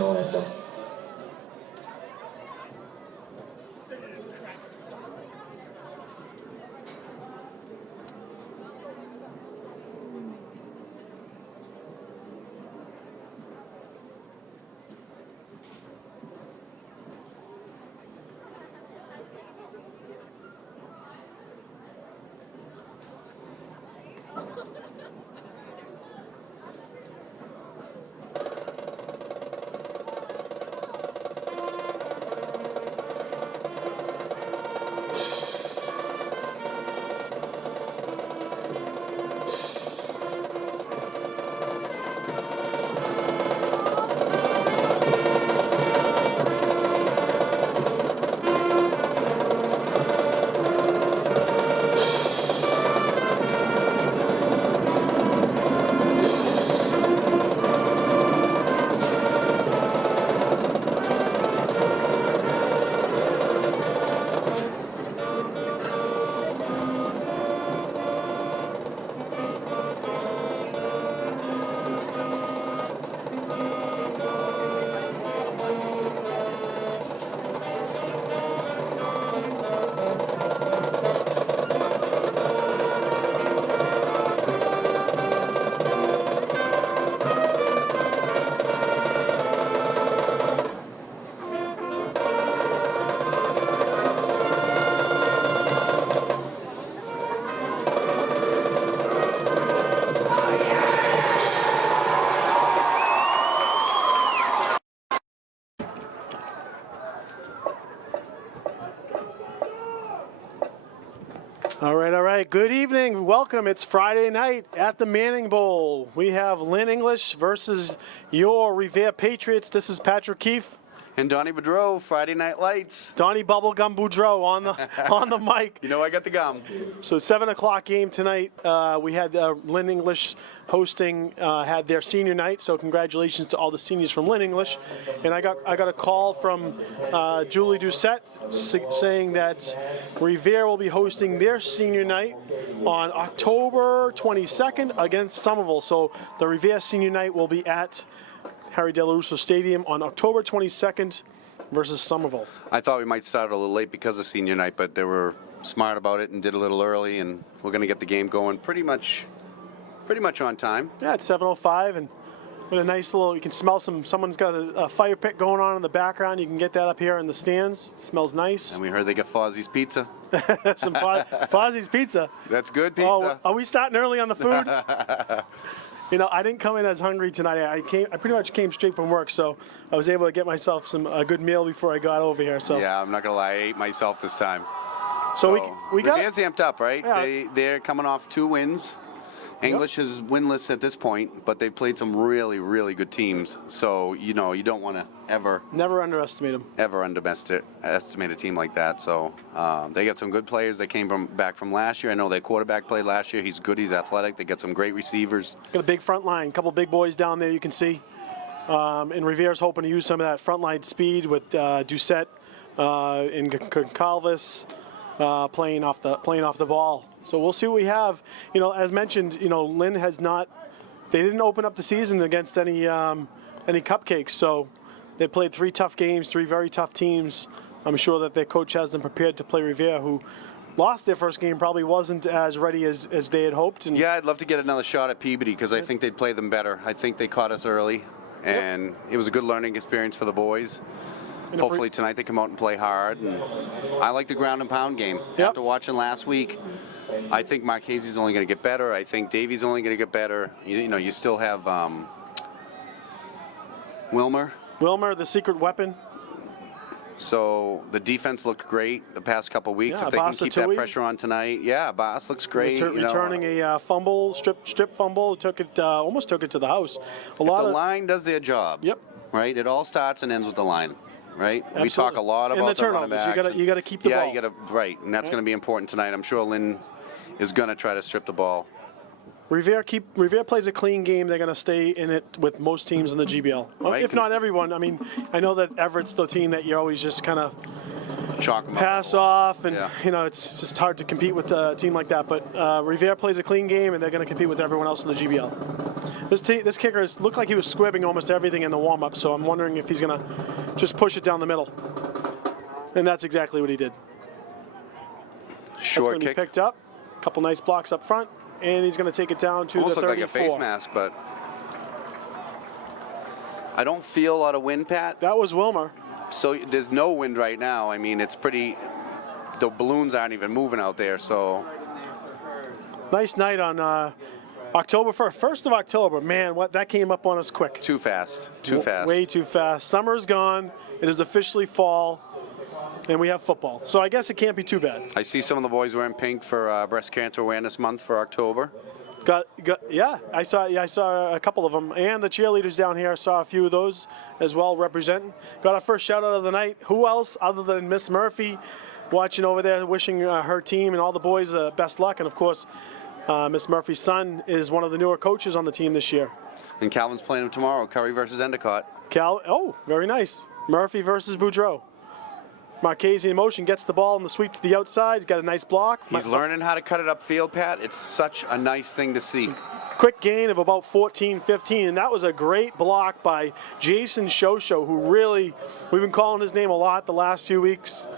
national anthem. All right. Good evening. Welcome. It's Friday night at the Manning Bowl. We have Lynn English versus your Revere Patriots. This is Patrick Keefe. And Donnie Boudreau, Friday Night Lights. Donnie Bubblegum Boudreau on the mic. You know I got the gum. So 7 o'clock game tonight. We had Lynn English hosting, had their senior night. So congratulations to all the seniors from Lynn English. And I got a call from Julie Doucette saying that Revere will be hosting their senior night on October 22nd against Somerville. So the Revere senior night will be at Harry Del Russo Stadium on October 22nd versus Somerville. I thought we might start a little late because of senior night, but they were smart about it and did a little early, and we're going to get the game going pretty much on time. Yeah, it's 7:05, and with a nice little, you can smell someone's got a fire pit going on in the background. You can get that up here in the stands. It smells nice. And we heard they got Fozzie's Pizza. Some Fozzie's Pizza. That's good pizza. Oh, are we starting early on the food? You know, I didn't come in as hungry tonight. I pretty much came straight from work, so I was able to get myself a good meal before I got over here. So yeah, I'm not gonna lie, I ate myself this time. So we got Revere's amped up, right? Yeah. They're coming off 2 wins. English is winless at this point, but they played some really, really good teams. So, you know, you don't want to never underestimate them. Ever underestimate a team like that. So they got some good players. They came back from last year. I know their quarterback played last year. He's good. He's athletic. They got some great receivers. Got a big front line. A couple big boys down there you can see. And Revere's hoping to use some of that front line speed with Doucette and Calvis. Playing off the ball. So we'll see what we have. You know, as mentioned, you know, Lynn has not. They didn't open up the season against any cupcakes. So they played 3 tough games, 3 very tough teams. I'm sure that their coach has them prepared to play Revere, who lost their first game, probably wasn't as ready as they had hoped. And yeah, I'd love to get another shot at Peabody because I think they'd play them better. I think they caught us early, and it was a good learning experience for the boys. And hopefully tonight they come out and play hard. And I like the ground and pound game. After watching last week, I think Marchese's only going to get better. I think Davies only going to get better. You know, you still have Wilmer. Wilmer, the secret weapon. So the defense looked great the past couple weeks. Yeah, if they can keep that pressure on tonight, Boss looks great. Returning a fumble, strip fumble, almost took it to the house. If the line does their job, right? It all starts and ends with the line. Right? Absolutely. We talk a lot about the running backs. You got to keep the ball. Yeah, and that's going to be important tonight. I'm sure Lynn is going to try to strip the ball. Revere plays a clean game. They're going to stay in it with most teams in the GBL, if not everyone. I mean, I know that Everett's the team that you always just kind of pass off, and you know it's just hard to compete with a team like that. But Revere plays a clean game, and they're going to compete with everyone else in the GBL. This kicker looked like he was squibbing almost everything in the warm-up, so I'm wondering if he's going to just push it down the middle. And that's exactly what he did. Short going to be kick. picked up. A couple nice blocks up front, and he's going to take it down to Almost the looked 34. like a face mask, but I don't feel a lot of wind, Pat. That was Wilmer. So there's no wind right now. I mean, it's pretty. The balloons aren't even moving out there, so. Nice night on October 1st of October. Man, what that came up on us quick. Too fast. Too fast. Way too fast. Summer is gone. It is officially fall, and we have football. So I guess it can't be too bad. I see some of the boys wearing pink for Breast Cancer Awareness Month for October. I saw a couple of them, and the cheerleaders down here, saw a few of those as well representing. Got our first shout out of the night. Who else other than Miss Murphy watching over there, wishing her team and all the boys best luck. And of course, Miss Murphy's son is one of the newer coaches on the team this year. And Calvin's playing them tomorrow, Curry versus Endicott. Very nice. Murphy versus Boudreaux. Marchese in motion, gets the ball in the sweep to the outside. He's got a nice block. He's learning how to cut it upfield, Pat. It's such a nice thing to see. Quick gain of about 14, 15, and that was a great block by Jason Shosho, who really, we've been calling his name a lot the last few weeks.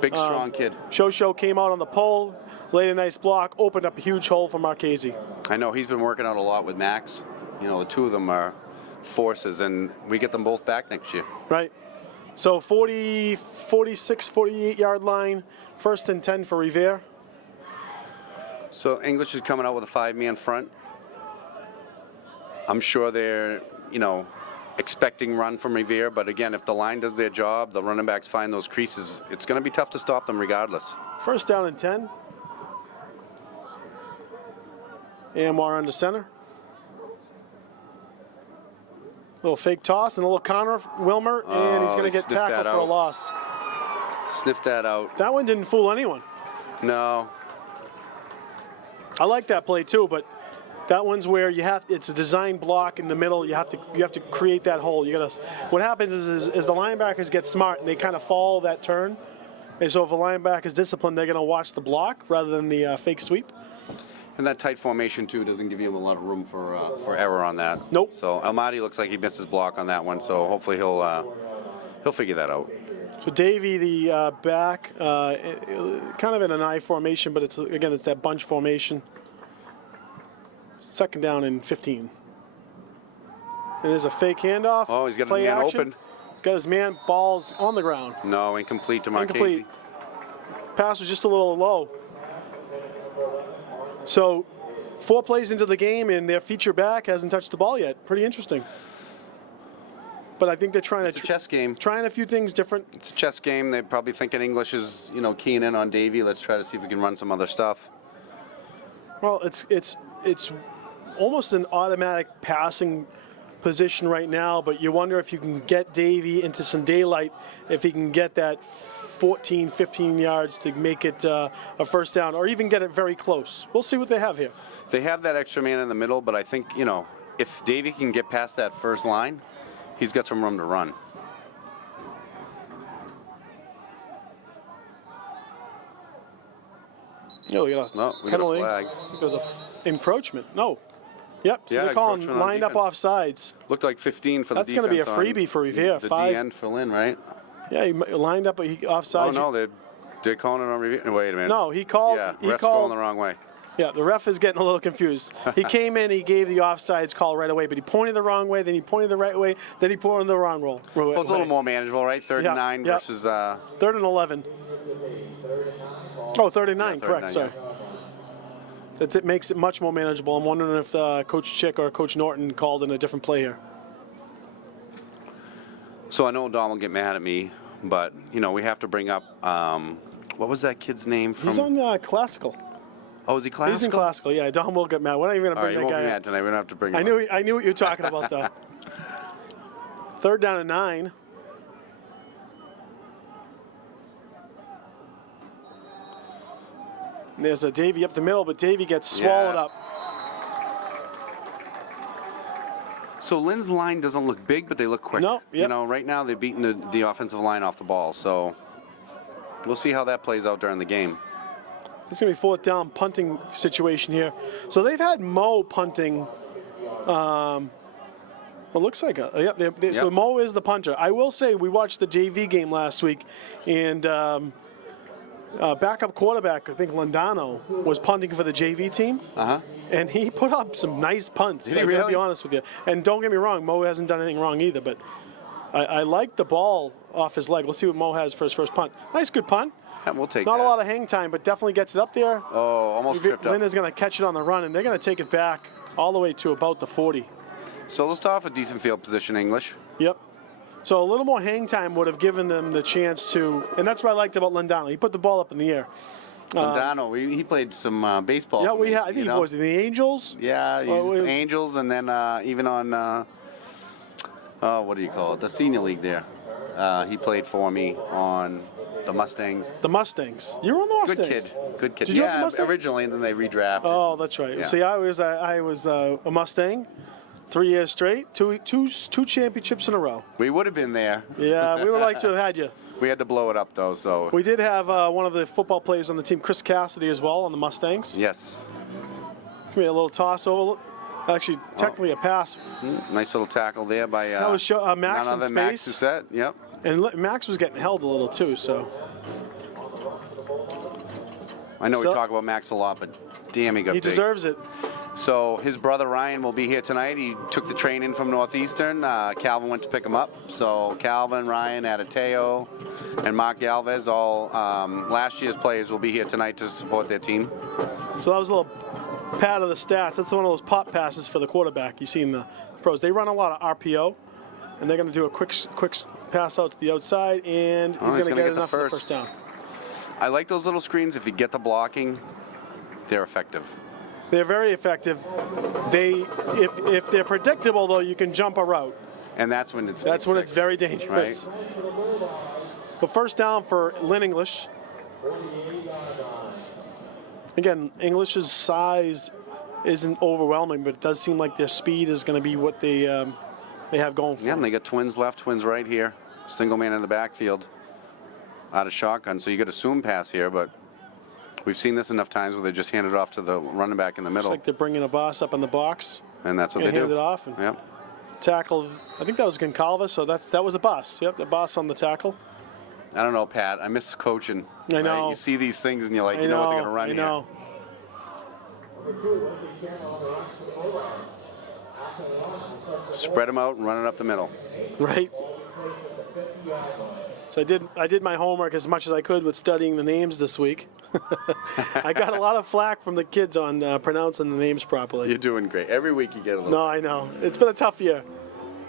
Big, strong kid. Shosho came out on the pole, laid a nice block, opened up a huge hole for Marchese. I know he's been working out a lot with Max. You know, the two of them are forces, and we get them both back next year. Right. So 40, 46, 48-yard line, 1st and 10 for Revere. So English is coming out with a 5-man front. I'm sure they're, expecting run from Revere, but again, if the line does their job, the running backs find those creases, it's going to be tough to stop them regardless. 1st down and 10. Amwar under center. Little fake toss and a little counter, Wilmer, and he's going to get tackled for a loss. Sniff that out. That one didn't fool anyone. No. I like that play too, but that one's where it's a design block in the middle. You have to create that hole. What happens is the linebackers get smart and they kind of follow that turn. And so if a linebacker is disciplined, they're going to watch the block rather than the fake sweep. And that tight formation too doesn't give you a lot of room for error on that. Nope. So Almaty looks like he missed his block on that one. So hopefully he'll figure that out. So Davey, the back, kind of in an I formation, but it's that bunch formation. 2nd down and 15. And there's a fake handoff. Oh, he's got a man open. He's got his man, balls on the ground. No, incomplete to Marchese. Incomplete. Pass was just a little low. So 4 plays into the game, and their feature back hasn't touched the ball yet. Pretty interesting. But I think they're trying It's a chess game. Trying a few things different. It's a chess game. They're probably thinking English is, keying in on Davey. Let's try to see if we can run some other stuff. Well, it's almost an automatic passing position right now, but you wonder if you can get Davey into some daylight, if he can get that 14, 15 yards to make it a 1st down, or even get it very close. We'll see what they have here. They have that extra man in the middle, but I think, if Davey can get past that first line, he's got some room to run. Oh, we got a penalty. Got a flag. There's an encroachment. No. Yep, so they're calling lined up offsides. Looked like 15 for the defense. That's going to be a freebie for Revere. The 5. D end for Lynn, right? Yeah, he lined up offside. Oh, no, they're calling it on Revere. Wait a minute. No, he called. Yeah, he ref's called, going the wrong way. Yeah, the ref is getting a little confused. He came in, he gave the offsides call right away, but he pointed the wrong way, then he pointed the right way, then he pointed the wrong way. Well, it's a little more manageable, right? 3rd and 9 versus... 3rd and 11. Oh, 3rd and 9, correct, 9, sorry. It makes it much more manageable. I'm wondering if Coach Chick or Coach Norton called in a different play here. So I know Don will get mad at me, but, we have to bring up... what was that kid's name from... He's on Classical. Oh, is he Classical? He's in Classical, yeah. Don will get mad. We're not even going to bring that guy up. He won't be mad tonight. We don't have to bring him up. I knew what you were talking about, though. 3rd down and 9. And there's a Davey up the middle, but Davey gets swallowed up. So Lynn's line doesn't look big, but they look quick. No, yep. Right now they're beating the offensive line off the ball. So we'll see how that plays out during the game. It's going to be 4th down punting situation here. So they've had Mo punting Well, looks like so Mo is the punter. I will say we watched the JV game last week, and backup quarterback, I think Lindano, was punting for the JV team. And he put up some nice punts. Did he I'm gonna really? be honest with you. And don't get me wrong, Mo hasn't done anything wrong either, but I like the ball off his leg. Let's see what Mo has for his first punt. Nice, good punt. Yeah, we'll take Not that. a lot of hang time, but definitely gets it up there. Oh, almost tripped up. Lynn is going to catch it on the run, and they're going to take it back all the way to about the 40. So let's start off a decent field position English. Yep. So a little more hang time would have given them the chance to, and that's what I liked about Lindano. He put the ball up in the air. Lindano, he played some baseball. Yeah, for me, I think he was in the Angels. Yeah, he was Angels, and then even on, what do you call it, the senior league there. He played for me on the Mustangs. The Mustangs. You were on the Mustangs. Good kid. Did you have the Yeah, Mustangs? originally, and then they redrafted. Oh, that's right. Yeah. See, I was a Mustang, 3 years straight, two championships in a row. We would have been there. Yeah, we would like to have had you. We had to blow it up, though, so. We did have one of the football players on the team, Chris Cassidy, as well on the Mustangs. Yes. It's gonna be a little toss over. Actually, technically a pass. Nice little tackle there by That was Max none in other than Max space. Doucette. Yep. And Max was getting held a little too, so. I know So- we talk about Max a lot, but damn, he got He big. deserves it. So his brother Ryan will be here tonight. He took the train in from Northeastern. Calvin went to pick him up. So Calvin, Ryan, Adateo, and Mark Galvez, all last year's players, will be here tonight to support their team. So that was a little pad of the stats. That's one of those pop passes for the quarterback you see in the pros. They run a lot of RPO, and they're going to do a quick pass out to the outside, and he's going to get enough for the first down. I like those little screens. If you get the blocking, they're effective. They're very effective. If they're predictable, though, you can jump a route. And that's when it's very dangerous. Right? But first down for Lynn English. Again, English's size isn't overwhelming, but it does seem like their speed is going to be what they have going for Yeah, them. and they got twins left, twins right here. Single man in the backfield. Out of shotgun, so you get a zoom pass here, but we've seen this enough times where they just hand it off to the running back in the middle. Looks like they're bringing a boss up in the box. And that's what and they do. hand it off and Yep. tackled. I think that was Goncalves, so that was a bus. Yep, the boss on the tackle. I don't know, Pat. I miss coaching. I know. Right? You see these things and you're like, I you know what they're going to run I here. know. Spread them out and run it up the middle. Right. So I did my homework as much as I could with studying the names this week. I got a lot of flack from the kids on pronouncing the names properly. You're doing great. Every week you get a little. No, I know. It's been a tough year.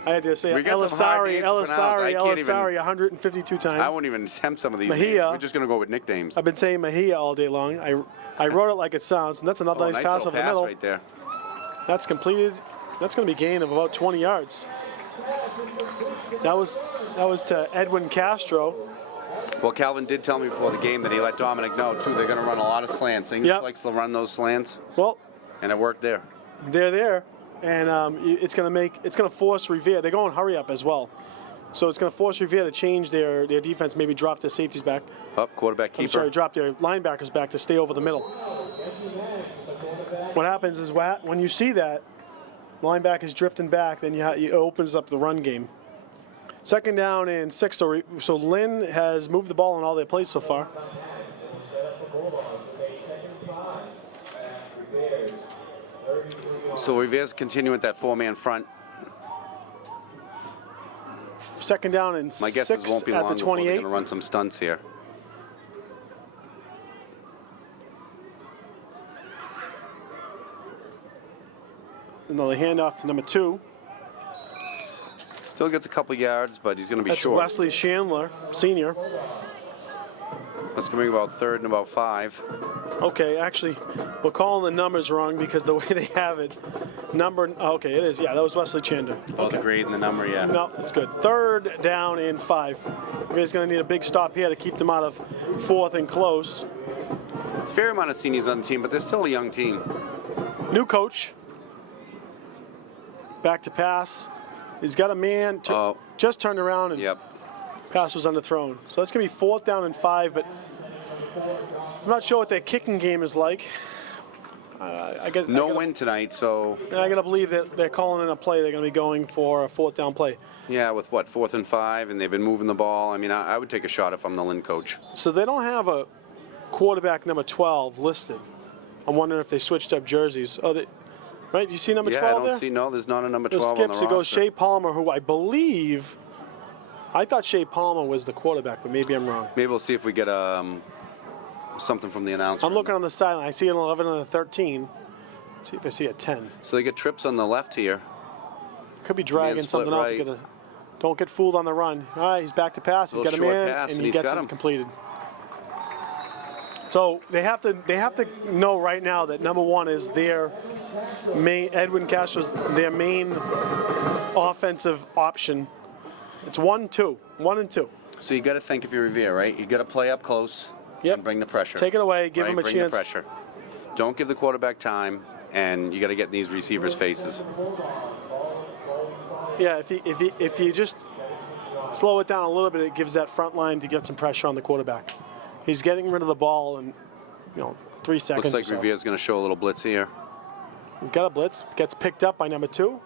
I had to say We get some hard names to pronounce. I can't even- 152 times. I won't even attempt some of these Mejia. names. We're just going to go with nicknames. I've been saying Mejia all day long. I wrote it like it sounds, and that's another nice pass little over the pass middle. right there. That's completed. That's going to be gain of about 20 yards. That was to Edwin Castro. Well, Calvin did tell me before the game that he let Dominic know, too, they're going to run a lot of slants. English Yep. likes to run those slants, Well, and it worked there. they're there, and it's going to force Revere. They're going hurry up as well, so it's going to force Revere to change their defense. Maybe drop their safeties back. Up, quarterback keeper. I'm sorry, drop their linebackers back to stay over the middle. What happens is when you see that linebackers drifting back, then it opens up the run game. Second down and 6. So Lynn has moved the ball in all their plays so far. So Revere's continuing with that four-man front. Second down and My guess 6 is it won't be at long the before they're 28. going to run some stunts here. Another handoff to number 2. Still gets a couple yards, but he's going to be That's short. Wesley Chandler, senior. So that's going to be about 3rd and about 5. Okay, actually, we're calling the numbers wrong because the way they have it. Okay, it is. Yeah, that was Wesley Chandler. Oh, the grade and the number, yeah. No, it's good. 3rd down and 5. He's going to need a big stop here to keep them out of 4th and close. Fair amount of seniors on the team, but they're still a young team. New coach. Back to pass. He's got a man. Just turned around and Yep. pass was underthrown. So that's going to be 4th down and 5, but I'm not sure what their kicking game is like. I get No win tonight, so I gotta believe that they're calling in a play. They're gonna be going for a 4th down play. yeah, with what, 4th and 5, and they've been moving the ball. I mean, I would take a shot if I'm the Lynn coach. So they don't have a quarterback number 12 listed. I'm wondering if they switched up jerseys. Oh, right? Do you see number 12 Yeah, I don't there? see. No, there's not a number It 12 on the skips. roster. It goes Shea Palmer, who I believe. I thought Shea Palmer was the quarterback, but maybe I'm wrong. Maybe we'll see if we get something from the announcer. I'm looking on the sideline. I see an 11 and a 13. See if I see a 10. So they get trips on the left here. Could be dragging split something out to right. get a. Don't get fooled on the run. All right, he's back to pass. He's got a Little man, short pass, and and he he's gets got it him. completed. So they have to know right now that number 1 is their main. Edwin Castro's their main offensive option. It's 1-2, 1 and 2. So you got to think if you're Revere, right? You got to play up close. Yep. And bring the pressure. Take it away. Give right? him a bring chance. The pressure. Don't give the quarterback time, and you got to get in these receivers' faces. Yeah, if you just slow it down a little bit, it gives that front line to get some pressure on the quarterback. He's getting rid of the ball in 3 seconds. Looks like or so. Revere's going to show a little blitz here. He's got a blitz. Gets picked up by number 2,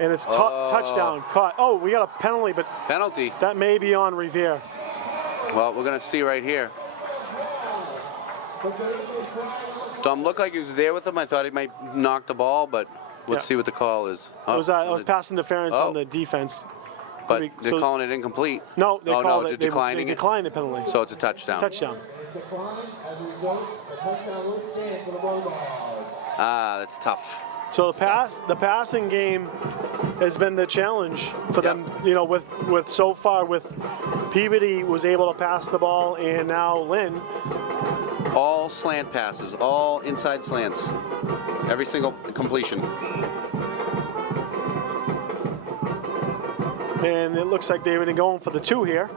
and it's touchdown caught. Oh, we got a penalty, but Penalty. that may be on Revere. Well, we're going to see right here. Dom looked like he was there with him. I thought he might knock the ball, but let's see what the call is. It was pass interference on the defense. But they're calling it incomplete. No, they called it. Declining they declined the penalty. So it's a touchdown. Touchdown. Ah, that's tough. So the passing game has been the challenge for them. With so far with Peabody was able to pass the ball, and now Lynn. All slant passes, all inside slants. Every single completion. And it looks like they've been going for the 2 here.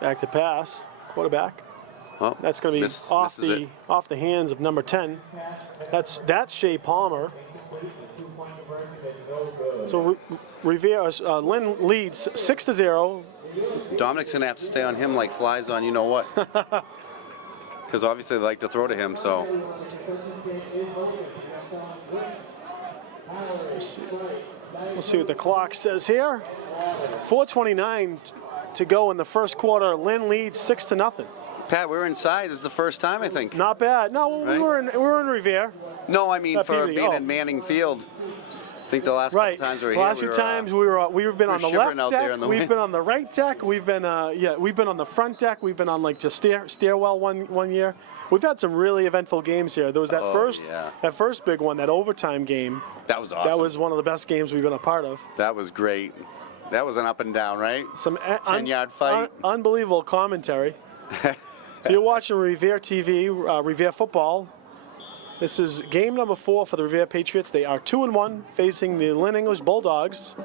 Back to pass, quarterback. Oh, That's going to be off the hands of number 10. That's Shea Palmer. So Revere, Lynn leads 6-0. Dominic's going to have to stay on him like flies on you know what. Because obviously they like to throw to him, so. We'll see what the clock says here. 4:29 to go in the first quarter. Lynn leads 6-0. Pat, we're inside. This is the first time, I think. Not bad. No, Right? we were in Revere. No, I mean for Peabody, being in Manning Field. I think the last couple times we were here. The last few times we've been on the left out there deck. in the We've wind. been on the right deck. We've been on the front deck. We've been on like just stairwell one year. We've had some really eventful games here. There was that first big one, that overtime game. That was awesome. That was one of the best games we've been a part of. That was great. That was an up and down, right? Some 10-yard fight. Unbelievable commentary. So you're watching Revere TV, Revere football. This is game number 4 for the Revere Patriots. They are 2-1 facing the Lynn English Bulldogs.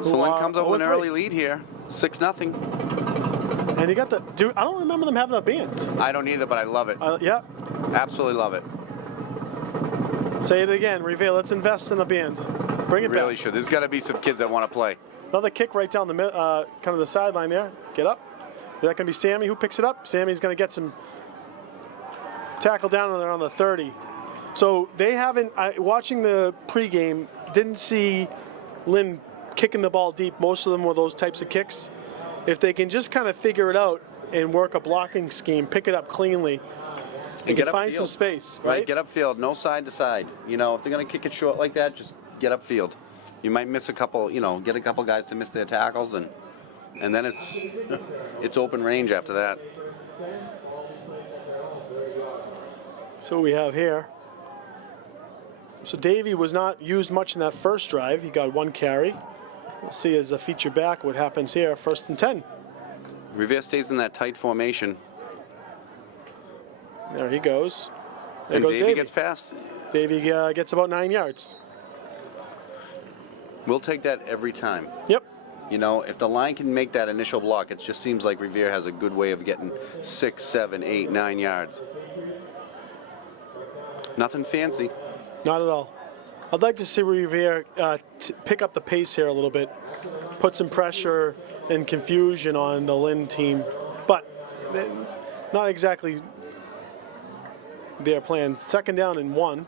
So Lynn comes up with an 0-3. early lead here, 6-0. And you got dude, I don't remember them having a band. I don't either, but I love it. Yeah. Absolutely love it. Say it again, Revere. Let's invest in a band. Bring it Really back. should. There's got to be some kids that want to play. Another kick right down the kind of the sideline there. Get up. Is that going to be Sammy who picks it up? Sammy's going to get some tackle down there on the 30. So they haven't, watching the pregame, didn't see Lynn kicking the ball deep. Most of them were those types of kicks. If they can just kind of figure it out and work a blocking scheme, pick it up cleanly, and get find upfield. some space. Right, get upfield, no side to side. If they're going to kick it short like that, just get upfield. You might miss a couple, get a couple guys to miss their tackles, and then it's open range after that. So we have here. So Davey was not used much in that first drive. He got 1 carry. We'll see as a feature back what happens here. 1st and 10. Revere stays in that tight formation. There he goes. There And goes Davey Davey. gets past. Davey gets about 9 yards. We'll take that every time. Yep. If the line can make that initial block, it just seems like Revere has a good way of getting 6, 7, 8, 9 yards. Nothing fancy. Not at all. I'd like to see Revere pick up the pace here a little bit, put some pressure and confusion on the Lynn team, but not exactly their plan. 2nd down and 1.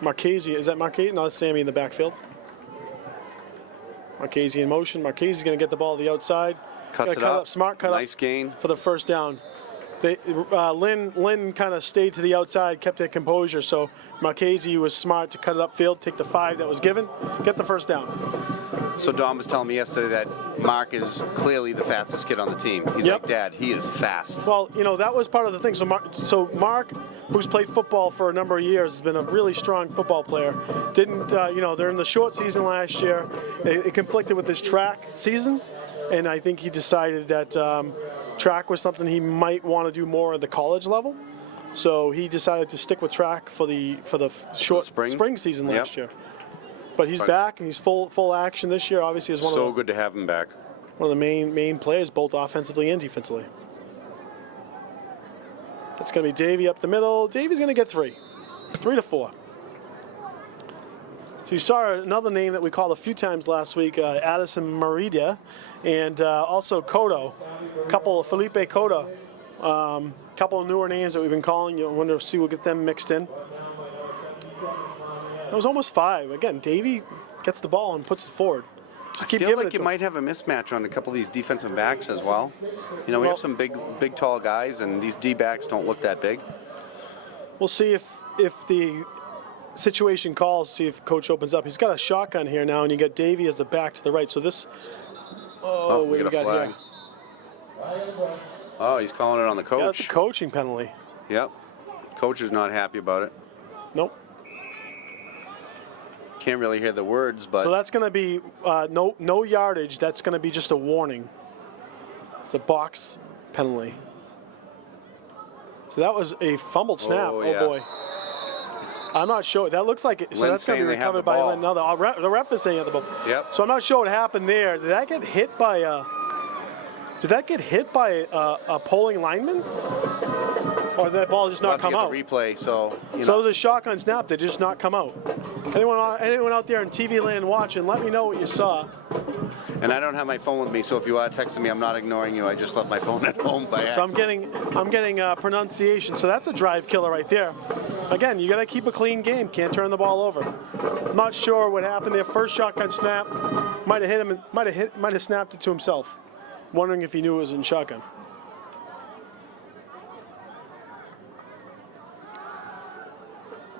Marchese, is that Marchese? No, it's Sammy in the backfield. Marchese in motion. Marchese's going to get the ball to the outside. Cuts it cut up. Smart cut up. Nice gain. For the 1st down. Lynn kind of stayed to the outside, kept their composure, so Marchese was smart to cut it upfield, take the 5 that was given, get the 1st down. So Don was telling me yesterday that Mark is clearly the fastest kid on the team. He's Yep. like, Dad, he is fast. Well, that was part of the thing. So Mark, who's played football for a number of years, has been a really strong football player. Didn't, they're in the short season last year. It conflicted with his track season, and I think he decided that track was something he might want to do more at the college level. So he decided to stick with track for the short spring season last year. But he's back and he's full action this year. Obviously, is one of the good to have him back. One of the main players, both offensively and defensively. That's going to be Davey up the middle. Davey's going to get 3 to 4. So you saw another name that we called a few times last week, Addison Merida, and also Cotto, Felipe Cotto. Couple of newer names that we've been calling. You wonder if we'll get them mixed in. It was almost 5. Again, Davey gets the ball and puts it forward. I feel like you might have a mismatch on a couple of these defensive backs as well. We have some big, tall guys, and these D-backs don't look that big. We'll see if the situation calls, see if Coach opens up. He's got a shotgun here now, and you got Davey as the back to the right. So this, we got a flag. Here? Oh, he's calling it on the coach. Yeah, that's a coaching penalty. Yep. Coach is not happy about it. Nope. Can't really hear the words, but... So that's going to be no yardage. That's going to be just a warning. It's a box penalty. So that was a fumbled snap. Oh yeah. Boy. I'm not sure. That looks like it. So Lynn's that's going to be recovered by Lynn. No, the ref is saying at the ball. Yep. So I'm not sure what happened there. Did that get hit by a polling lineman? Or did that ball just not come out? The replay, so it was a shotgun snap. Did just not come out. Anyone out there in TV land watching, let me know what you saw. And I don't have my phone with me, so if you are texting me, I'm not ignoring you. I just left my phone at home by accident. So I'm getting pronunciation. So that's a drive killer right there. Again, you got to keep a clean game. Can't turn the ball over. I'm not sure what happened there. First shotgun snap might have hit him. Might have snapped it to himself. Wondering if he knew it was in shotgun.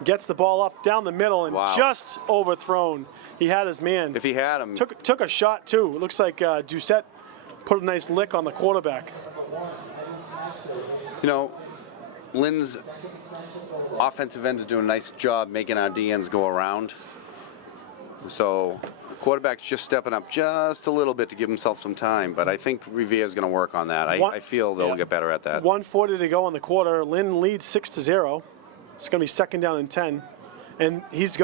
Gets the ball up down the middle and just overthrown. He had his man. If he had him. Took a shot too. It looks like Doucette put a nice lick on the quarterback. Lynn's offensive ends are doing a nice job making our DNs go around. So the quarterback's just stepping up just a little bit to give himself some time. But I think Revere's going to work on that. I feel they'll get better at that. 1:40 to go in the quarter. Lynn leads 6-0. It's going to be 2nd down and 10, and he's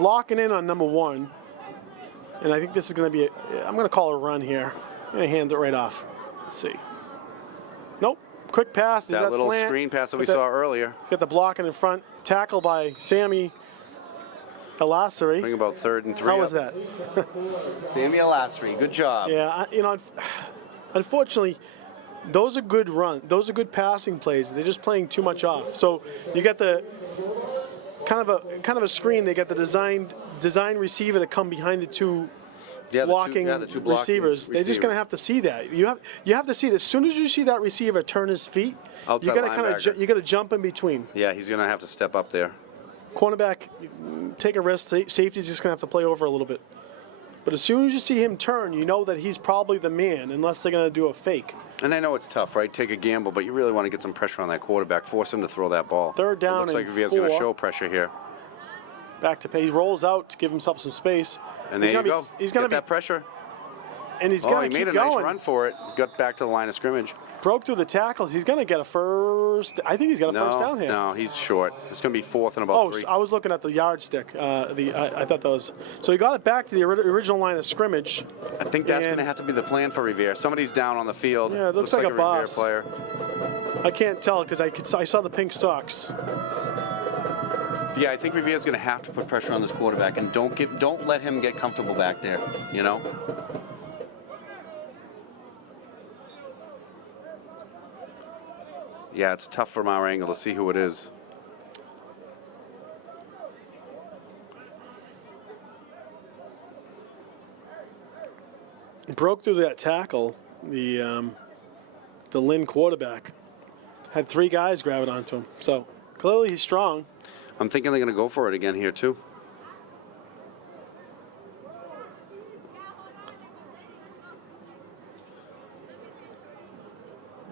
locking in on number 1, and I think this is going to be I'm going to call it a run here. I'm going to hand it right off. Let's see. Nope. Quick pass. That little slant. screen pass that we saw earlier. Got the blocking in front. Tackle by Sammy Elassery. Bring about 3rd and 3. How was that? Sammy Elassery. Good job. Yeah. Unfortunately. Those are good runs. Those are good passing plays. They're just playing too much off. So you got the kind of a screen. They got the design receiver to come behind the two blocking receivers. They're just going to have to see that. You have to see it as soon as you see that receiver turn his feet. You got to jump in between. Yeah, he's going to have to step up there. Cornerback, take a risk. Safety's just going to have to play over a little bit. But as soon as you see him turn, you know that he's probably the man, unless they're going to do a fake. And I know it's tough, right? Take a gamble, but you really want to get some pressure on that quarterback, force him to throw that ball. 3rd down. It looks like Rivier's going to show pressure here. Back to pay. He rolls out to give himself some space. And there you go. He's going to get that pressure. And he's going to keep going. He made a nice run for it. Got back to the line of scrimmage. Broke through the tackles. He's going to get a first. I think he's got a first down here. No, he's short. It's going to be 4th and about 3. I was looking at the yardstick. I thought that was. So he got it back to the original line of scrimmage. I think that's going to have to be the plan for Revere. Somebody's down on the field. Yeah, it looks like a boss. Revere player. I can't tell because I saw the pink socks. Yeah, I think Revere's going to have to put pressure on this quarterback, and don't let him get comfortable back there. You know. Yeah, it's tough from our angle to see who it is. Broke through that tackle. The Lynn quarterback had 3 guys grabbing onto him. So clearly he's strong. I'm thinking they're going to go for it again here too.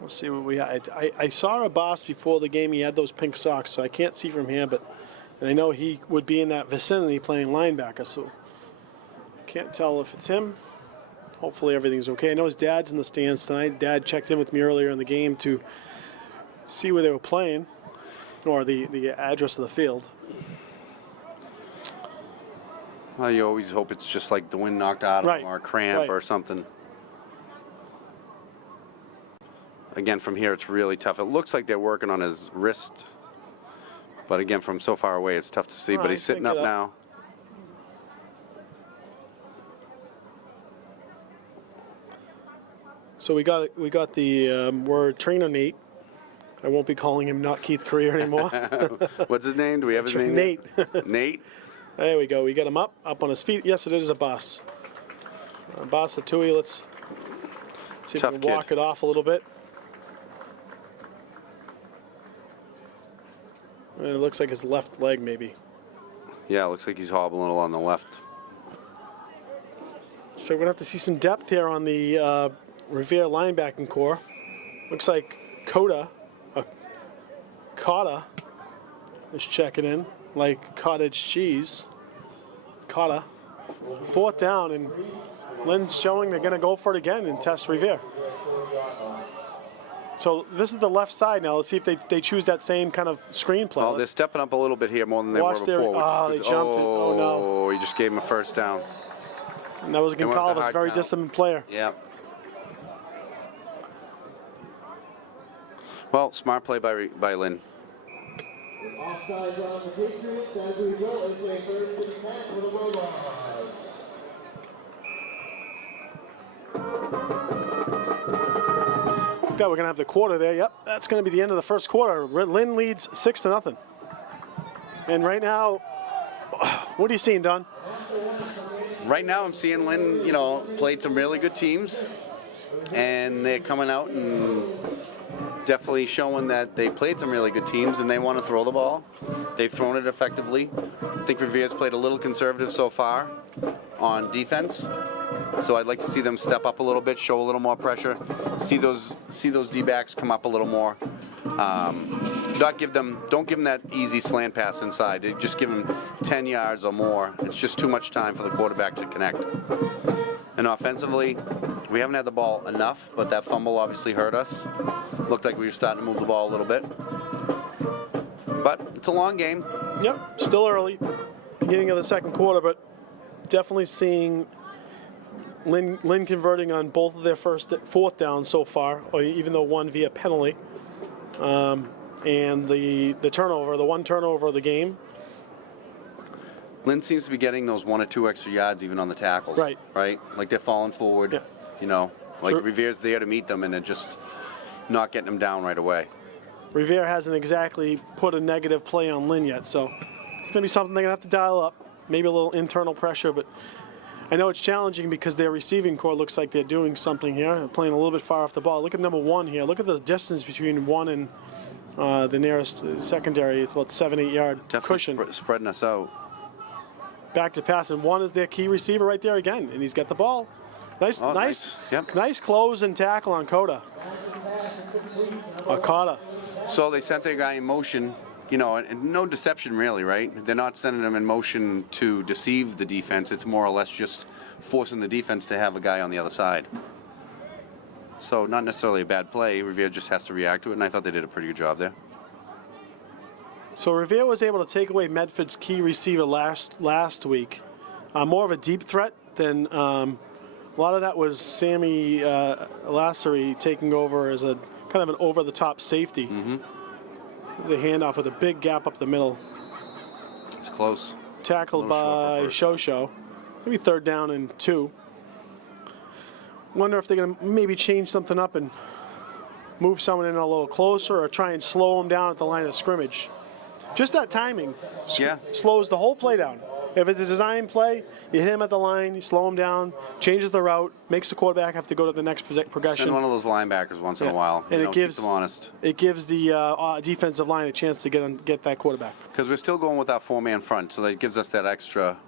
We'll see what we had. I saw a boss before the game. He had those pink socks, so I can't see from here, but and I know he would be in that vicinity playing linebacker, so can't tell if it's him. Hopefully everything's okay. I know his dad's in the stands tonight. Dad checked in with me earlier in the game to see where they were playing, or the address of the field. Well, you always hope it's just like the wind knocked out of him or a cramp or something. Again, from here, it's really tough. It looks like they're working on his wrist. But again, from so far away, it's tough to see. But he's sitting up now. So we got the word trainer Nate. I won't be calling him not Keith Career anymore. What's his name? Do we have his name? Nate. Nate? There we go. We got him up on his feet. Yes, it is a boss. Boss Atui. Let's see if we can walk it off a little bit. It looks like his left leg, maybe. Yeah, it looks like he's hobbling a little on the left. So we're going to have to see some depth here on the Revere linebacking core. Looks like Cotta is checking in, like cottage cheese. Cotta. 4th down, and Lynn's showing they're going to go for it again and test Revere. So this is the left side now. Let's see if they choose that same kind of screen play. Well, they're stepping up a little bit here more than they were before. They jumped it. Oh, no. Oh, he just gave him a first down. And that was Goncalves, a very disciplined player. Yeah. Well, smart play by Lynn. Offside on the Patriots as we go into a 3rd and 10 with a robot. Yeah, we're going to have the quarter there. Yep, that's going to be the end of the first quarter. Lynn leads 6-0. And right now, what are you seeing, Don? Right now, I'm seeing Lynn, played some really good teams, and they're coming out and definitely showing that they played some really good teams and they want to throw the ball. They've thrown it effectively. I think Revere's played a little conservative so far on defense. So I'd like to see them step up a little bit, show a little more pressure, see those D-backs come up a little more. Don't give them that easy slant pass inside. Just give them 10 yards or more. It's just too much time for the quarterback to connect. And offensively, we haven't had the ball enough, but that fumble obviously hurt us. Looked like we were starting to move the ball a little bit. But it's a long game. Yep, still early. Beginning of the second quarter, but definitely seeing Lynn converting on both of their 4th downs so far, or even though one via penalty. And the turnover, the one turnover of the game. Lynn seems to be getting those 1 or 2 extra yards even on the tackles. Right. Right? Like they're falling forward. Yeah. Like Revere's there to meet them and they're just not getting them down right away. Revere hasn't exactly put a negative play on Lynn yet, so it's going to be something they're going to have to dial up. Maybe a little internal pressure, but I know it's challenging because their receiving core looks like they're doing something here. They're playing a little bit far off the ball. Look at number 1 here. Look at the distance between 1 and the nearest secondary. It's about 7-8 yard cushion. Definitely spreading us out. Back to pass, and 1 is their key receiver right there again, and he's got the ball. Nice close and tackle on Cotta. Cotta. So they sent their guy in motion, and no deception really, right? They're not sending him in motion to deceive the defense. It's more or less just forcing the defense to have a guy on the other side. So not necessarily a bad play. Revere just has to react to it, and I thought they did a pretty good job there. So Revere was able to take away Medford's key receiver last week. More of a deep threat than a lot of that was Sammy Lassery taking over as a kind of an over-the-top safety. Mm-hmm. There's a handoff with a big gap up the middle. It's close. Tackled A little short for by first down. Show. Maybe 3rd down and 2. Wonder if they're going to maybe change something up and move someone in a little closer or try and slow them down at the line of scrimmage. Just that timing slows the whole play down. If it's a design play, you hit him at the line, you slow him down, changes the route, makes the quarterback have to go to the next progression. Send one of those linebackers once in a while. And it gives keep them honest. It gives the defensive line a chance to get that quarterback. Because we're still going with that 4-man front, so that gives us that extra,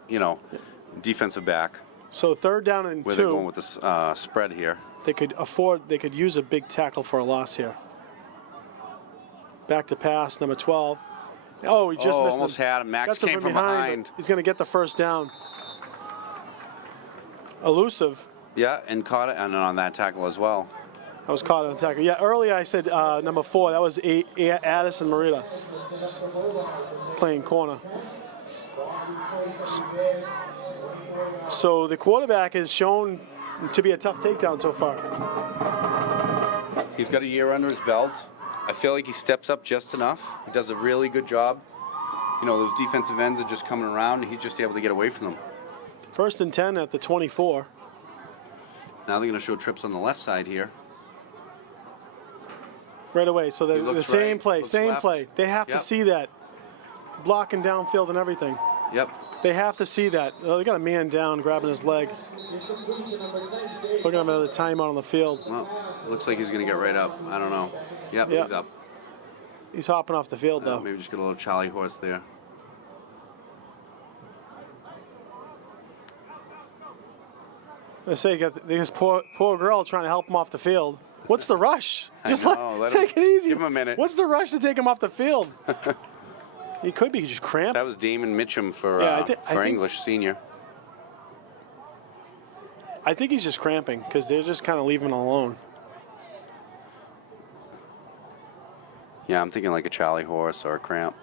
defensive back. So 3rd down and 2. Where they're going with the spread here. They could use a big tackle for a loss here. Back to pass, number 12. Oh, he just missed almost him. had him. Max That's him came from behind. He's going to get the 1st down. Elusive. Yeah, and caught it and on that tackle as well. I was caught on the tackle. Yeah, earlier I said number 4. That was Addison Marita playing corner. So the quarterback is shown to be a tough takedown so far. He's got a year under his belt. I feel like he steps up just enough. He does a really good job. Those defensive ends are just coming around, and he's just able to get away from them. 1st and 10 at the 24. Now they're going to show trips on the left side here. Right away. So the same play, same left. play. They have to see that. Blocking downfield and everything. Yep. They have to see that. Oh, they got a man down grabbing his leg. We're going to have another timeout on the field. Well, it looks like he's going to get right up. I don't know. Yep, he's up. He's hopping off the field, though. Maybe just get a little Charlie horse there. I say, you got this poor girl trying to help him off the field. What's the rush? Just take it easy. Give him a minute. What's the rush to take him off the field? He could be just cramped. That was Damon Mitchum for English senior. I think he's just cramping because they're just kind of leaving him alone. Yeah, I'm thinking like a Charlie horse or a cramp.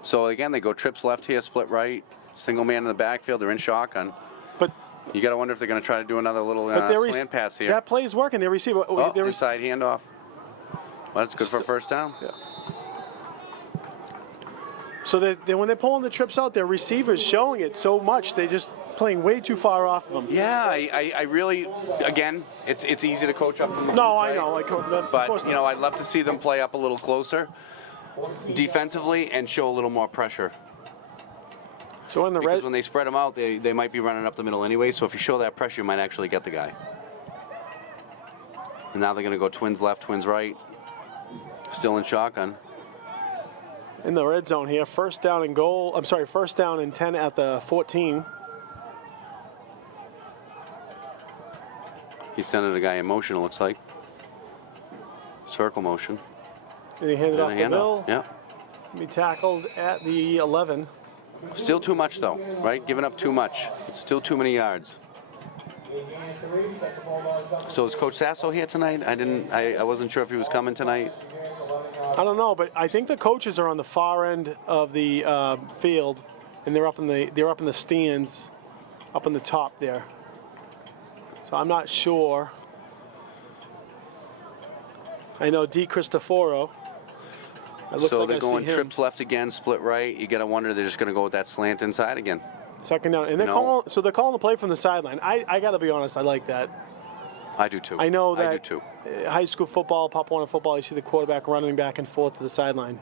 So again, they go trips left here, split right, single man in the backfield. They're in shotgun. But you got to wonder if they're going to try to do another little slant pass here. That play is working. They receive. Inside handoff. Well, that's good for a 1st down. Yeah. So when they're pulling the trips out, their receivers showing it so much, they just playing way too far off of them. Yeah, I really, again, it's easy to coach up from the No, right? I know. But, I'd love to see them play up a little closer defensively and show a little more pressure. So in the because when they spread them out, they might be running up the middle anyway, so if you show that pressure, you might actually get the guy. And now they're going to go twins left, twins right. Still in shotgun. In the red zone here, 1st down and goal. I'm sorry, 1st down and 10 at the 14. He sent a guy in motion, it looks like. Circle motion. And he handed off the middle. Yeah. Be tackled at the 11. Still too much, though, right? Giving up too much. It's still too many yards. So is Coach Sasso here tonight? I wasn't sure if he was coming tonight. I don't know, but I think the coaches are on the far end of the field, and they're up in the stands, up in the top there. So I'm not sure. I know D. Cristoforo. So they're going trips left again, split right. You got to wonder they're just going to go with that slant inside again. 2nd down, and they're calling the play from the sideline. I got to be honest, I like that. I do too. I know that. I do too. High school football, Pop Warner football, you see the quarterback running back and forth to the sideline.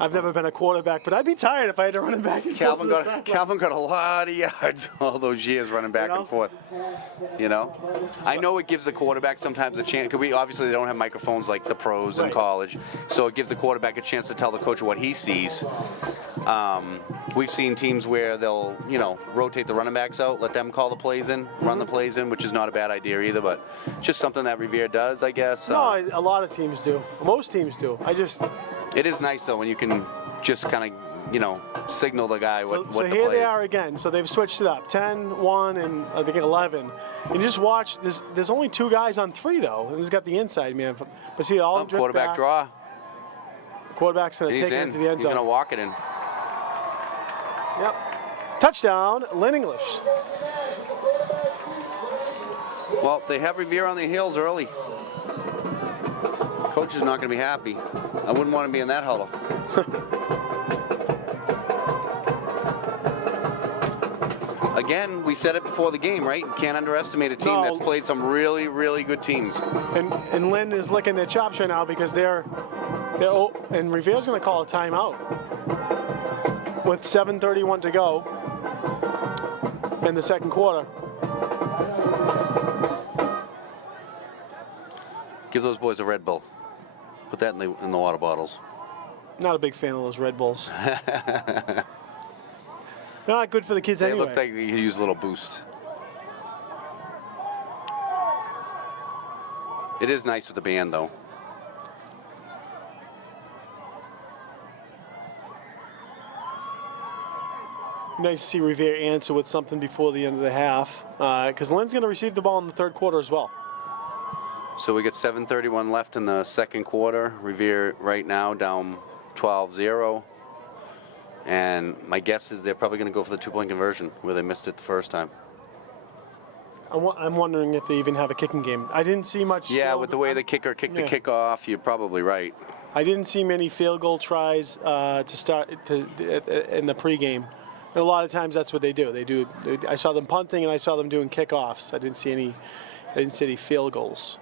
I've never been a quarterback, but I'd be tired if I had to run him back and forth. Calvin got a lot of yards all those years running back and forth. I know it gives the quarterback sometimes a chance, because obviously they don't have microphones like the pros in college, so it gives the quarterback a chance to tell the coach what he sees. We've seen teams where they'll, rotate the running backs out, let them call the plays in, run the plays in, which is not a bad idea either, but just something that Revere does, I guess. No, a lot of teams do. Most teams do. It is nice, though, when you can just kind of, signal the guy what the play is. So here they are again. So they've switched it up. 10, 1, and I think 11. You just watch. There's only 2 guys on 3, though. And he's got the inside man. But see, all the drift quarterback back. draw. The quarterback's going to take it into the end zone. He's going to walk it in. Yep. Touchdown, Lynn English. Well, they have Revere on their heels early. Coach is not going to be happy. I wouldn't want to be in that huddle. Again, we said it before the game, right? You can't underestimate a team No. that's played some really, really good teams. And Lynn is licking their chops right now because and Revere's going to call a timeout with 7:31 to go in the second quarter. Give those boys a Red Bull. Put that in the water bottles. Not a big fan of those Red Bulls. They're not good for the kids They anyway. look like they could use a little boost. It is nice with the band, though. Nice to see Revere answer with something before the end of the half, because Lynn's going to receive the ball in the third quarter as well. So we got 7:31 left in the second quarter. Revere right now down 12-0. And my guess is they're probably going to go for the two-point conversion where they missed it the first time. I'm wondering if they even have a kicking game. I didn't see much. Yeah, with the way the kicker kicked the kickoff, you're probably right. I didn't see many field goal tries to start in the pregame. And a lot of times that's what they do. I saw them punting and I saw them doing kickoffs. I didn't see any field goals.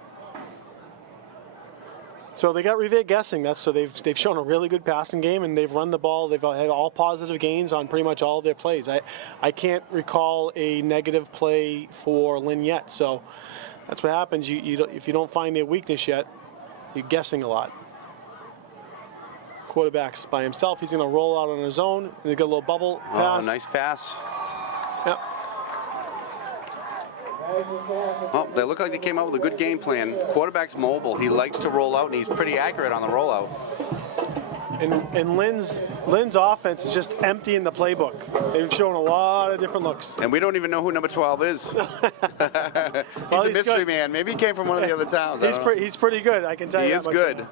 So they got Revere guessing. So they've shown a really good passing game and they've run the ball. They've had all positive gains on pretty much all of their plays. I can't recall a negative play for Lynn yet. So that's what happens. If you don't find their weakness yet, you're guessing a lot. Quarterback's by himself. He's going to roll out on his own. And they got a little bubble pass. Oh, nice pass. Yep. Oh, they look like they came out with a good game plan. Quarterback's mobile. He likes to roll out, and he's pretty accurate on the rollout. And Lynn's offense is just empty in the playbook. They've shown a lot of different looks. And we don't even know who number 12 is. He's a mystery man. Maybe he came from one of the other towns. He's pretty good, I can tell you. He is good.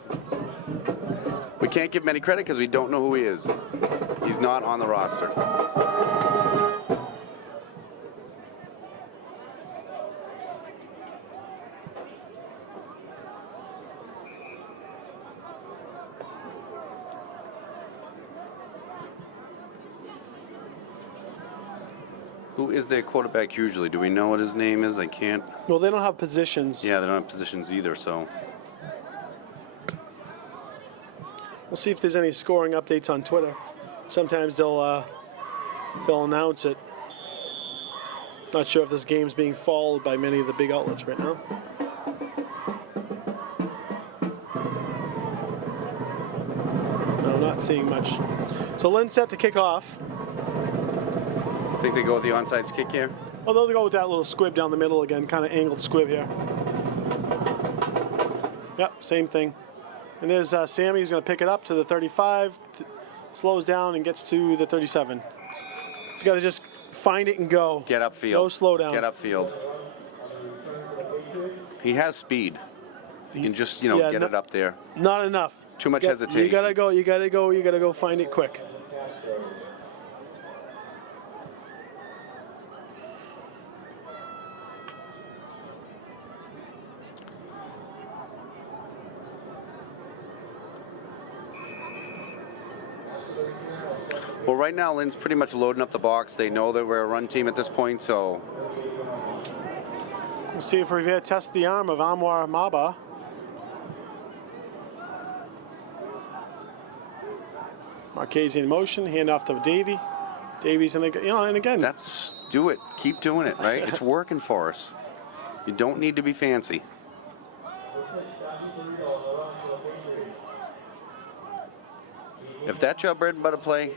We can't give him any credit because we don't know who he is. He's not on the roster. Who is their quarterback usually? Do we know what his name is? I can't. Well, they don't have positions. Yeah, they don't have positions either, so. We'll see if there's any scoring updates on Twitter. Sometimes they'll announce it. Not sure if this game's being followed by many of the big outlets right now. No, not seeing much. So Lynn set to kick off. Think they go with the onside kick here? Although they go with that little squib down the middle again, kind of angled squib here. Yep, same thing. And there's Sammy who's going to pick it up to the 35, slows down and gets to the 37. He's got to just find it and go. Get upfield. No slow down. Get upfield. He has speed. If you can just, get it up there. Not enough. Too much hesitation. You gotta go find it quick. Well, right now, Lynn's pretty much loading up the box. They know that we're a run team at this point, so. We'll see if Revere tests the arm of Anwar Maba. Marchese in motion, handoff to Davey. Davies and again. Do it. Keep doing it, right? It's working for us. You don't need to be fancy. If that's your bread and butter play,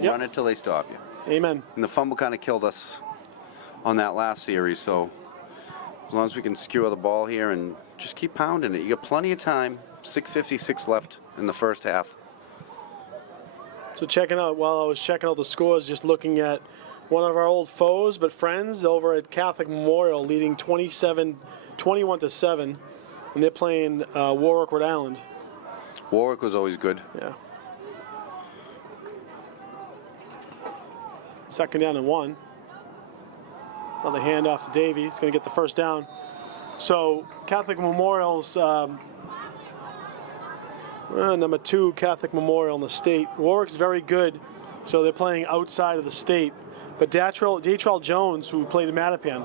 run it till they stop you. Amen. And the fumble kind of killed us on that last series, so as long as we can skewer the ball here and just keep pounding it. You got plenty of time. 6:56 left in the first half. So while I was checking out the scores, just looking at one of our old foes but friends over at Catholic Memorial leading 21-7, and they're playing Warwick, Rhode Island. Warwick was always good. Yeah. Second down and 1. Another handoff to Davey. He's going to get the first down. So Catholic Memorial's number 2 Catholic Memorial in the state. Warwick's very good, so they're playing outside of the state. But Datrell Jones, who played in Mattapan,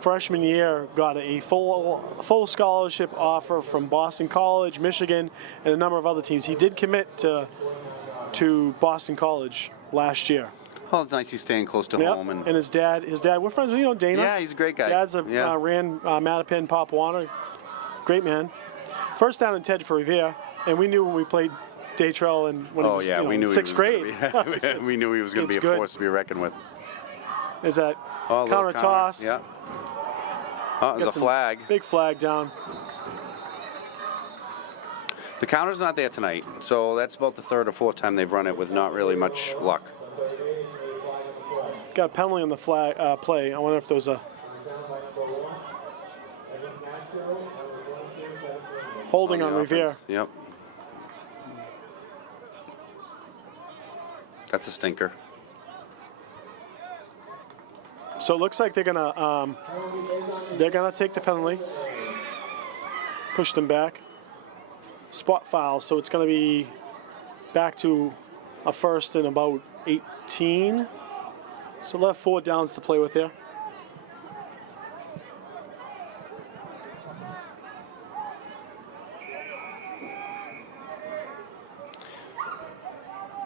freshman year, got a full scholarship offer from Boston College, Michigan, and a number of other teams. He did commit to Boston College last year. Oh, it's nice he's staying close to Yep. home. And his dad, we're friends with, you know, Dana. Yeah, he's a great guy. Dad's Yeah. ran Mattapan, Papuana. Great man. First down in Ted for Revere, and we knew when we played Datrell and when he was, you know, we in knew he sixth was gonna grade. be- we knew he was going to be a It's good. force to be reckoned with. Is that Oh, a little counter toss? Yeah. Oh, there's Got a some flag. Big flag down. The counter's not there tonight, so that's about the third or fourth time they've run it with not really much luck. Got a penalty on the flag play. I wonder if there was a holding on the Revere. offense. Yep. That's a stinker. So it looks like they're gonna take the penalty, push them back, spot foul. So it's gonna be back to a first and about 18. So left 4 downs to play with here.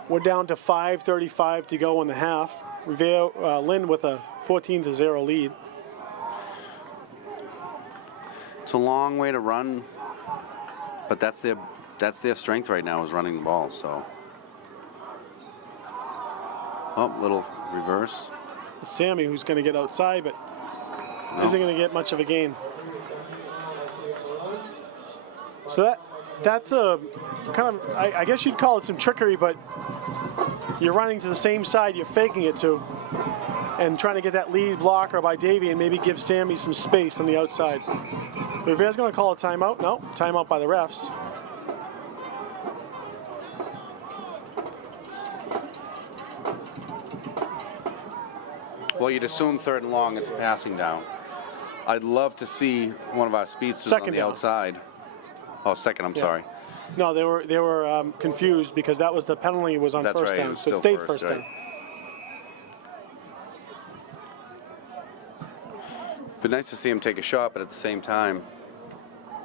We're down to 5:35 to go in the half. Revere, Lynn with a 14-0 lead. It's a long way to run, but that's their strength right now is running the ball. So, oh, little reverse. It's Sammy who's going to get outside, but isn't going to get much of a gain. So that's a kind of, I guess you'd call it some trickery, but you're running to the same side you're faking it to and trying to get that lead blocker by Davey and maybe give Sammy some space on the outside. Revere's going to call a timeout. No, timeout by the refs. Well, you'd assume third and long, it's a passing down. I'd love to see one of our speedsters on the outside. Oh, second, I'm sorry. No, they were confused because that was the penalty was on That's first right, down. it was So it still stayed first, first right. down. But nice to see him take a shot, but at the same time,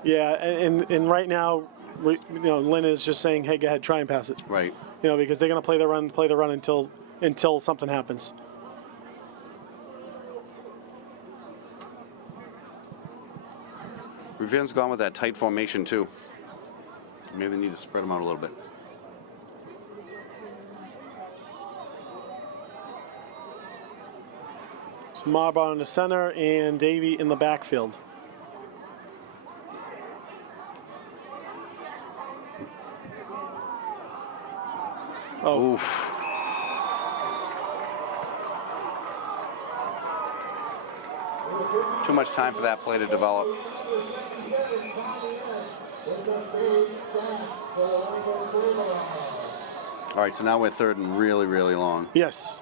Yeah, and right now, you know, Lynn is just saying, hey, go ahead, try and pass it. right. You know, because they're going to play the run until something happens. Revere's gone with that tight formation too. Maybe they need to spread them out a little bit. So Marbar in the center and Davey in the backfield. Oh, Oof. Too much time for that play to develop. All right, so now we're third and really, really long. yes.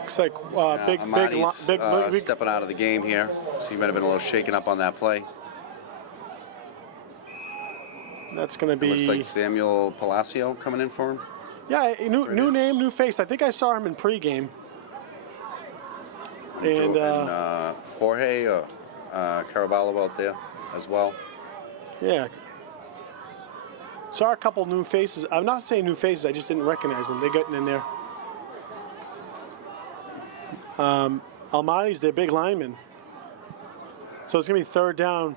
Looks like big Amadi's stepping out of the game here, so he might have been a little shaken up on that play. That's going to Looks be like Samuel Palacio coming in for him. yeah, new name, new face. I think I saw him in pregame. And Jorge Caraballo out there as well. yeah, saw a couple new faces. I'm not saying new faces. I just didn't recognize them. They getting in there. Almani's their big lineman. So it's going to be third down.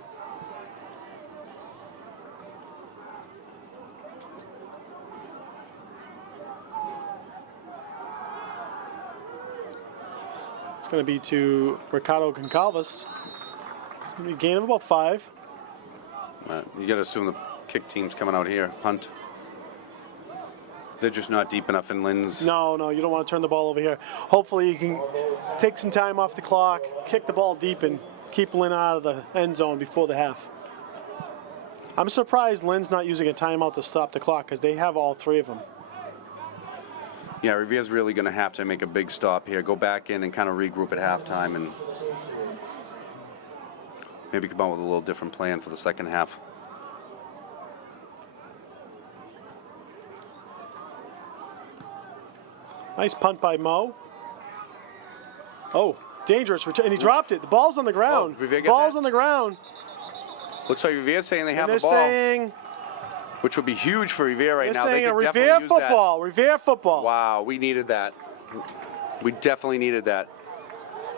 It's going to be to Ricardo Goncalves. It's going to be a gain of about 5. You got to assume the kick team's coming out here. Hunt. They're just not deep enough in Lynn's. No, you don't want to turn the ball over here. Hopefully you can take some time off the clock, kick the ball deep, and keep Lynn out of the end zone before the half. I'm surprised Lynn's not using a timeout to stop the clock because they have all 3 of them. Yeah, Revere's really going to have to make a big stop here. Go back in and kind of regroup at halftime and maybe come out with a little different plan for the second half. Nice punt by Mo. Oh, dangerous return, and he dropped it. The ball's on the ground. Oh, Revere get Ball's that? on the ground. Looks like Revere's saying they have And the they're ball, saying, which would be huge for Revere right they're now. They saying a could Revere definitely use football. Revere football. that. Wow, we needed that. We definitely needed that.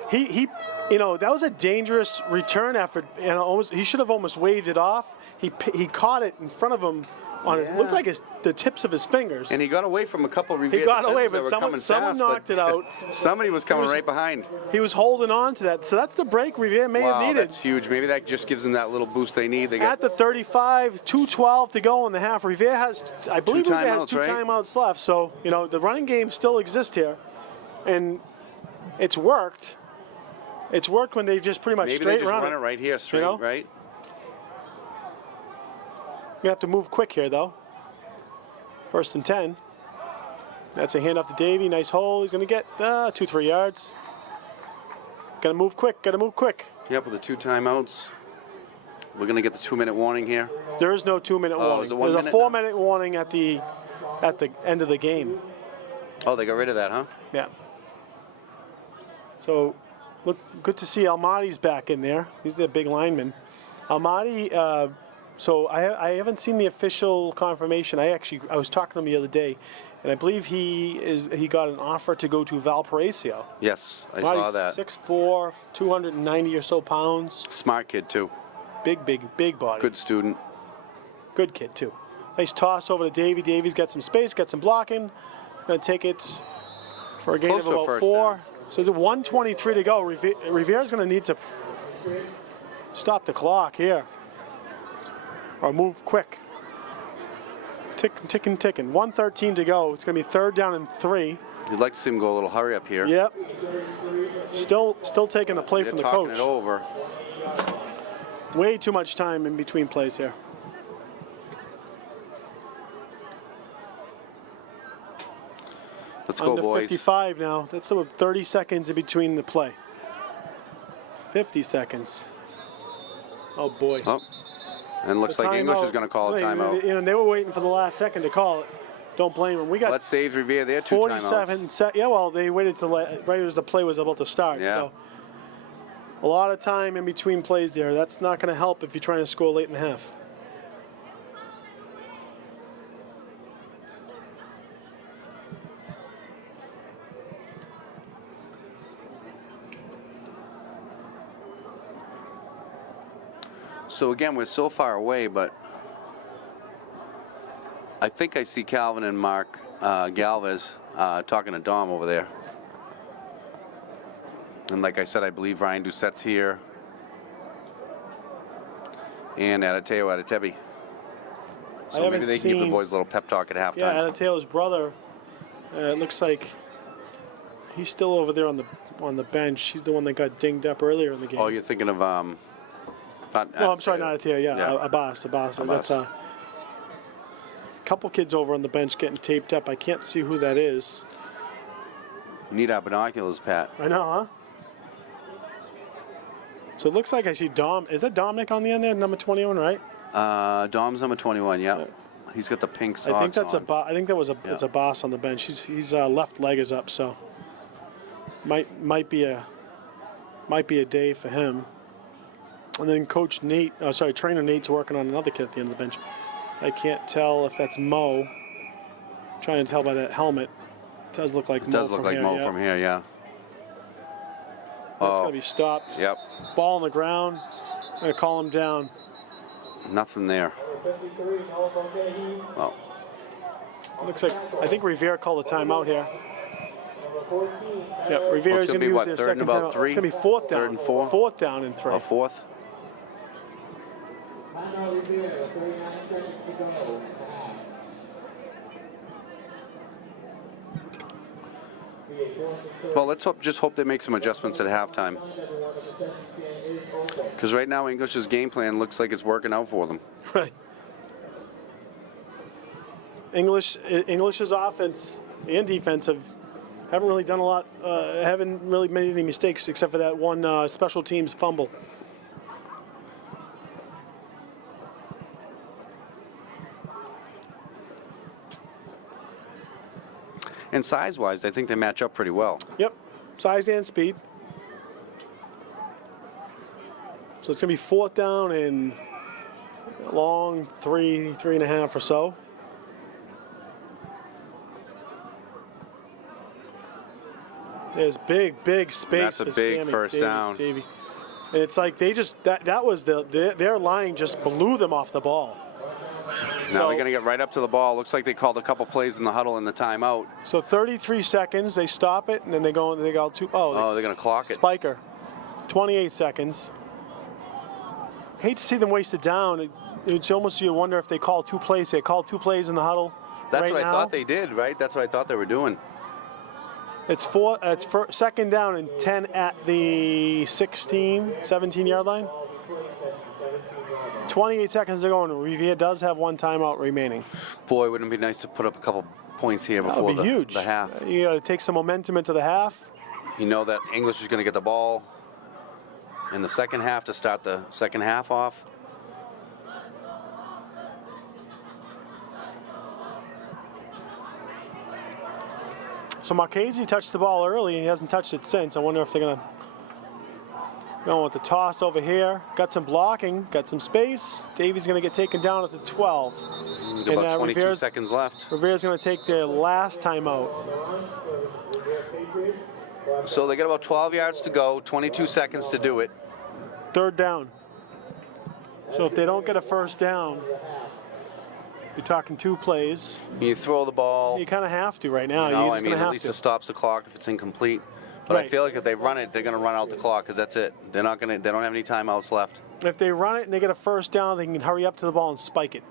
He, that was a dangerous return effort, and he should have almost waved it off. He caught it in front of him on his, looked like the tips of his fingers. And he got away from a couple of Revere He got away, defenders but that were someone coming knocked fast, it out. Somebody was coming right behind. He was holding on to that. So that's the break Revere may have Wow, needed. that's huge. Maybe that just gives them that little boost they need. They got At the 35, 2:12 to go in the half. Revere has, I believe Revere has two timeouts left. So, the running game still exists here. And it's worked. It's worked when they've just pretty much maybe straight they just run run it right here, straight, right? You have to move quick here, though. 1st and 10. That's a handoff to Davey. Nice hole. He's going to get 2-3 yards. Got to move quick. Got to move quick. Yep, with the 2 timeouts. We're going to get the 2-minute warning here. There is no 2-minute warning. Is it 1 There's minute a 4-minute warning at the end of the game. Oh, they got rid of that, huh? Yeah. So, look, good to see Almaty's back in there. He's the big lineman. Almaty, so I haven't seen the official confirmation. I was talking to him the other day, and I believe he got an offer to go to Valparaiso. Yes, I saw that. 6'4", 290 or so pounds. Smart kid, too. Big body. Good student. Good kid, too. Nice toss over to Davey. Davey's got some space, got some blocking. Going to take it for a gain Close of to a about first 4. down. So there's 1:23 to go. Rivere's going to need to stop the clock here. Or move quick. Ticking. 1:13 to go. It's going to be 3rd down and 3. You'd like to see him go a little hurry up here. Yep. Still taking the play They're from the talking coach. it over. Way too much time in between plays here. Let's go, Under boys. 55 now. That's about 30 seconds in between the play. 50 seconds. Oh, boy. Oh. And looks like English is going to call a timeout. They were waiting for the last second to call it. Don't blame them. We got Let's save Revere their 2 timeouts. Yeah, well, they waited till right as the play was about to start. Yeah. So a lot of time in between plays there. That's not going to help if you're trying to score late in the half. So again, we're so far away, but I think I see Calvin and Mark Galvez talking to Dom over there. And like I said, I believe Ryan Doucette's here. And Adateo Adetebi. So maybe they can give the boys a little pep talk at halftime. Yeah, Adateo's brother, it looks like he's still over there on the bench. He's the one that got dinged up earlier in the game. Oh, you're thinking of no, I'm sorry, not Adateo. Yeah. Abbas. That's a couple kids over on the bench getting taped up. I can't see who that is. We need our binoculars, Pat. I know, huh? So it looks like I see Dom. Is that Dominic on the end there, number 21, right? Dom's number 21. Yeah, he's got the pink socks. I think that's on. I think that was it's a boss on the bench. He's left leg is up, so might be a day for him. And then trainer Nate's working on another kid at the end of the bench. I can't tell if that's Mo. I'm trying to tell by that helmet. It does look like Mo. It does look like Mo from here, yeah. That's going to be stopped. Yep. Ball on the ground. I'm going to call him down. Nothing there. Oh. Looks like, I think Revere called a timeout here. Yeah, Revere is going to use their second timeout. It's going to be 4th down. 3rd and 4. 4th down and 3. A 4th. Well, let's just hope they make some adjustments at halftime. Because right now, English's game plan looks like it's working out for them. Right. English's offense and defense haven't really done a lot. Haven't really made any mistakes except for that one special teams fumble. And size-wise, I think they match up pretty well. Yep, size and speed. So it's going to be 4th down and long 3.5 or so. There's big space. That's a for big Sammy, first down. Davey. And it's like they just that was their line just blew them off the ball. Now they're going to get right up to the ball. Looks like they called a couple plays in the huddle in the timeout. So 33 seconds, they stop it, and then they go two. Oh, they're going to clock it. Spiker. 28 seconds. Hate to see them waste it down. It's almost you wonder if they call 2 plays. They call 2 plays in the huddle. That's right what now. I thought they did, right? That's what I thought they were doing. It's 2nd down and 10 at the 17-yard line. 28 seconds to go, and Revere does have 1 timeout remaining. Boy, wouldn't it be nice to put up a couple points here That before would be huge. the half. You got to take some momentum into the half. You know that English is going to get the ball in the second half to start the second half off. So Marchese touched the ball early, and he hasn't touched it since. I wonder if they're going to go with the toss over here. Got some blocking, got some space. Davies going to get taken down at the 12. About 22 seconds left. Revere's going to take their last timeout. So they got about 12 yards to go, 22 seconds to do it. 3rd down. So if they don't get a first down, you're talking 2 plays. You throw the ball. You kind of have to right now. You know, You're I just mean, gonna at have least to. it stops the clock if it's incomplete. But I Right. feel like if they run it, they're going to run out the clock because that's it. They're not going to. They don't have any timeouts left. If they run it and they get a first down, they can hurry up to the ball and spike it.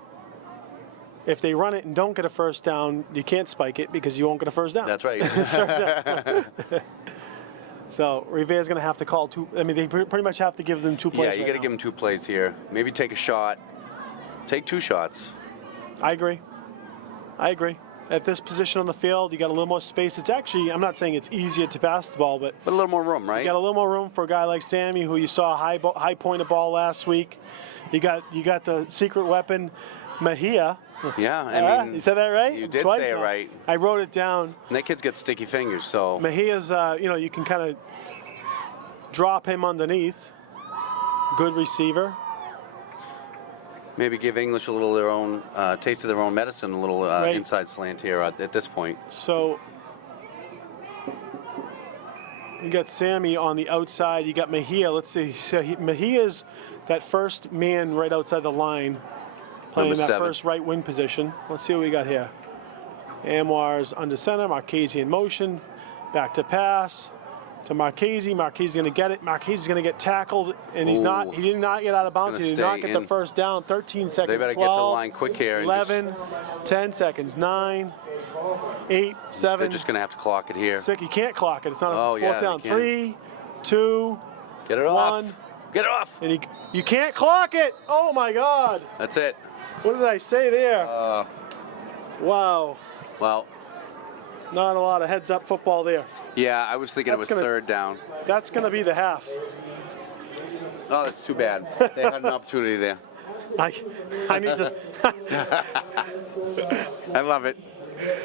If they run it and don't get a first down, you can't spike it because you won't get a first down. That's right. So Revere's going to have to call 2. I mean, they pretty much have to give them 2 plays. Yeah, you got to give them 2 plays here. Maybe take a shot. Take 2 shots. I agree. At this position on the field, you got a little more space. It's actually, I'm not saying it's easier to pass the ball, but a little more room, right? you got a little more room for a guy like Sammy, who you saw high point a ball last week. You got the secret weapon, Mejia. Yeah, I mean, you said that right? You did Twice say it now. right. I wrote it down. And that kid's got sticky fingers, so. Mejia's, you can kind of drop him underneath. Good receiver. Maybe give English a little their own taste of their own medicine, a little Right. inside slant here at this point. So you got Sammy on the outside. You got Mejia. Let's see. So Mejia's that first man right outside the line, playing Number that 7. first right wing position. Let's see what we got here. Anwar's under center. Marchese in motion. Back to pass to Marchese. Marchese's going to get it. Marchese's going to get tackled, and he's not. He did not get out of bounds. gonna He did not stay get the in. first down. 13 seconds. They better 12, get to the line quick here. And 11, 10 seconds. 9, 8, 7. they're just going to have to clock it here. 6. You can't clock it. It's not Oh, a 4th yeah, down. they can. 3, 2, Get it 1. off. Get it off. And you can't clock it. Oh my God. That's it. What did I say there? Wow. Well, Not a lot of heads-up football there. yeah, I was thinking That's it was gonna- 3rd down. That's going to be the half. Oh, that's too bad. They had an opportunity there. I need to. I love it.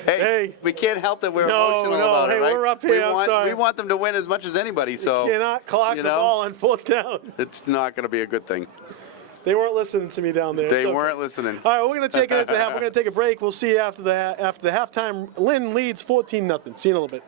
Hey, we can't help that we're No, emotional no, about hey, it, right? we're up here, I'm sorry. We want them to win as much as anybody, so Cannot clock you the know, ball on 4th down. it's not going to be a good thing. They weren't listening to me down there. They It's okay. weren't listening. All right, we're going to take it at the half. We're going to take a break. We'll see you after the halftime. Lynn leads 14-0. See you in a little bit.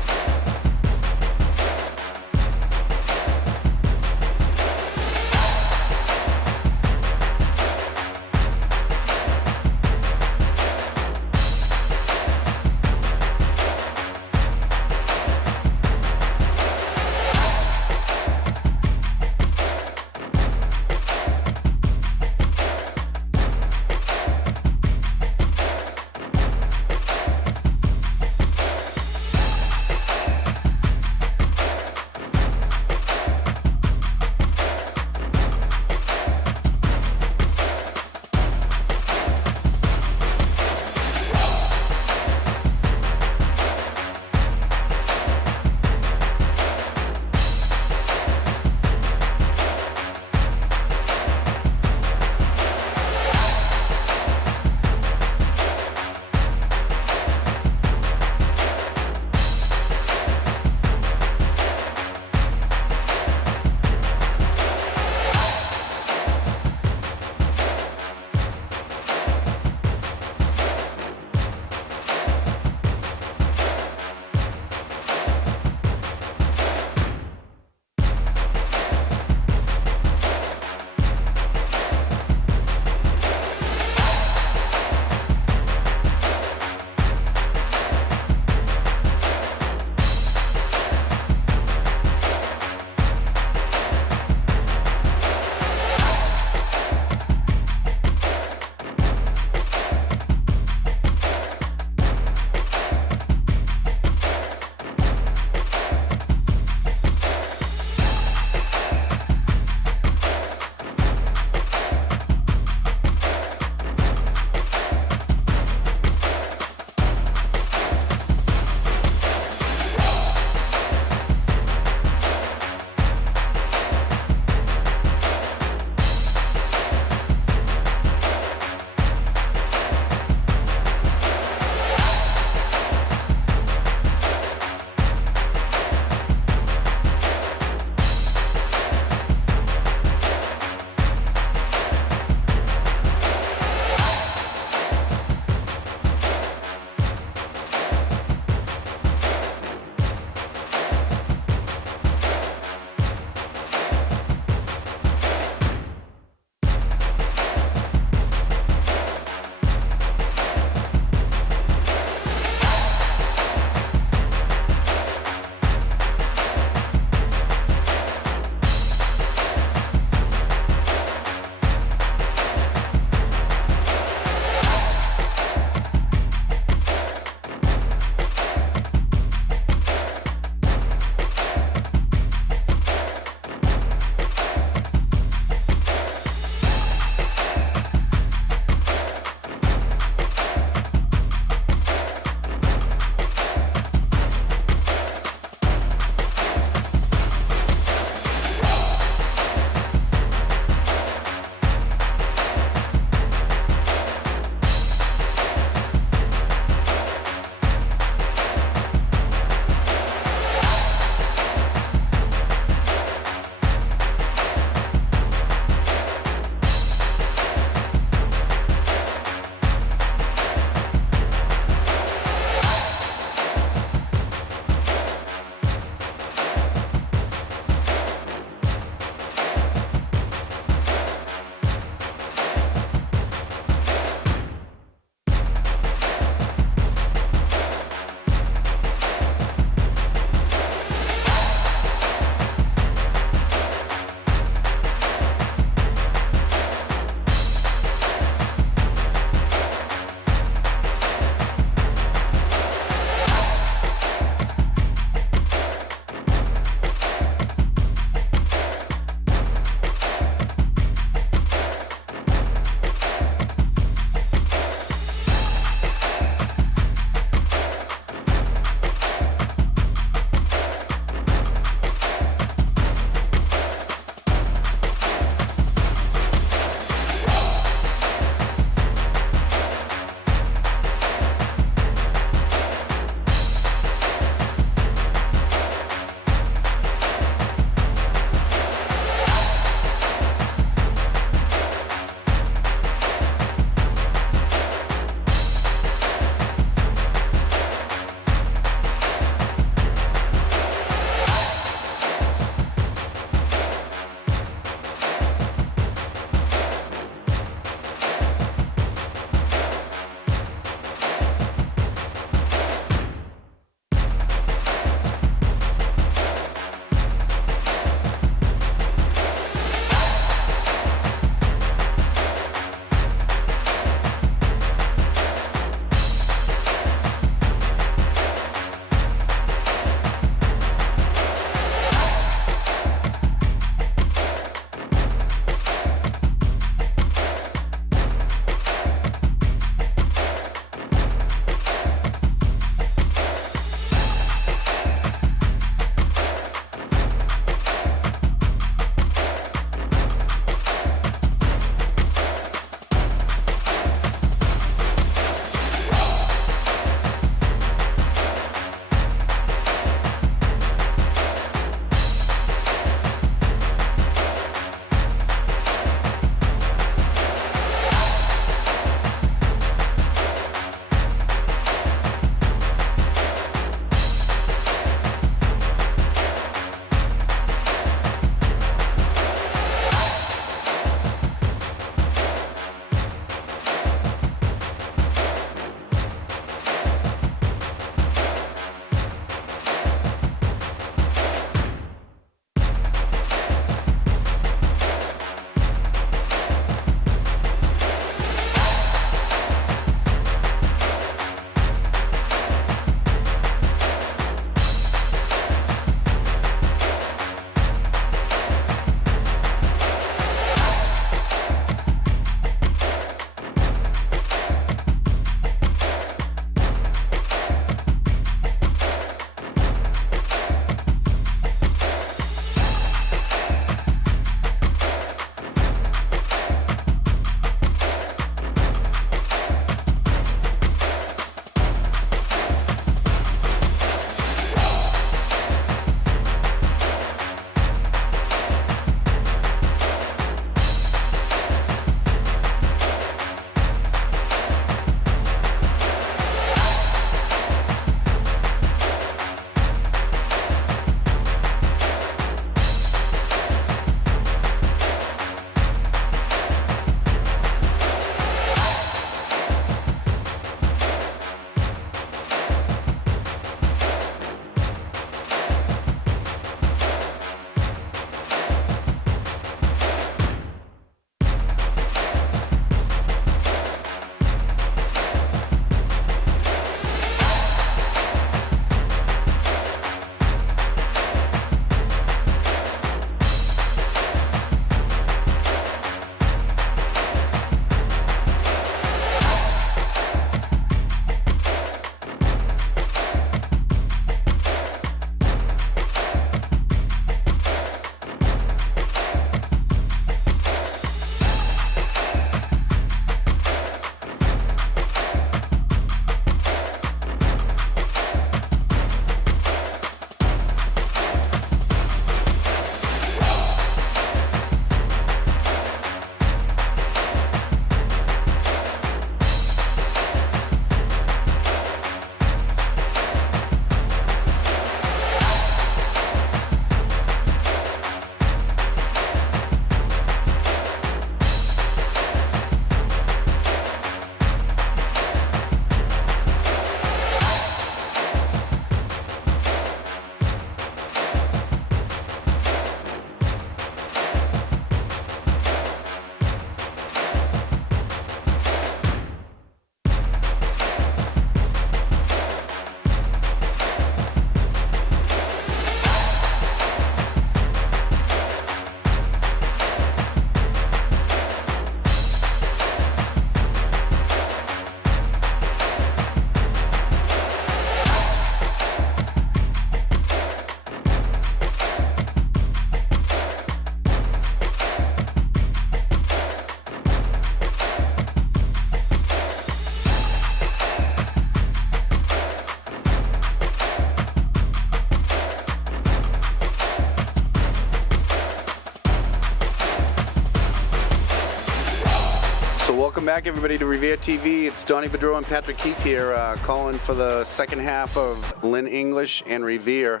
back, everybody, to Revere TV. It's Donnie Bedreau and Patrick Keefe here, calling for the second half of Lynn English and Revere.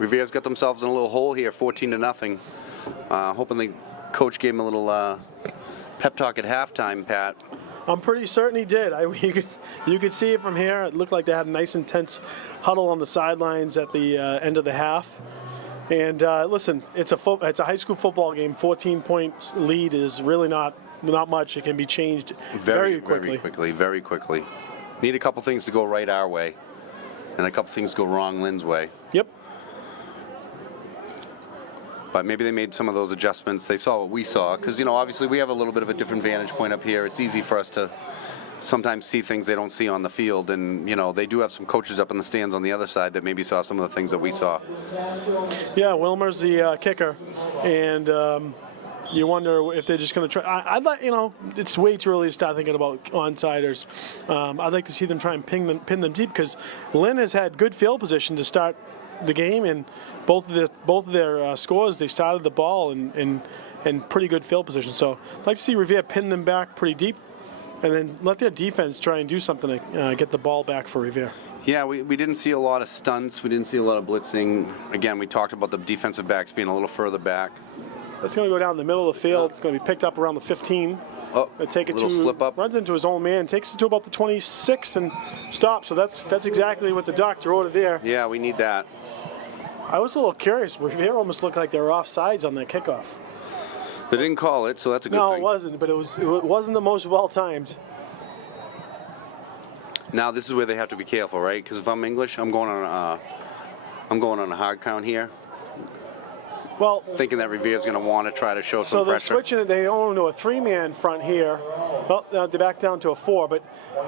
Revere's got themselves in a little hole here, 14-0. Hoping the coach gave him a little pep talk at halftime, Pat. I'm pretty certain he did. You could see it from here. It looked like they had a nice, intense huddle on the sidelines at the end of the half. And listen, it's a high school football game. 14-point lead is really not much. It can be changed very quickly. Very quickly. Need a couple things to go right our way, and a couple things to go wrong Lynn's way. Yep. But maybe they made some of those adjustments. They saw what we saw, because, you know, obviously we have a little bit of a different vantage point up here. It's easy for us to sometimes see things they don't see on the field, and, you know, they do have some coaches up in the stands on the other side that maybe saw some of the things that we saw. Yeah, Wilmer's the kicker, and you wonder if they're just going to try. I'd like, you know, it's way too early to start thinking about onsiders. I'd like to see them try and pin them deep, because Lynn has had good field position to start the game, and both of their scores, they started the ball in pretty good field position. So I'd like to see Revere pin them back pretty deep, and then let their defense try and do something to get the ball back for Revere. Yeah, we didn't see a lot of stunts. We didn't see a lot of blitzing. Again, we talked about the defensive backs being a little further back. It's going to go down the middle of the field. It's going to be picked up around the 15. Oh, take it little slip up. Runs into his own man, takes it to about the 26 and stops. So that's exactly what the doctor ordered there. Yeah, we need that. I was a little curious. Revere almost looked like they were offsides on that kickoff. They didn't call it, so that's a good thing. No, it wasn't, but it wasn't the most well-timed. Now this is where they have to be careful, right? Because if I'm English, I'm going on a hard count here. Well, thinking that Revere's going to want to try to show some pressure. So they're switching it. They own to a 3-man front here. Well, they're back down to a 4. But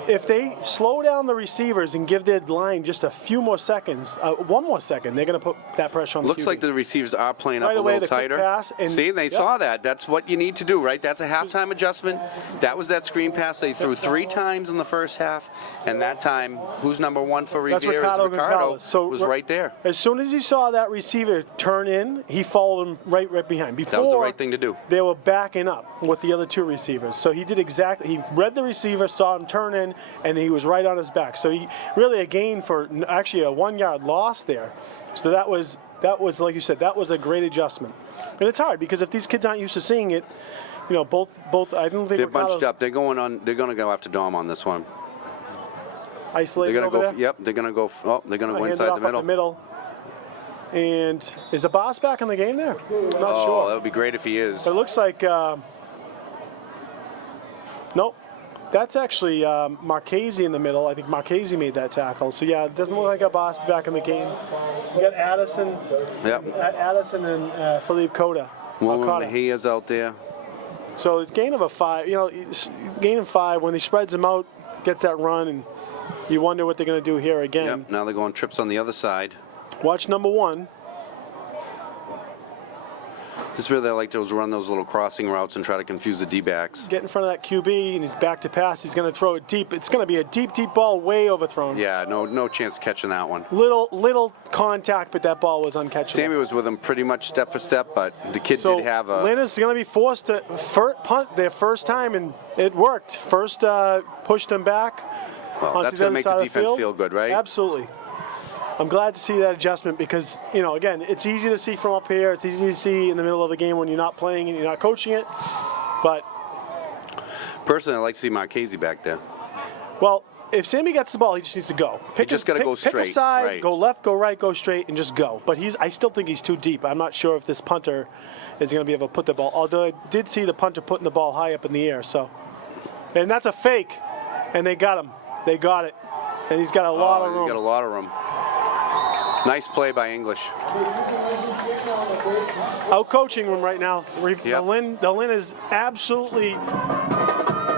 if they slow down the receivers and give their line just a few more seconds, 1 more second, they're going to put that pressure on the Looks QB. like the receivers are playing right up a away, little tighter. Pass and, see, they saw that. That's what you need to do, right? That's a halftime adjustment. That was that screen pass they threw 3 times in the first half, and that time, who's number 1 for Revere is Ricardo, so was right there. As soon as he saw that receiver turn in, he followed him right behind. Before, that was the right thing to do. They were backing up with the other 2 receivers. So he did exactly, he read the receiver, saw him turn in, and he was right on his back. So he really a gain for actually a 1-yard loss there. So that was like you said, that was a great adjustment. And it's hard because if these kids aren't used to seeing it, you know, both I don't think they're bunched up. They're going to go after Dom on this one. Isolated they're over go. there? Yep, they're going to go. Oh, they're going to go inside the middle. And is the boss back in the game there? Not sure. Oh, that would be great if he is. It looks like, nope. That's actually Marchese in the middle. I think Marchese made that tackle. So, yeah, it doesn't look like our boss is back in the game. We got Addison. Yep. Addison and Philippe Cota. He is out there. So it's gain of a 5. You know, gain of 5. When he spreads them out, gets that run, and you wonder what they're going to do here again. Yep. Now they're going trips on the other side. Watch number 1. This is where they like to run those little crossing routes and try to confuse the D-backs. Get in front of that QB, and he's back to pass. He's going to throw it deep. It's going to be a deep, deep ball, way overthrown. Yeah, no chance of catching that one. Little contact, but that ball was uncatchable. Sammy was with him pretty much step for step, but the kid did have a... Lynn is going to be forced to punt their first time, and it worked. First pushed them back. Well, that's going to make the defense feel good, right? Absolutely. I'm glad to see that adjustment because, you know, again, it's easy to see from up here. It's easy to see in the middle of the game when you're not playing and you're not coaching it. But personally, I like to see Marchese back there. Well, if Sammy gets the ball, he just needs to go. He just got to go straight. Pick a side, right. Go left, go right, go straight, and just go. But I still think he's too deep. I'm not sure if this punter is going to be able to put the ball. Although I did see the punter putting the ball high up in the air. So, and that's a fake, and they got him. They got it, and he's got a lot of room. He's got a lot of room. Nice play by English. Out coaching them right now. Yep. The Lynn is absolutely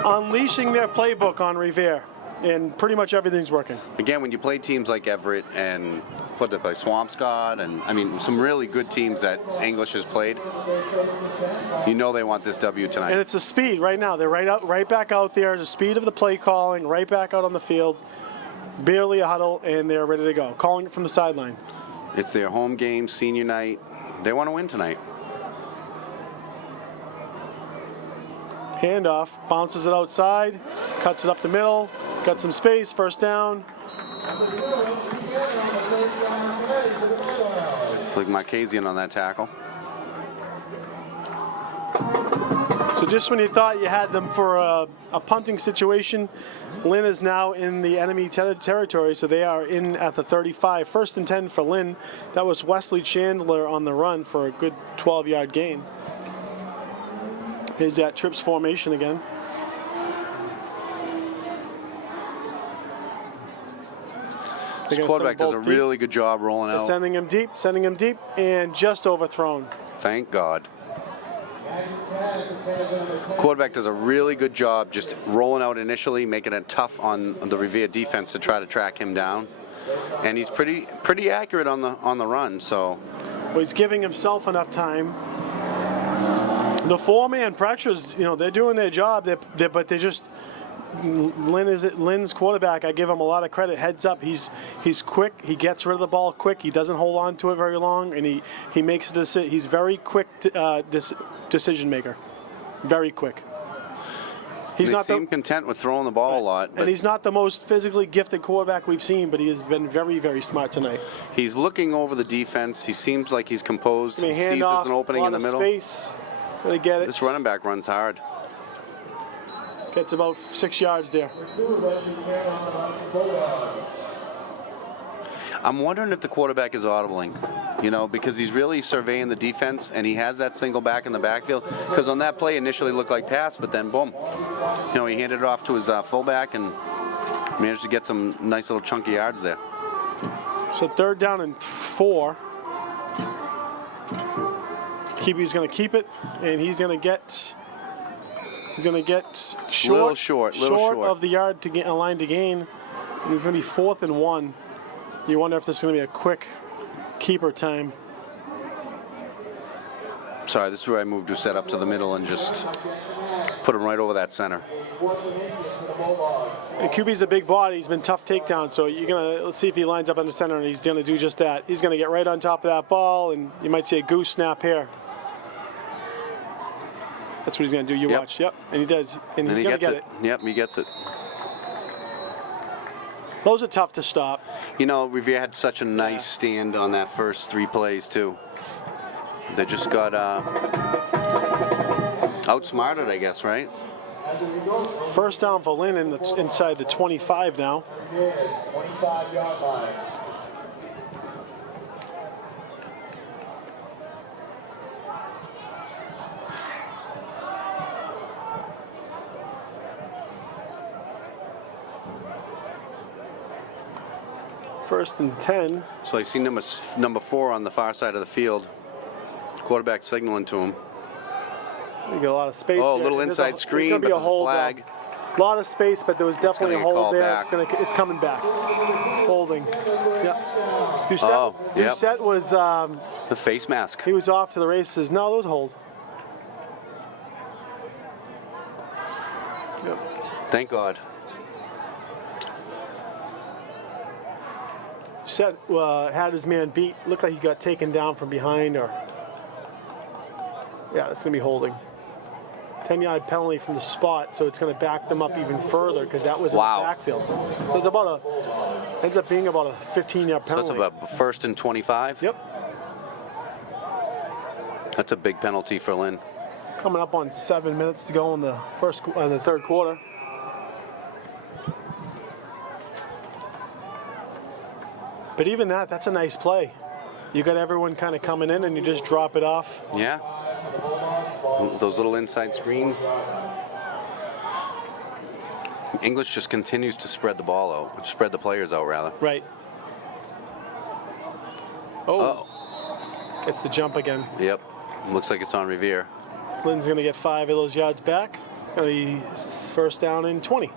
unleashing their playbook on Revere, and pretty much everything's working. Again, when you play teams like Everett and put up by Swampscott, and I mean some really good teams that English has played, you know they want this W tonight. And it's the speed right now. They're right back out there. The speed of the play calling, right back out on the field. Barely a huddle, and they're ready to go. Calling it from the sideline. It's their home game, senior night. They want to win tonight. Handoff, bounces it outside, cuts it up the middle, got some space, first down. Like Marquesian on that tackle. So just when you thought you had them for a punting situation, Lynn is now in the enemy territory, so they are in at the 35. First and 10 for Lynn. That was Wesley Chandler on the run for a good 12-yard gain. Here's that trips formation again. This quarterback does a really good job rolling out. Sending him deep, and just overthrown. Thank God. Quarterback does a really good job just rolling out initially, making it tough on the Revere defense to try to track him down. And he's pretty accurate on the run. So well, he's giving himself enough time. The four-man pressures, you know, they're doing their job, but they just. Lynn's quarterback. I give him a lot of credit. Heads up, he's quick. He gets rid of the ball quick. He doesn't hold on to it very long, and he makes a decision. He's very quick decision maker. Very quick. They seem content with throwing the ball a lot. And he's not the most physically gifted quarterback we've seen, but he has been very, very smart tonight. He's looking over the defense. He seems like he's composed. He sees there's an opening in the middle. Space. They get it. This running back runs hard. Gets about 6 yards there. I'm wondering if the quarterback is audibling, you know, because he's really surveying the defense, and he has that single back in the backfield. Because on that play, initially looked like pass, but then boom, you know, he handed it off to his fullback and managed to get some nice little chunky yards there. So 3rd down and 4. He's going to keep it, and he's going to get. He's going to get short of the yard to get a line to gain. And he's going to be 4th and 1. You wonder if this is going to be a quick keeper time. Sorry, this is where I moved to set up to the middle and just put him right over that center. And QB's a big body. He's been tough takedown. So you're going to let's see if he lines up in the center, and he's going to do just that. He's going to get right on top of that ball, and you might see a goose snap here. That's what he's going to do. You watch. Yep. And he does. And he's going to get it. Yep, he gets it. Those are tough to stop. You know, Revere had such a nice stand on that first 3 plays, too. They just got outsmarted, I guess, right? First down for Lynn inside the 25 now. 25-yard line. First and 10. So I see number 4 on the far side of the field. Quarterback signaling to him. You got a lot of space. Oh, a there. little inside screen, but there's a flag. A lot of space, but there was definitely a hold there. Back. It's coming back. Holding. Yeah. Doucette was. The face mask. He was off to the races. No, there was a hold. Yep. Thank God. Set had his man beat. Looked like he got taken down from behind, or yeah, it's gonna be holding. 10-yard penalty from the spot, so it's gonna back them up even further because that was in the backfield. So it's ends up being about a 15-yard penalty. So that's about 1st and 25. Yep. That's a big penalty for Lynn. Coming up on 7 minutes to go in the third quarter. But even that's a nice play. You got everyone kind of coming in, and you just drop it off. Yeah. Those little inside screens. English just continues to spread the ball out, spread the players out, rather. Right. Oh. It's the jump again. Yep. Looks like it's on Revere. Lynn's going to get 5 of those yards back. It's going to be first down and 20.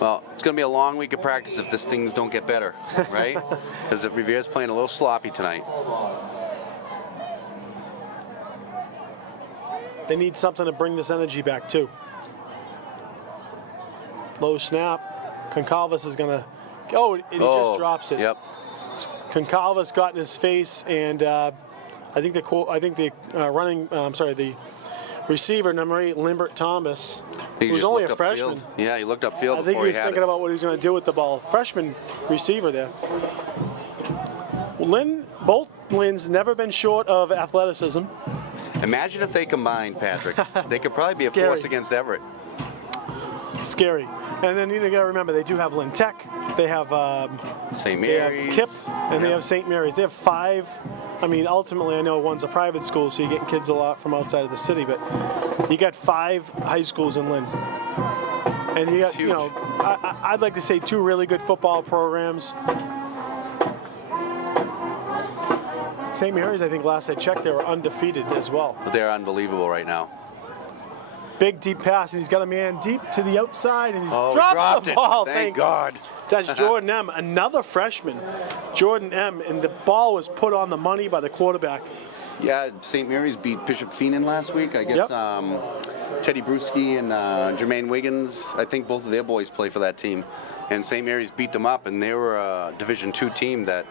Well, it's going to be a long week of practice if these things don't get better, right? Because Revere's playing a little sloppy tonight. They need something to bring this energy back, too. Low snap. Concalves is going to... Oh, and he just drops it. Yep. Concalves got in his face, and I think the the receiver, number 8, Limbert Thomas, who's only a freshman. Yeah, he looked upfield I think before he was had thinking it. about what he was going to do with the ball. Freshman receiver there. Both Lynn's never been short of athleticism. Imagine if they combined, Patrick. They could probably be a Scary. force against Everett. Scary. And then you got to remember, they do have Lynn Tech. They have St. they have Mary's. KIP, and they have St. Mary's. They have 5. I mean, ultimately, I know one's a private school, so you're getting kids a lot from outside of the city, but you got 5 high schools in Lynn. And you got, huge. you know, I'd like to say 2 really good football programs. St. Mary's, I think last I checked, they were undefeated as well. But they're unbelievable right now. Big deep pass, and he's got a man deep to the outside, and he's dropped drops the it. ball. Thank God. That's Jordan M., another freshman. Jordan M., and the ball was put on the money by the quarterback. Yeah, St. Mary's beat Bishop Feenan last week. I guess Teddy Bruschi and Jermaine Wiggins, I think both of their boys play for that team. And St. Mary's beat them up, and they were a Division II team that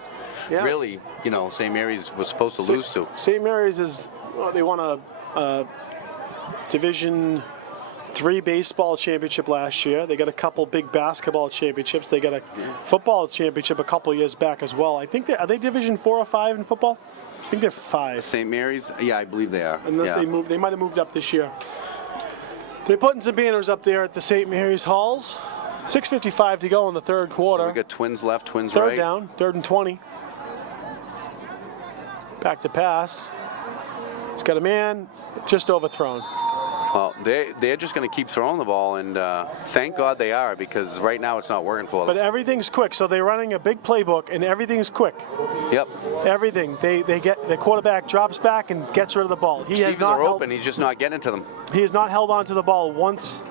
really, you know, St. Mary's was supposed to lose to. St. Mary's is, they won a Division III baseball championship last year. They got a couple big basketball championships. They got a football championship a couple years back as well. I think are they Division 4 or 5 in football? I think they're 5. St. Mary's, yeah, I believe they are. Unless they might have moved up this year. They're putting some banners up there at the St. Mary's Halls. 6:55 to go in the third quarter. So we got twins left, twins Third right. down, 3rd and 20. Back to pass. It's got a man just overthrown. Well, they're just going to keep throwing the ball, and thank God they are, because right now it's not working for them. But everything's quick, so they're running a big playbook, and everything's quick. Yep. Everything. They get the quarterback drops back and gets rid of the ball. Receivers are open. He's just not getting to them. He has not held on to the ball once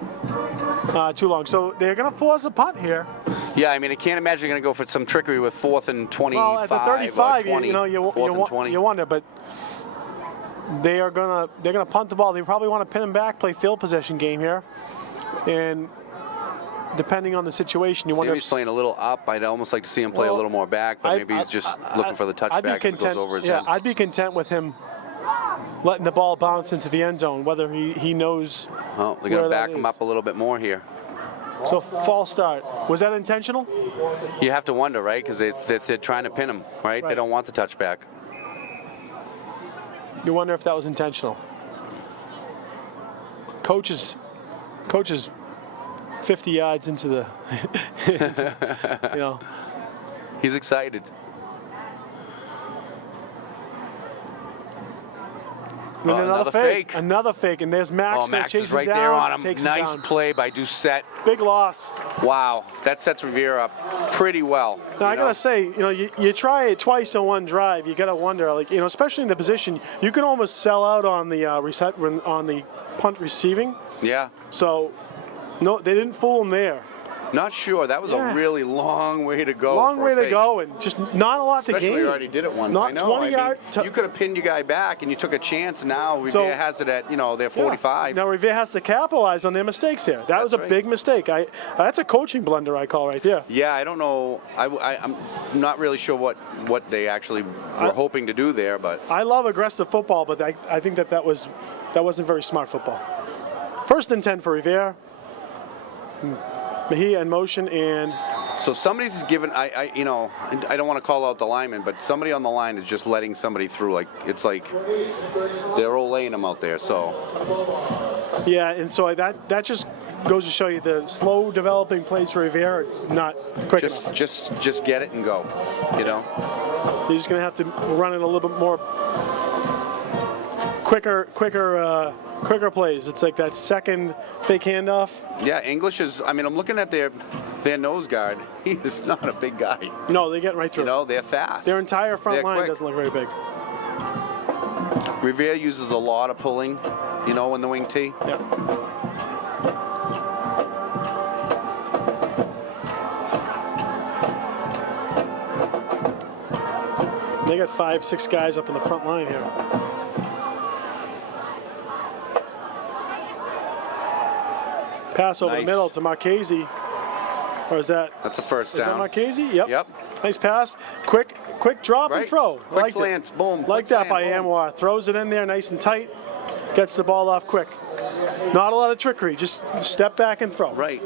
too long. So they're going to force a punt here. Yeah, I mean, I can't imagine they're going to go for some trickery with 4th and 25. Well, at the 35, or 20, you wonder, but they're gonna punt the ball. They probably want to pin him back, play field possession game here, and depending on the situation, you wonder. He's playing a little up. I'd almost like to see him play a little more back, but maybe he's just looking for the touchback if it goes over his head. I'd be content with him letting the ball bounce into the end zone, whether he knows. Well, they're going to back him up a little bit more here. So false start. Was that intentional? You have to wonder, right? Because they're trying to pin him, right? They don't want the touchback. You wonder if that was intentional. Coach is 50 yards into the, you know. He's excited. And another fake. Another fake, and there's Max. Oh, Max chase is right him there down, on him. takes Nice him down. play by Doucette. Big loss. Wow, that sets Revere up pretty well. Now, I gotta say, you know, you try it twice in one drive. You gotta wonder, like, you know, especially in the position, you can almost sell out on the on the punt receiving. Yeah. So, no, they didn't fool him there. Not sure. That was a really long way to go. Long way to go, and just not a lot to gain. Especially we already did it once. Not I know. 20 yards. You could have pinned your guy back, and you took a chance. Now Revere has it at, you know, they're 45. Now Revere has to capitalize on their mistakes here. That was a big mistake. That's a coaching blunder, I call right there. Yeah, I don't know. I'm not really sure what they actually were hoping to do there, but I love aggressive football, but I think that wasn't very smart football. 1st and 10 for Revere. Mejia in motion, and so somebody's given. I don't want to call out the lineman, but somebody on the line is just letting somebody through. Like it's like they're all laying them out there. So yeah, and so that just goes to show you the slow developing plays for Revere are not quick enough. Just get it and go. You know, you're just gonna have to run it a little bit more quicker plays. It's like that second fake handoff. Yeah, English is. I mean, I'm looking at their nose guard. He is not a big guy. No, they get right through. You know, they're fast. Their entire front line doesn't look very big. Revere uses a lot of pulling, you know, in the wing tee. Yeah. They got 5, 6 guys up in the front line here. Pass over the middle to Marchese. Or is that? That's a first Is that down. Marchese? Yep. Yep. Nice pass. Quick drop and Right. throw. Quick Liked slants, it. boom. Like Quick that by slant, boom. Anwar. Throws it in there nice and tight. Gets the ball off quick. Not a lot of trickery. Just step back and throw. Right.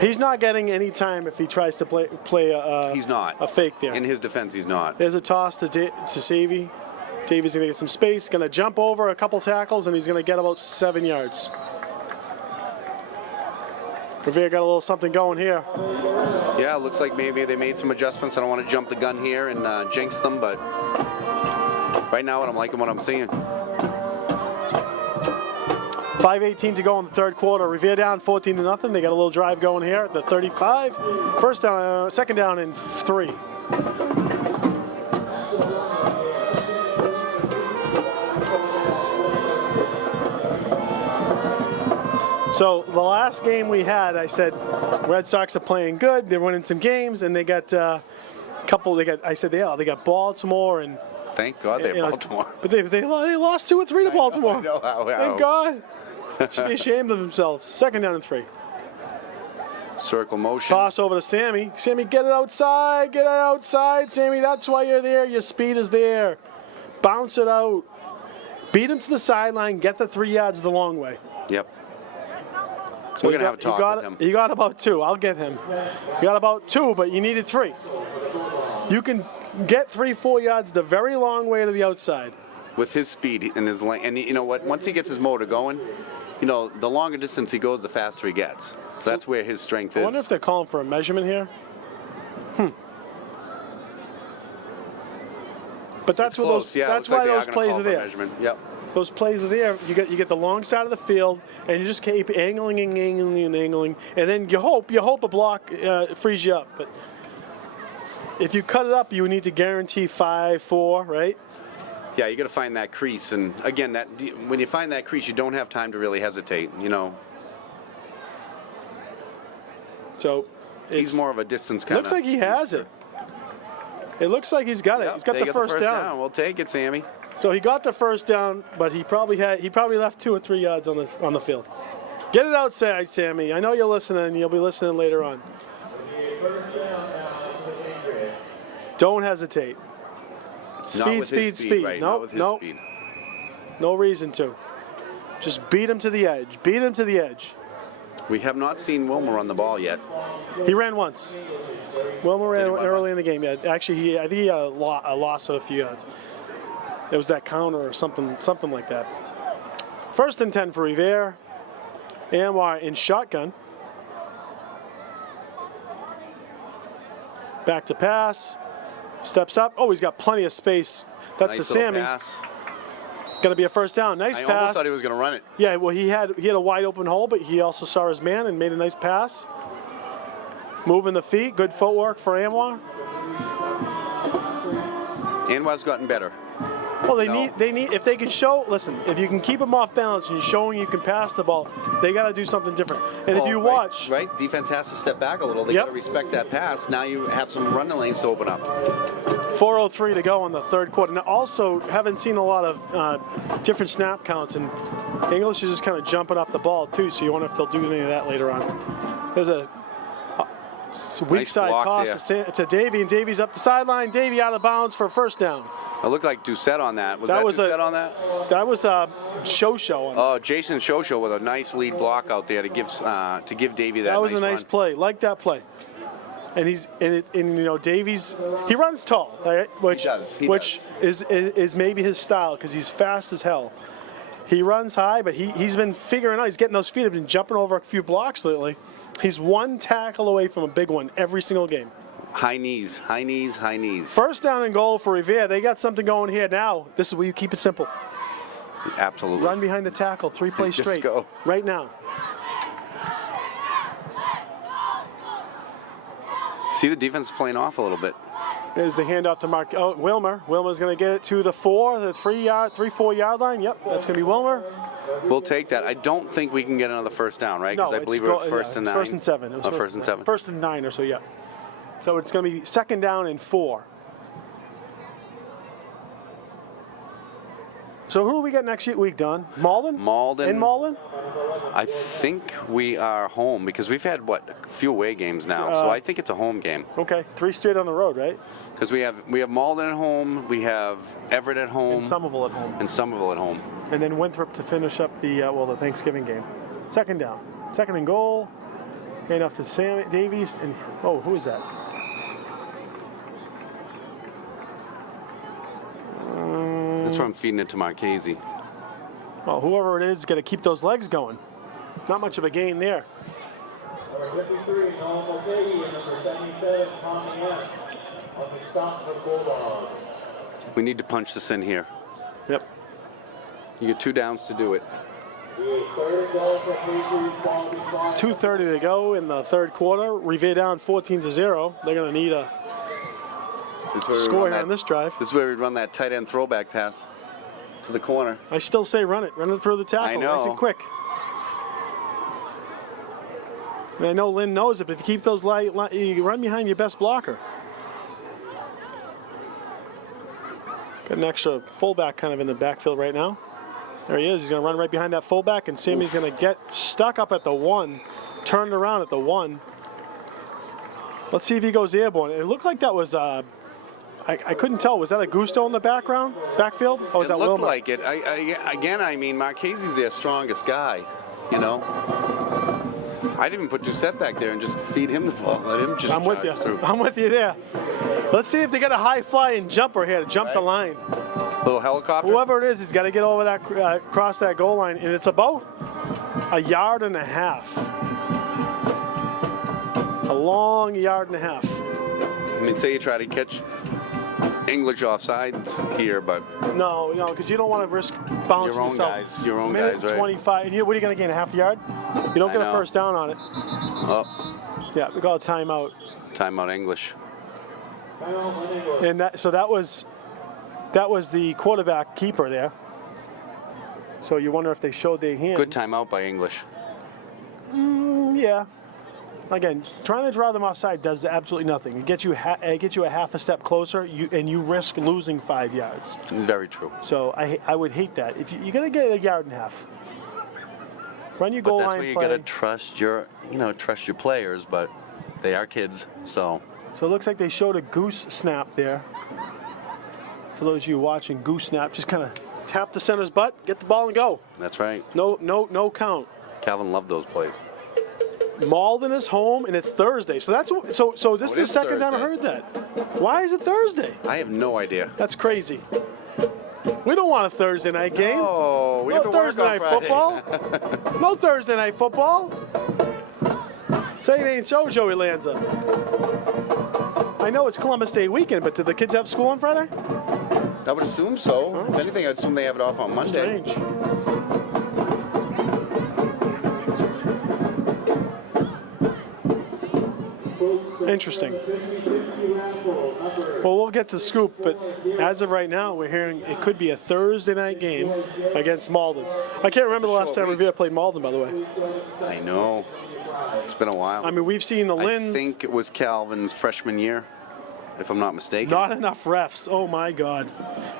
He's not getting any time if he tries to play He's not. a fake there. In his defense, he's not. There's a toss to Savy. Davy's going to get some space. Going to jump over a couple tackles, and he's going to get about 7 yards. Revere got a little something going here. Yeah, it looks like maybe they made some adjustments. I don't want to jump the gun here and jinx them, but right now I'm liking what I'm seeing. 5:18 to go in the third quarter. Revere down 14-0. They got a little drive going here at the 35. First down, second down and 3. So the last game we had, I said, Red Sox are playing good. They're winning some games, and they got a couple. They got Baltimore and. Thank God they're Baltimore. But they lost 2 or 3 to Baltimore. I know how. Thank God. Should be ashamed of themselves. Second down and 3. Circle motion. Toss over to Sammy. Sammy, get it outside. Get it outside, Sammy. That's why you're there. Your speed is there. Bounce it out. Beat him to the sideline. Get the 3 yards the long way. Yep. So We're going to have a talk with him. You got about 2. I'll get him. You got about 2, but you needed 3. You can get 3-4 yards the very long way to the outside. With his speed and his length. And you know what? Once he gets his motor going, you know, the longer distance he goes, the faster he gets. So that's where his strength is. I wonder if they're calling for a measurement here. But that's where close. those. Yeah, that's looks like why they are those gonna plays call are for there. measurement. Yep. Those plays are there. You get the long side of the field, and you just keep angling and angling and angling, and then you hope a block frees you up. But if you cut it up, you need to guarantee 5-4, right? Yeah, you got to find that crease, and again, when you find that crease, you don't have time to really hesitate. You know. So He's more of a distance kind of. Looks like he has it. It looks like he's got it. Yep, He's got they the first down. We'll take it, Sammy. So he got the first down, but he probably left 2 or 3 yards on the field. Get it outside, Sammy. I know you're listening. You'll be listening later on. Don't hesitate. Speed. Right, Nope. No reason to. Just beat him to the edge. Beat him to the edge. We have not seen Wilmer on the ball yet. He ran once. Wilmer ran early in the game. Yeah, actually, I think he had a loss of a few yards. It was that counter or something like that. First and 10 for Revere. Anwar in shotgun. Back to pass. Steps up. Oh, he's got plenty of space. That's Nice the little Sammy. pass. Going to be a first down. Nice I pass. almost thought he was going to run it. Yeah, well, he had a wide open hole, but he also saw his man and made a nice pass. Moving the feet. Good footwork for Anwar. Anwar's gotten better. Well, they need if they can show. Listen, if you can keep them off balance and you're showing you can pass the ball, they got to do something different. And if you watch, right, defense has to step back a little. They got to respect that pass. Now you have some running lanes to open up. 4:03 to go in the third quarter. Now, also haven't seen a lot of different snap counts, and English is just kind of jumping off the ball too. So you wonder if they'll do any of that later on. There's a weak side toss to Davy, and Davy's up the sideline. Davy out of bounds for a first down. It looked like Doucette on that. Was that Doucette on that? That was Shosho on that. Oh, Jason Shosho with a nice lead block out there to give Davy that. That was nice a nice run. play. Like that play. And Davies, he runs tall, right? Which is maybe his style because he's fast as hell. He runs high, but he's been figuring out. He's getting those feet. Have been jumping over a few blocks lately. He's one tackle away from a big one every single game. High knees, high knees, high knees. First down and goal for Revere. They got something going here now. This is where you keep it simple. Absolutely. Run behind the tackle, 3 plays Just straight. go. Right now. See, the defense is playing off a little bit. There's the handoff to Mark. Oh, Wilmer. Wilmer's going to get it to the 3-4 yard line. Yep, that's going to be Wilmer. We'll take that. I don't think we can get another first down, right? Because I believe it was first and 9. First and 7. Oh, first and 7. First and 9 or so, yeah. So it's going to be second down and 4. So who do we got next week, Don? Malden? Malden. In Malden? I think we are home because we've had, what, a few away games now. So I think it's a home game. Okay, 3 straight on the road, right? Because we have Malden at home, we have Everett at home. And Somerville at home. And Somerville at home. And then Winthrop to finish up the Thanksgiving game. Second down. Second and goal. Hand off to Sam Davies. And, oh, who is that? That's where I'm feeding it to Marchese. Well, whoever it is got to keep those legs going. Not much of a gain there. Number 53, Noel Mulcahy, and number 77, Tommy M. On the stop for Bulldogs. We need to punch this in here. Yep. You get 2 downs to do it. 2:30 to go in the third quarter. Revere down 14-0. They're going to need a score here on this drive. This is where we run that tight end throwback pass to the corner. I still say run it. Run it through the tackle. I know. Nice and quick. And I know Lynn knows it, but if you keep those light, you run behind your best blocker. Got an extra fullback kind of in the backfield right now. There he is. He's going to run right behind that fullback, and Sammy's going to get stuck up at the 1, turned around at the 1. Let's see if he goes airborne. It looked like that was, I couldn't tell. Was that a Gusto in the backfield? Or was that It looked Wilmer? like it. I mean, Marchese's their strongest guy, you know. I'd even put Doucette back there and just feed him the ball. Let him just I'm with you. charge through. I'm with you there. Let's see if they got a high flying jumper here to jump the line. Little helicopter. Whoever it is, he's got to get over that, cross that goal line, and it's about 1.5 yards. A long 1.5 yards. I mean, say you try to catch English offsides here, but No, because you don't want to risk bouncing your own yourself. guys, your own Minute guys, right? 25, and what are you going to gain, a half yard? You don't get a know. first down on it. Oh, Yeah, we call it timeout. timeout English. And that was the quarterback keeper there. So you wonder if they showed their hand. Good timeout by English. Yeah. Again, trying to draw them offside does absolutely nothing. It gets you a half a step closer, and you risk losing 5 yards. Very true. So I would hate that. If you got to get 1.5 yards. Run your But goal that's line where you play. gotta trust your players, but they are kids, so. So it looks like they showed a goose snap there. For those of you watching, goose snap, just kind of tap the center's butt, get the ball and go. That's right. No count. Calvin loved those plays. Malden is home, and it's Thursday. So this it is the is second time I Thursday. heard that. Why is it Thursday? I have no idea. That's crazy. We don't want a Thursday night game. Oh, we have to No work Thursday on night Friday. football. No Thursday night football. Say it ain't so, Joey Lanza. I know it's Columbus Day weekend, but do the kids have school on Friday? I would assume so. If anything, I'd assume they have it off on Monday. Strange. Interesting. Well, we'll get to the scoop, but as of right now, we're hearing it could be a Thursday night game against Malden. I can't remember the last time Revere played Malden, by the way. I know. It's been a while. I mean, we've seen the Lynn's. I think it was Calvin's freshman year, if I'm not mistaken. Not enough refs. Oh, my God.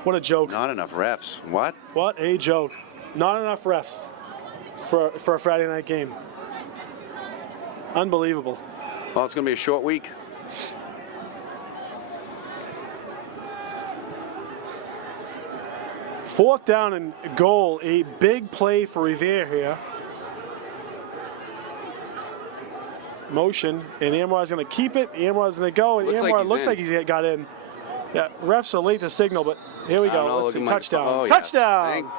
What a joke. Not enough refs. What? What a joke. Not enough refs for a Friday night game. Unbelievable. Well, it's going to be a short week. Fourth down and goal. A big play for Revere here. Motion, and Amroy's going to keep it. Amroy's going to go, and Amroy looks like he's got in. Yeah, refs are late to signal, but here we go. Let's see. Touchdown. Oh, yeah. Touchdown.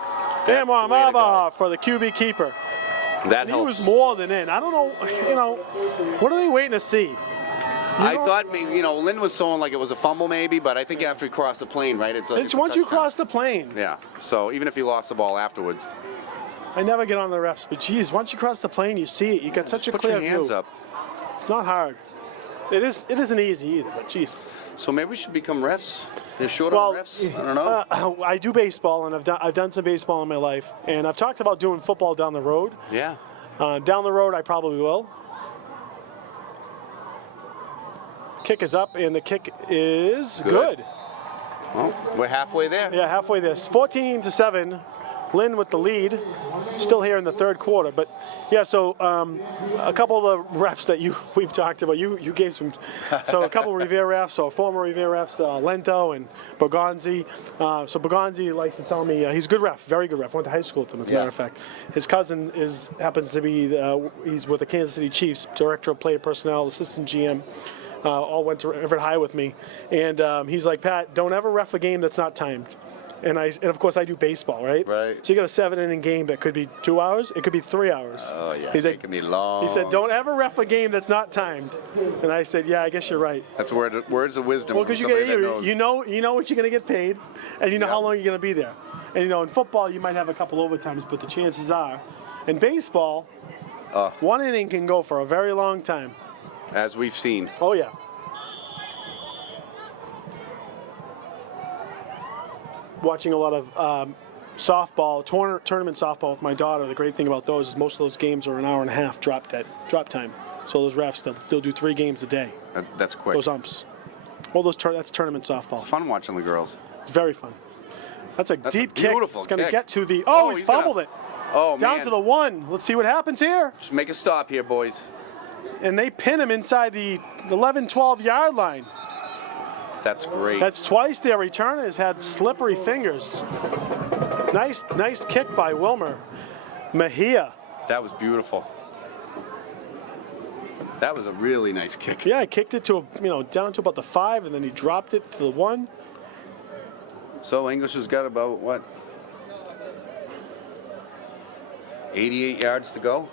Amroy Maba for the QB keeper. That He helps. was more than in. I don't know, what are they waiting to see? I thought maybe, Lynn was showing like it was a fumble maybe, but I think after he crossed the plane, right? It's once you touchdown. cross the plane. Yeah. So even if he lost the ball afterwards. I never get on the refs, but geez, once you cross the plane, you see it. You got such a Put clear your hands view. up. It's not hard. It isn't easy either, but geez. So maybe we should become refs. They're short on refs. I don't know. I do baseball, and I've done some baseball in my life, and I've talked about doing football down the road. Yeah. Down the road, I probably will. Kick is up, and the kick is good. Well, we're halfway there. Yeah, halfway there. 14-7. Lynn with the lead. Still here in the third quarter. But yeah, so a couple of the refs that we've talked about, you gave some. So a couple of Revere refs, so former Revere refs, Lento and Bergonzi. So Bergonzi likes to tell me he's a good ref, very good ref. Went to high school with him, as a matter of fact. His cousin happens to be he's with the Kansas City Chiefs, director of player personnel, assistant GM. All went to Everett High with me, and he's like, Pat, don't ever ref a game that's not timed. And of course I do baseball, right? Right. So you got a 7-inning game that could be 2 hours, it could be 3 hours. Oh yeah. He's like, it can be long. he said, don't ever ref a game that's not timed. And I said, yeah, I guess you're right. That's words of wisdom. Well, from because you somebody that knows. you know what you're gonna get paid, and you know how long you're gonna be there. And you know, in football you might have a couple overtimes, but the chances are, in baseball, 1 inning can go for a very long time. As we've seen. Oh yeah. Watching a lot of softball, tournament softball with my daughter. The great thing about those is most of those games are an hour and a half drop time. So those refs, they'll do 3 games a day. That's quick. Those umps. All those that's tournament softball. It's fun watching the girls. It's very fun. That's a deep kick. Beautiful It's going to kick. get to the. Oh, he's fumbled it. Oh, Down man. to the 1. Let's see what happens here. Just make a stop here, boys. And they pin him inside the 11, 12 yard line. That's great. That's twice their returner has had slippery fingers. Nice kick by Wilmer Mejia. That was beautiful. That was a really nice kick. Yeah, I kicked it to down to about the 5, and then he dropped it to the 1. So English has got about what? 88 yards to go.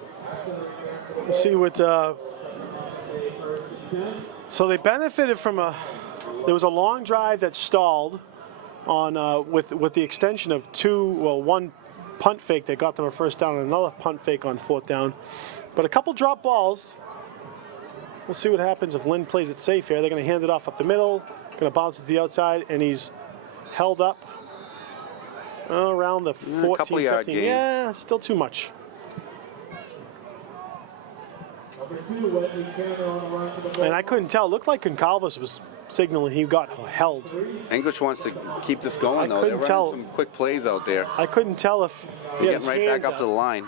Let's see what. So they benefited from there was a long drive that stalled on with the extension of 1 punt fake that got them a first down and another punt fake on 4th down. But a couple drop balls. We'll see what happens if Lynn plays it safe here. They're going to hand it off up the middle, going to bounce it to the outside, and he's held up around the 14, couple yard 15. gain. Yeah, still too much. And I couldn't tell. It looked like Goncalves was signaling he got held. English wants to keep this going, though. They're couldn't tell. running some quick plays out there. I couldn't tell if he had Getting his right hands back up to the line.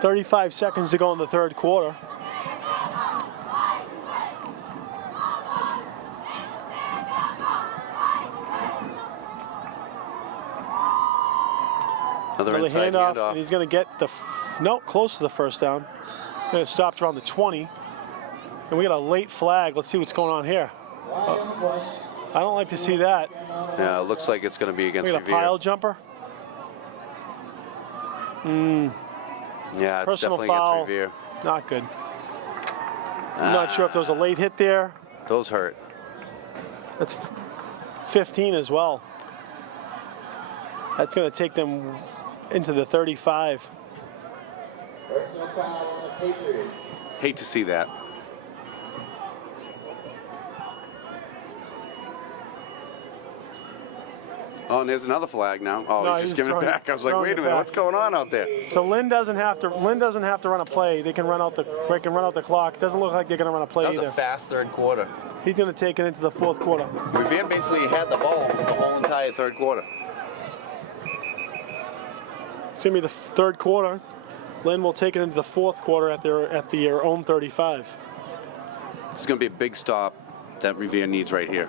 35 seconds to go in the third quarter. Another inside handoff. And he's going to get close to the first down. Going to stop around the 20. And we got a late flag. Let's see what's going on here. I don't like to see that. Yeah, it looks like it's going to be against We got a Revere. pile jumper. Yeah, it's Personal definitely foul. against Revere. Not good. I'm not sure if there was a late hit there. Those hurt. That's 15 as well. That's going to take them into the 35. Hate to see that. Oh, and there's another flag now. Oh, No, he's just giving it back. I was like, wait a minute, back. what's going on out there? So Lynn doesn't have to run a play. They can run out the clock. Doesn't look like they're going to run a play That was either. a fast third quarter. He's going to take it into the fourth quarter. Revere basically had the ball almost the whole entire third quarter. It's going to be the third quarter. Lynn will take it into the fourth quarter at their own 35. This is going to be a big stop that Revere needs right here.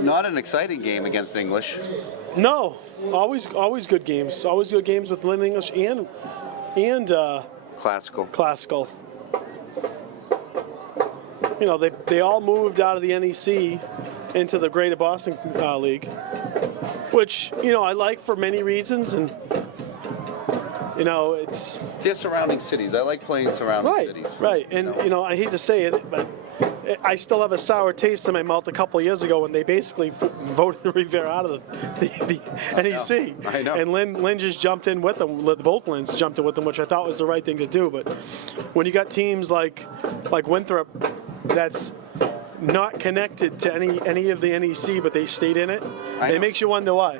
Not an exciting game against English. No, always good games. Always good games with Lynn English and Classical. Classical. You know, they all moved out of the NEC into the Greater Boston League, which, you know, I like for many reasons, and you know, it's They're surrounding cities. I like playing surrounding cities. Right. And you know, I hate to say it, but I still have a sour taste in my mouth a couple of years ago when they basically voted Revere out of the NEC. I know. And Lynn just jumped in with them. Both Lynn's jumped in with them, which I thought was the right thing to do. But when you got teams like Winthrop, that's not connected to any of the NEC, but they stayed in it, it makes you wonder why.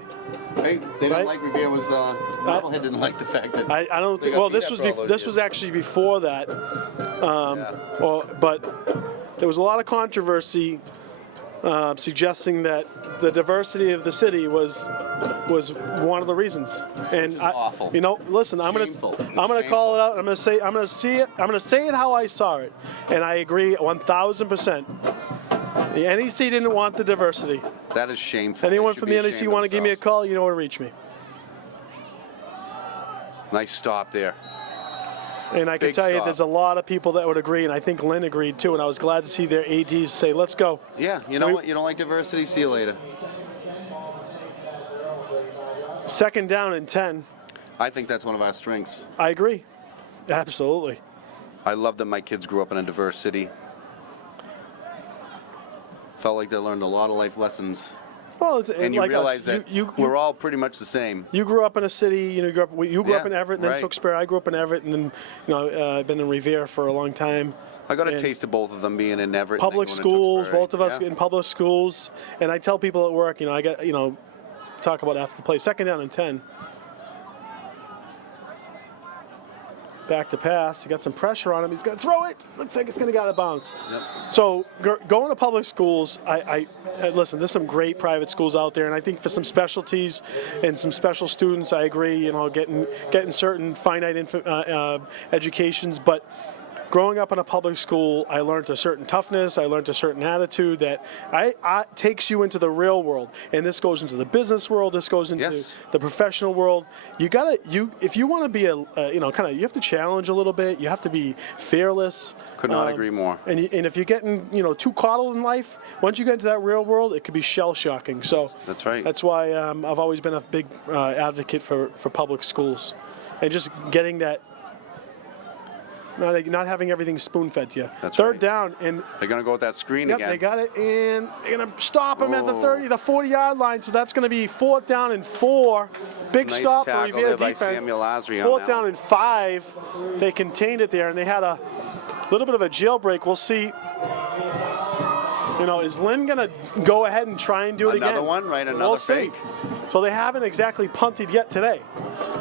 Right? They Right? didn't like Revere was Marblehead didn't like the fact that I don't they think. got Well, beat this up was for all those this years. was actually before that. Yeah. But there was a lot of controversy suggesting that the diversity of the city was one of the reasons. And Which is awful. you know, listen, Shameful. I'm gonna call it out. I'm gonna say it how I saw it, and I agree 1,000%. The NEC didn't want the diversity. That is shameful. Anyone They should from be the NEC ashamed of want to give me a themselves. call? You know where to reach me. Nice stop there. And I can Big tell you, stop. there's a lot of people that would agree, and I think Lynn agreed too. And I was glad to see their ADs say, "Let's go." Yeah, you know what? You don't like diversity? See you later. Second down and 10. I think that's one of our strengths. I agree. Absolutely. I love that my kids grew up in a diverse city. Felt like they learned a lot of life lessons. Well, it's And you like realize us. that you we're all pretty much the same. You grew up in a city. You grew up Yeah, in Everett, and then right. Tewksbury. I grew up in Everett, and then I've been in Revere for a long time. I got a And taste of both of them being in Everett. and then Public going to schools, Tewksbury. both of us Yeah. in public schools, and I tell people at work, I got talk about after the play. Second down and 10. Back to pass. He got some pressure on him. He's going to throw it. Looks like it's going to get out of bounds. Yep. So going to public schools, I listen. There's some great private schools out there, and I think for some specialties and some special students, I agree. Getting certain finite educations, but growing up in a public school, I learned a certain toughness. I learned a certain attitude that takes you into the real world, and this goes into the business world. This goes into Yes. the professional world. If you want to be you have to challenge a little bit. You have to be fearless. Could not agree more. And if you're getting too coddled in life, once you get into that real world, it could be shell shocking. So That's right. That's why I've always been a big advocate for public schools, and just getting that. Not having everything spoon-fed to you. That's Third right. down, and They're going to go with that screen yep, again. they got it, and they're going to stop him at the Oh. 30, the 40-yard line. So that's going to be 4th down and 4. Big Nice stop for tackle Revere there by defense. Samuel Lasry on 4th that down one. and 5. They contained it there, and they had a little bit of a jailbreak. We'll see. Is Lynn going to go ahead and try and do it again? Another one, right? Another We'll see. fake. So they haven't exactly punted yet today.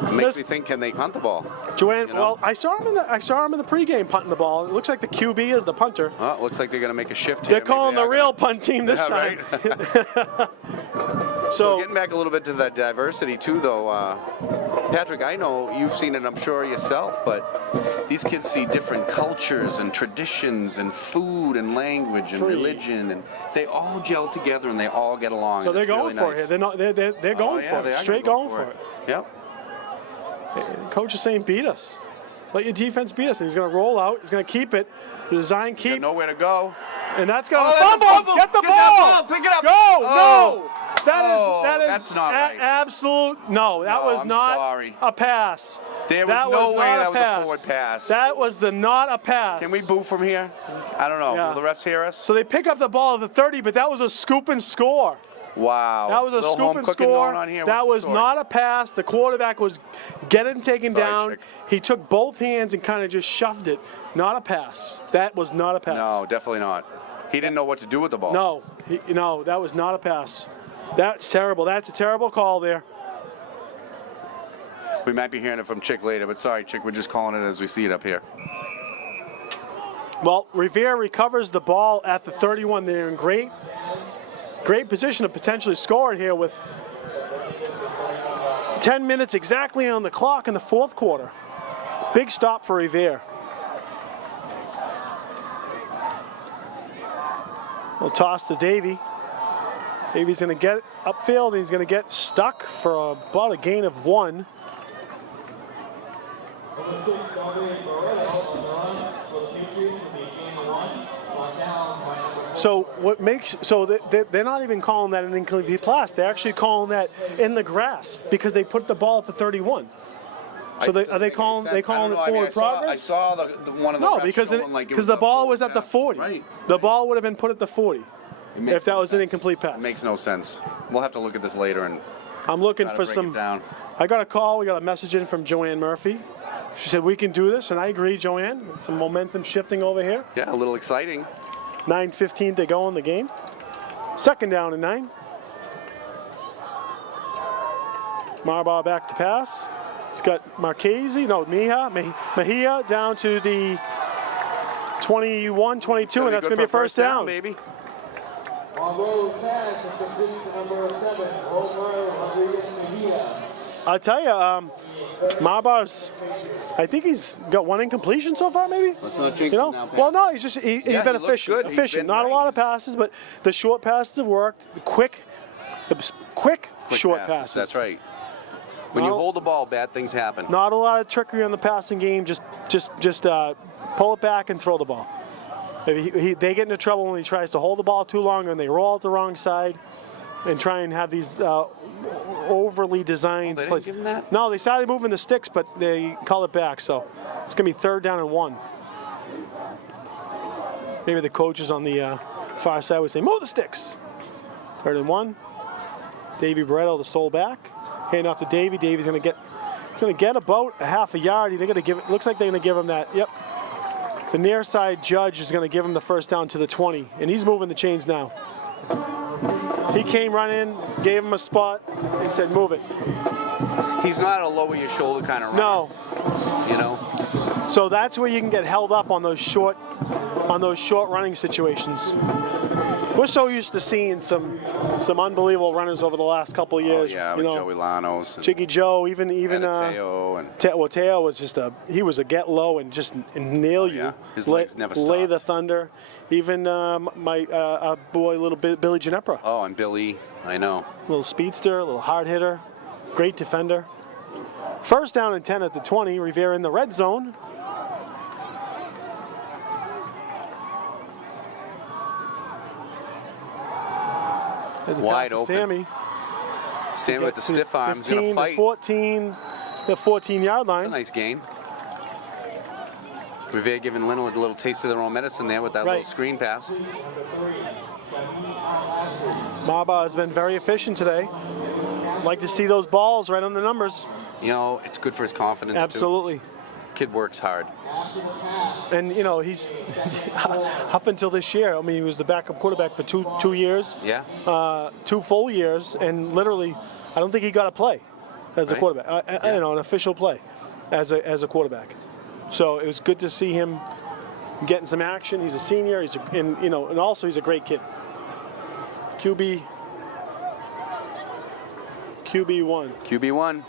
It makes This- me think, can they punt the ball? Joanne, You know? well, I saw him in the pregame punting the ball. It looks like the QB is the punter. Oh, it looks like they're going to make a shift They're here. calling Maybe the real punt team this Yeah, time. right. So So getting back a little bit to that diversity too, though, Patrick, I know you've seen it, I'm sure yourself, but these kids see different cultures and traditions and food and language and Free. religion, and they all gel together and they all get along. So they're It's going really for nice. it. They're not. They're going yeah, for they it. are Straight gonna going go for it. Yep. Coach is saying beat us. Let your defense beat us. And he's going to roll out. He's going to keep it. Design Got keep. nowhere to go. And that's going to Oh, that's a fumble. fumble. Get the Get that ball. ball. Pick it up. Go. Oh. No. That is that's not right. absolute. No, that No, was I'm not sorry. a pass. There was that no was way not that a was a pass. forward pass. That was not a pass. Can we boo from here? I don't know. Yeah. Will the refs hear us? So they pick up the ball at the 30, but that was a scoop and score. Wow. That was a Little scoop home and cooking score. going on here. That What's was the story? not a pass. The quarterback was getting taken Sorry, down. Chick. He took both hands and kind of just shoved it. Not a pass. That was not a pass. No, definitely not. He didn't know what to do with the ball. No, that was not a pass. That's terrible. That's a terrible call there. We might be hearing it from Chick later, but sorry, Chick, we're just calling it as we see it up here. Well, Revere recovers the ball at the 31. They're in great position to potentially score it here with 10 minutes exactly on the clock in the 4th quarter. Big stop for Revere. We'll toss to Davey. Davey's going to get it upfield, and he's going to get stuck for about a gain of 1. So what makes they're not even calling that an incomplete pass. They're actually calling that in the grass because they put the ball at the 31. So are they calling it forward progress? I saw the one of the No, refs because showing like it was the a ball forward was at the pass. 40. Right. The ball would have been put at the 40 It makes if that no was an sense. incomplete pass. It makes no sense. We'll have to look at this later and I'm looking try to for break some. it down. I got a call. We got a message in from Joanne Murphy. She said we can do this, and I agree, Joanne. Some momentum shifting over here. Yeah, a little exciting. 9:15 to go in the game. Second down and 9. Marbar back to pass. It's got Marchese, no, Mejia down to the 21, 22, and that's going to be a first down. Baby. Although pass is complete to number 7, Omar Rodriguez Mejia. I'll tell you, Marbar's, I think he's got one incompletion so far, maybe. Let's not jinx him now, Well, no, he's been he looks efficient. good. He's Efficient. been Not a lot of nice. passes, but the short passes have worked. The quick short passes. That's right. When you hold the ball, bad things happen. Not a lot of trickery on the passing game. Just pull it back and throw the ball. They get into trouble when he tries to hold the ball too long and they roll out the wrong side and try and have these overly designed they didn't plays. give him that? No, they started moving the sticks, but they called it back. So it's going to be 3rd down and 1. Maybe the coaches on the far side would say, move the sticks. 3rd and 1. Davey Barretto, the sole back. Hand off to Davey. Davey's going to get about a half a yard. They're going to give it. Looks like they're going to give him that. Yep. The near side judge is going to give him the first down to the 20, and he's moving the chains now. He came running, gave him a spot, and said, "Move it." He's not a lower your shoulder kind of runner. No. You know. So that's where you can get held up on those short running situations. We're so used to seeing some unbelievable runners over the last couple of years. Oh, yeah, with Joey Lanos. Jiggy Joe, even Teo and Teo was just he was a get low and just nail you. yeah. His legs never stopped. Lay the thunder. Even my boy, little Billy Ginepra. Oh, and Billy, I know. Little speedster, little hard hitter, great defender. First down and 10 at the 20. Revere in the red zone. There's a Wide pass to open. Sammy with the stiff arms, 15 gonna fight. to 14, the 14-yard line. It's a nice game. Revere giving Lynn a little taste of their own medicine there with that little screen pass. Marbar has been very efficient today. Like to see those balls right on the numbers. You know, it's good for his confidence. Absolutely. Too. Kid works hard. And you know, he's up until this year. I mean, he was the backup quarterback for two years. Yeah. 2 full years, and literally, I don't think he got a play as a quarterback. You know, an official play as a quarterback. So it was good to see him getting some action. He's a senior. And also he's a great kid. QB1. QB1.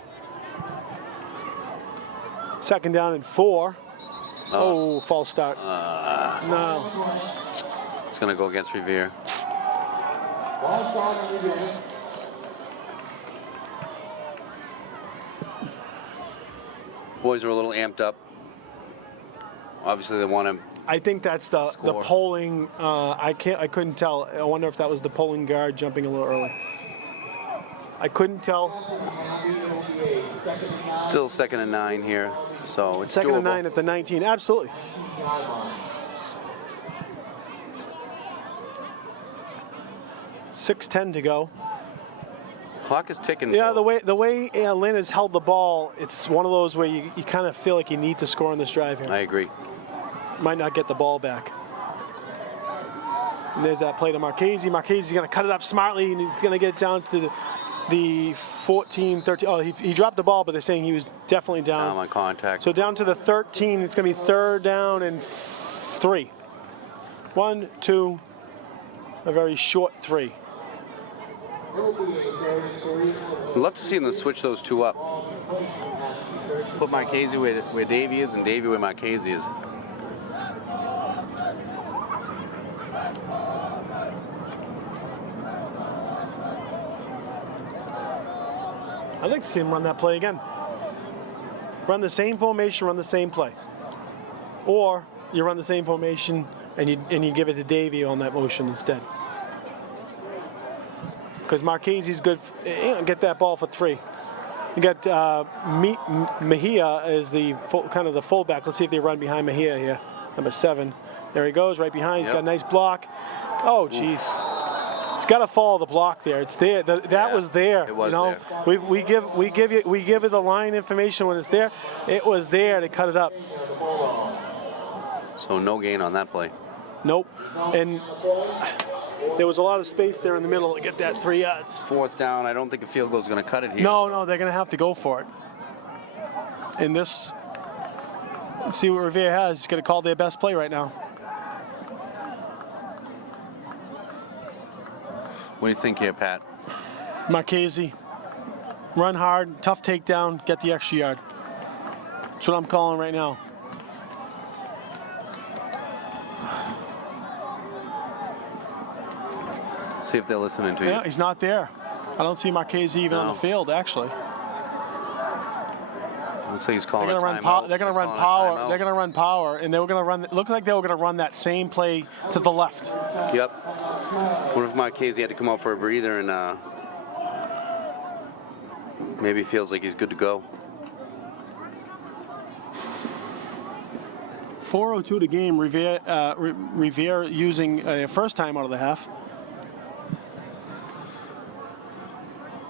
2nd down and 4. Oh, false start. No. It's going to go against Revere. Boys are a little amped up. Obviously, they want to. I think that's the polling. I couldn't tell. I wonder if that was the polling guard jumping a little early. I couldn't tell. Still 2nd and 9 here, so it's 2nd doable. and 9 at the 19. Absolutely. .6:10 to go. Clock is ticking. Yeah, so. the way Lynn has held the ball, it's one of those where you kind of feel like you need to score on this drive here. I agree. Might not get the ball back. And there's that play to Marchese. Marchese's going to cut it up smartly, and he's going to get it down to the 14, 13. Oh, he dropped the ball, but they're saying he was definitely down. Down on contact. So down to the 13. It's going to be 3rd down and 3. 1, 2, a very short 3. I'd love to see them switch those two up. Put Marchese where Davey is and Davey where Marchese is. I'd like to see him run that play again. Run the same formation, run the same play. Or you run the same formation and you give it to Davey on that motion instead. Because Marchese's good. Get that ball for 3. You got Mejia as the kind of the fullback. Let's see if they run behind Mejia here. Number 7. There he goes, right behind. He's got a nice block. Oh, jeez. It's got to follow the block there. It's there. That was there. It was there. We give you the line information when it's there. It was there to cut it up. So no gain on that play. Nope. And There was a lot of space there in the middle to get that 3 yards. 4th down. I don't think a field goal is going to cut it here. No, they're going to have to go for it. In this, let's see what Revere has. He's going to call their best play right now. What do you think here, Pat? Marchese, run hard, tough takedown, get the extra yard. That's what I'm calling right now. See if they're listening to you. Yeah, he's not there. I don't see Marchese even on the field, actually. Looks like he's calling They're a going to timeout. They're going to run power. They're going to run power, and they were going to run. It looked like they were going to run that same play to the left. Yep. What if Marchese had to come out for a breather and maybe feels like he's good to go? 4:02 to game. Revere using first time out of the half.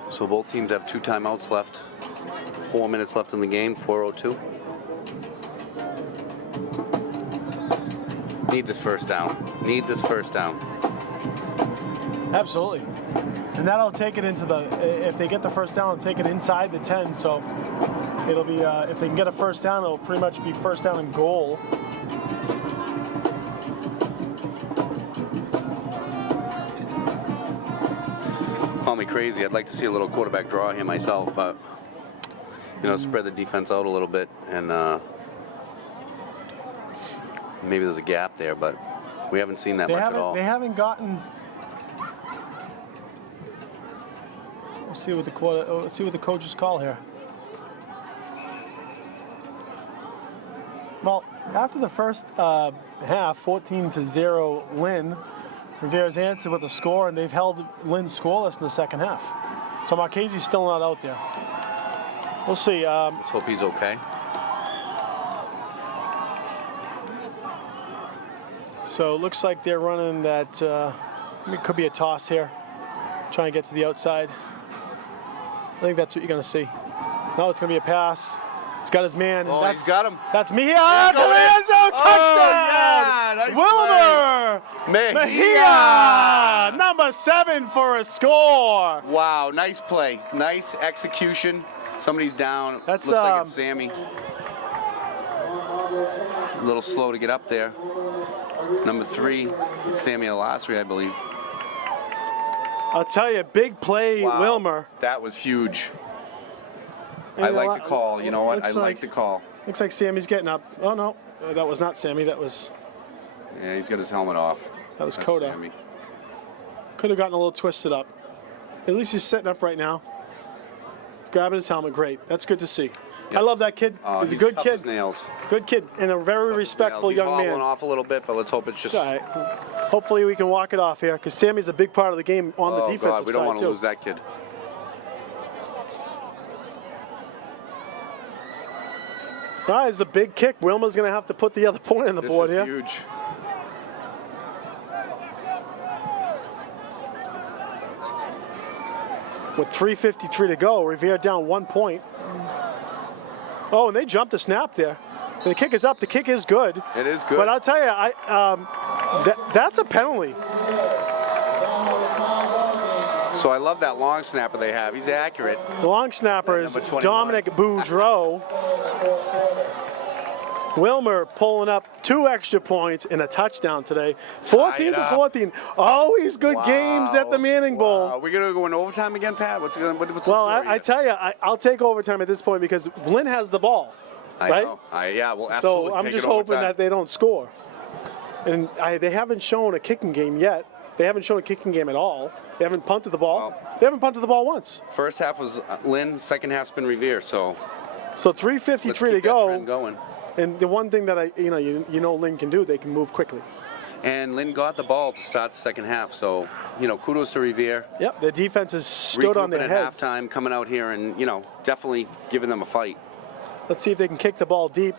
So both teams have 2 timeouts left. 4 minutes left in the game. 4:02. Need this first down. Need this first down. Absolutely. And that'll take it into the, if they get the first down, it'll take it inside the 10. So it'll be, if they can get a first down, it'll pretty much be first down and goal. Call me crazy. I'd like to see a little quarterback draw here myself, but spread the defense out a little bit, and maybe there's a gap there, but we haven't seen that much at all. They haven't gotten. Let's see what the coaches call here. Well, after the first half, 14-0 Lynn, Revere's answered with a score, and they've held Lynn scoreless in the second half. So Marchese's still not out there. We'll see. Let's hope he's okay. So it looks like they're running that. It could be a toss here. Trying to get to the outside. I think that's what you're going to see. No, it's going to be a pass. He's got his man. Oh, he's got him. That's Mejia to the end zone. Touchdown! Yeah, nice Wilmer Mejia, number 7 for a score. Wow, nice play. Nice execution. Somebody's down. That's, looks like it's Sammy. A little slow to get up there. Number 3, it's Sammy Alasri, I believe. I'll tell you, big play, Wow, Wilmer. that was huge. And I like the call. You know what? I like the call. Looks like Sammy's getting up. Oh, no. That was not Sammy. That was Yeah, he's got his helmet off. That's Coda. Coda. Could have gotten a little twisted up. At least he's sitting up right now. Grabbing his helmet. Great. That's good to see. Yep. I love that kid. He's a good tough kid. As nails. Good kid and a very respectful young man. He's hobbling off a little bit, but let's hope it's just. All right. Hopefully we can walk it off here because Sammy's a big part of the game on the defensive side, God, we don't want to too. lose that kid. All right, it's a big kick. Wilmer's going to have to put the other point on the board here. This is huge. With 3:53 to go, Revere down 1 point. Oh, and they jumped the snap there. The kick is up. The kick is good. It is good. But I'll tell you, that's a penalty. So I love that long snapper they have. He's accurate. The long snapper is Number 21. Dominic Boudreau. Wilmer pulling up 2 extra points and a touchdown today. 14-14. Always good games at the Manning Bowl. Are we going to go in overtime again, Pat? What's the Well, story I tell you, I'll take overtime at this point because Lynn has the ball. I right? know. Yeah, well, absolutely. So I'm take just it hoping overtime. that they don't score. And they haven't shown a kicking game yet. They haven't shown a kicking game at all. They haven't punted the ball. They haven't punted the ball once. First half was Lynn, second half's been Revere. So 3:53 to that go. trend going. And the one thing that you know Lynn can do, they can move quickly. And Lynn got the ball to start the second half. So kudos to Revere. Yep, the defense has stood on their at heads. halftime, coming out here and definitely giving them a fight. Let's see if they can kick the ball deep.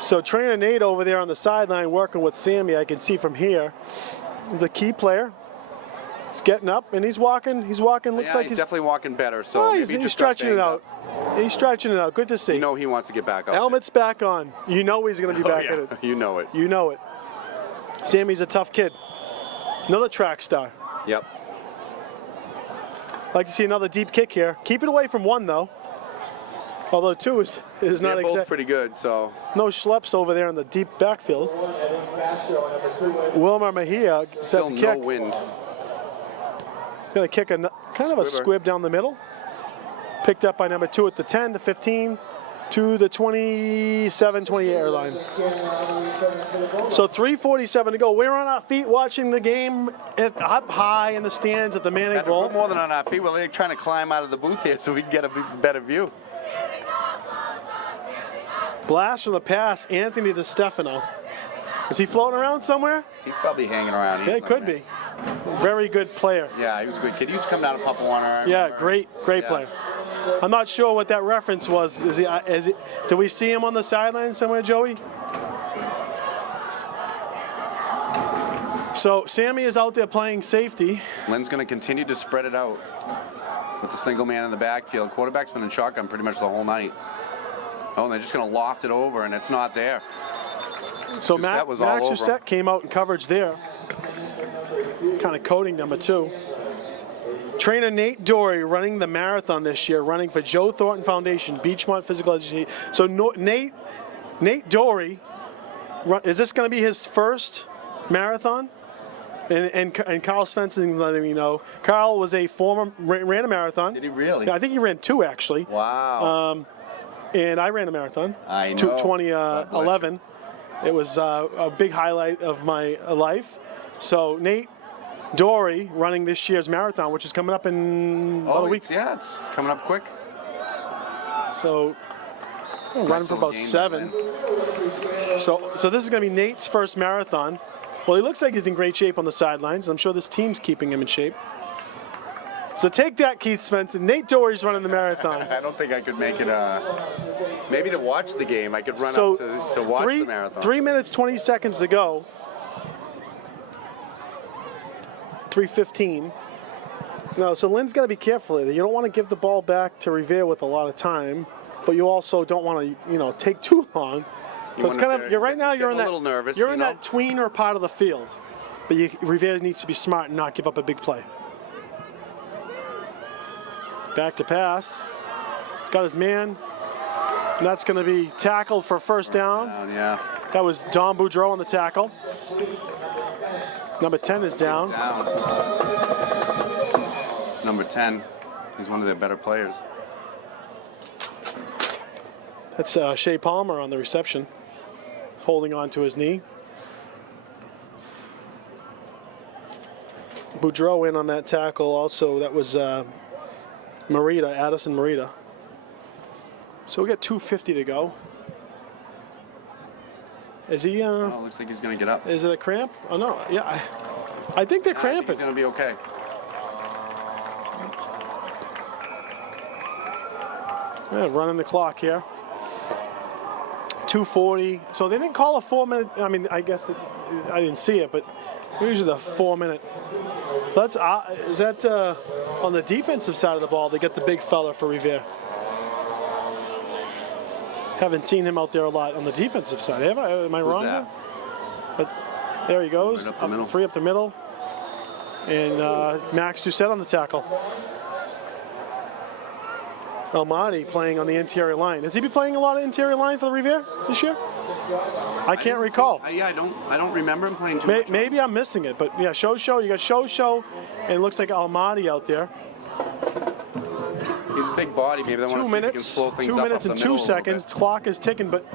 So trainer Nate over there on the sideline working with Sammy, I can see from here. He's a key player. He's getting up and he's walking. Looks like he's definitely walking better. So he's stretching it out. He's stretching it out. Good to see. He wants to get back up. Helmet's back on. He's going to be back at it. You know it. You know it. Sammy's a tough kid. Another track star. Yep. Like to see another deep kick here. Keep it away from one though. Although two is not They're both exactly. pretty good, so. No schleps over there in the deep backfield. Wilmer Mejia set Still the no kick. wind. Going to kick a kind of a Squibber. squib down the middle. Picked up by number 2 at the 10, the 15, to the 27, 28 line. So 3:47 to go. We're on our feet watching the game up high in the stands at the Manning We're Bowl. more than on our feet. We're trying to climb out of the booth here so we can get a better view. Blast from the pass, Anthony DeStefano. Is he floating around somewhere? He's probably hanging around here. Yeah, it could be. Very good player. Yeah, he was a good kid. He used to come down to Papa Warner. Yeah, great Yeah. player. I'm not sure what that reference was. Did we see him on the sideline somewhere, Joey? So Sammy is out there playing safety. Lynn's going to continue to spread it out with the single man in the backfield. Quarterback's been in shotgun pretty much the whole night. Oh, and they're just going to loft it over, and it's not there. So Doucette was all Max over Doucette him. came out in coverage there. Kind of coding number 2. Trainer Nate Dory running the marathon this year, running for Joe Thornton Foundation, Beachmont Physical Education. So Nate Dory, is this going to be his first marathon? And Carl Svensson letting me know. Carl was a former, ran a marathon. Did he really? I think he ran 2 actually. Wow. And I ran a marathon. I know. 2011. It was a big highlight of my life. So Nate Dory running this year's marathon, which is coming up in about a week. Yeah, it's coming up quick. So running for little about game 7. by So this is going to be Nate's first marathon. Well, he looks like he's in great shape on the sidelines. I'm sure this team's keeping him in shape. So take that, Keith Svensson. Nate Dory's running the marathon. I don't think I could make it. Maybe to watch the game, I could run So up to watch the marathon. 3 minutes, 20 seconds to go. 3:15. No, so Lynn's got to be careful here. You don't want to give the ball back to Revere with a lot of time, but you also don't want to, take too long. So it's kind of you're right now. You're in a that. little nervous. You're in that tweener part of the field, but Revere needs to be smart and not give up a big play. Back to pass. Got his man. And that's going to be tackled for first down. Yeah. That was Don Boudreau on the tackle. Number 10 is down. It's number 10. He's one of their better players. That's Shea Palmer on the reception. He's holding on to his knee. Boudreau in on that tackle also. That was Marita, Addison Marita. So we got 2:50 to go. Is he? Oh, looks like he's going to get up. Is it a cramp? Oh no, yeah. I think they're I think cramping. he's going to be okay. Yeah, running the clock here. 2:40. So they didn't call a 4-minute. I mean, I guess I didn't see it, but usually the 4-minute. That's is that on the defensive side of the ball? They get the big fella for Revere. Haven't seen him out there a lot on the defensive side. Am I wrong there? But there he goes. Right up the middle. 3 up the middle. And Max Doucette on the tackle. Almadi playing on the interior line. Has he been playing a lot of interior line for the Revere this year? I can't recall. I don't remember him playing too much. Maybe I'm missing it, but yeah, Show. You got Show, and it looks like Almadi out there. He's a big body. Maybe they want to see if he can slow things up. 2 minutes up and the 2 middle a little seconds. bit. Clock is ticking, but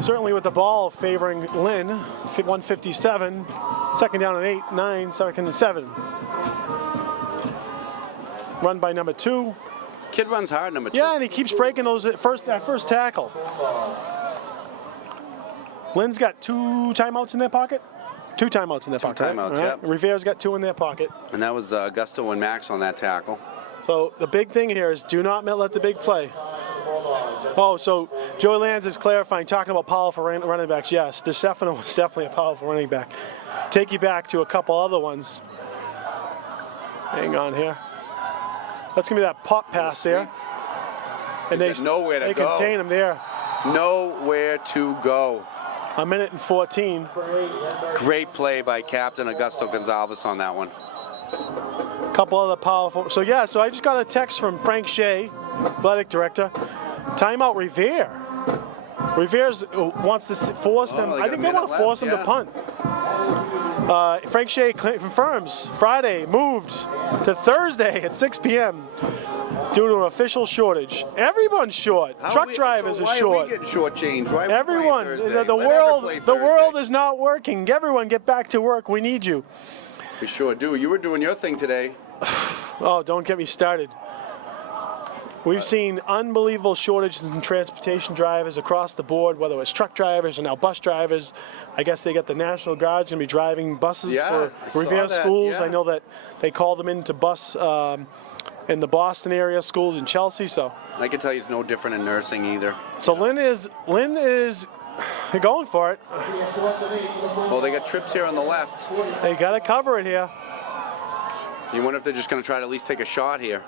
certainly with the ball favoring Lynn. 157. Second down and 8, 9, second and 7. Run by number 2. Kid runs hard, number 2. Yeah, and he keeps breaking those that first tackle. Lynn's got 2 timeouts in their pocket. 2 timeouts in their pocket. timeouts, right? yep. Rivere's got 2 in their pocket. And that was Augusto and Max on that tackle. So the big thing here is do not let the big play. Oh, so Joey Lands is clarifying, talking about powerful running backs. Yes, DeStefano was definitely a powerful running back. Take you back to a couple other ones. Hang on here. That's going to be that pop pass there. And He's got nowhere to they go. contain him there. Nowhere to go. a minute and 14. Great play by Captain Augusto Gonzalez on that one. A couple other powerful. So yeah, so I just got a text from Frank Shea, athletic director. Timeout Revere. Revere's wants to force them. I think they want to force them to punt. Frank Shea confirms Friday moved to Thursday at 6 p.m. due to an official shortage. Everyone's short. Truck drivers are short. Why are we getting shortchanged? Why are we Everyone, playing Thursday? the world is not working. Everyone, get back to work. We need you. We sure do. You were doing your thing today. Oh, don't get me started. We've seen unbelievable shortages in transportation drivers across the board, whether it's truck drivers or now bus drivers. I guess they got the National Guard's going to be driving buses for Revere schools. Yeah. I know that they called them into bus in the Boston area schools in Chelsea. So I can tell you it's no different in nursing either. So Lynn is going for it. Well, they got trips here on the left. They got to cover it here. You wonder if they're just going to try to at least take a shot here.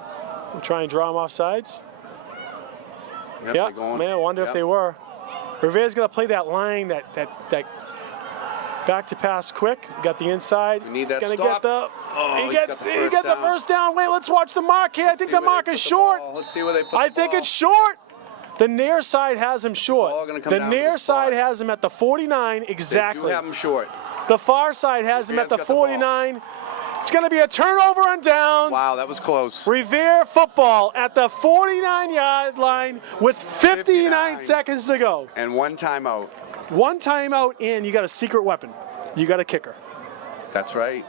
We'll try and draw them off sides. Yep, Yeah, they're going. man, I wonder if they were. Revere's going to play that line, that back to pass quick. Got the inside. We need that He's stop. Get the, Oh, he gets the first down. Wait, let's watch the mark here. I think the mark is short. Let's see where they put the I think it's short. The near side has him short. all gonna come The down to near the side spot. has him at the 49 They exactly. do have them short. The far side has him at the Revere's got the ball. 49. It's going to be a turnover on downs. Wow, that was close. Revere football at the 49-yard line with 59 seconds to go. And one timeout. One timeout in, you got a secret weapon. You got a kicker. That's right.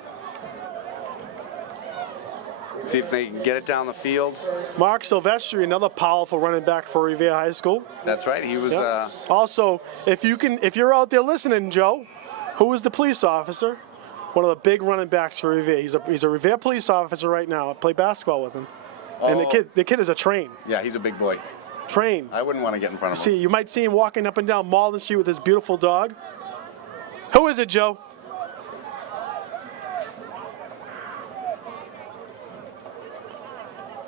See if they can get it down the field. Mark Silvestri, another powerful running back for Revere High School. That's right. He was. Yep. Also, if you're out there listening, Joe, who is the police officer? One of the big running backs for Revere. He's a Revere police officer right now. I play basketball with him. And the kid is a train. Yeah, he's a big boy. Train. I wouldn't want to get in front of him. See, you might see him walking up and down Malden Street with his beautiful dog. Who is it, Joe?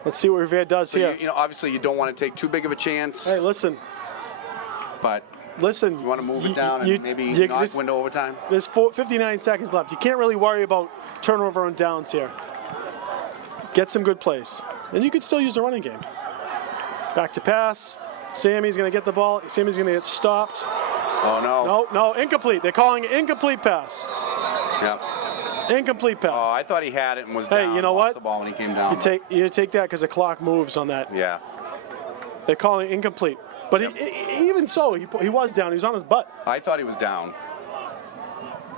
Let's see what Revere does So here. you know, obviously you don't want to take too big of a chance. Hey, listen. But Listen. you want to move it down and maybe knock window overtime? There's 59 seconds left. You can't really worry about turnover on downs here. Get some good plays. And you could still use the running game. Back to pass. Sammy's going to get the ball. Sammy's going to get stopped. Oh, no. No, incomplete. They're calling it incomplete pass. Yep. Incomplete pass. Oh, I thought he had it and was down. Hey, you know Lost what? the ball when he came down. You take that because the clock moves on that. Yeah. They're calling it incomplete. But even so, he was down. He was on his butt. I thought he was down.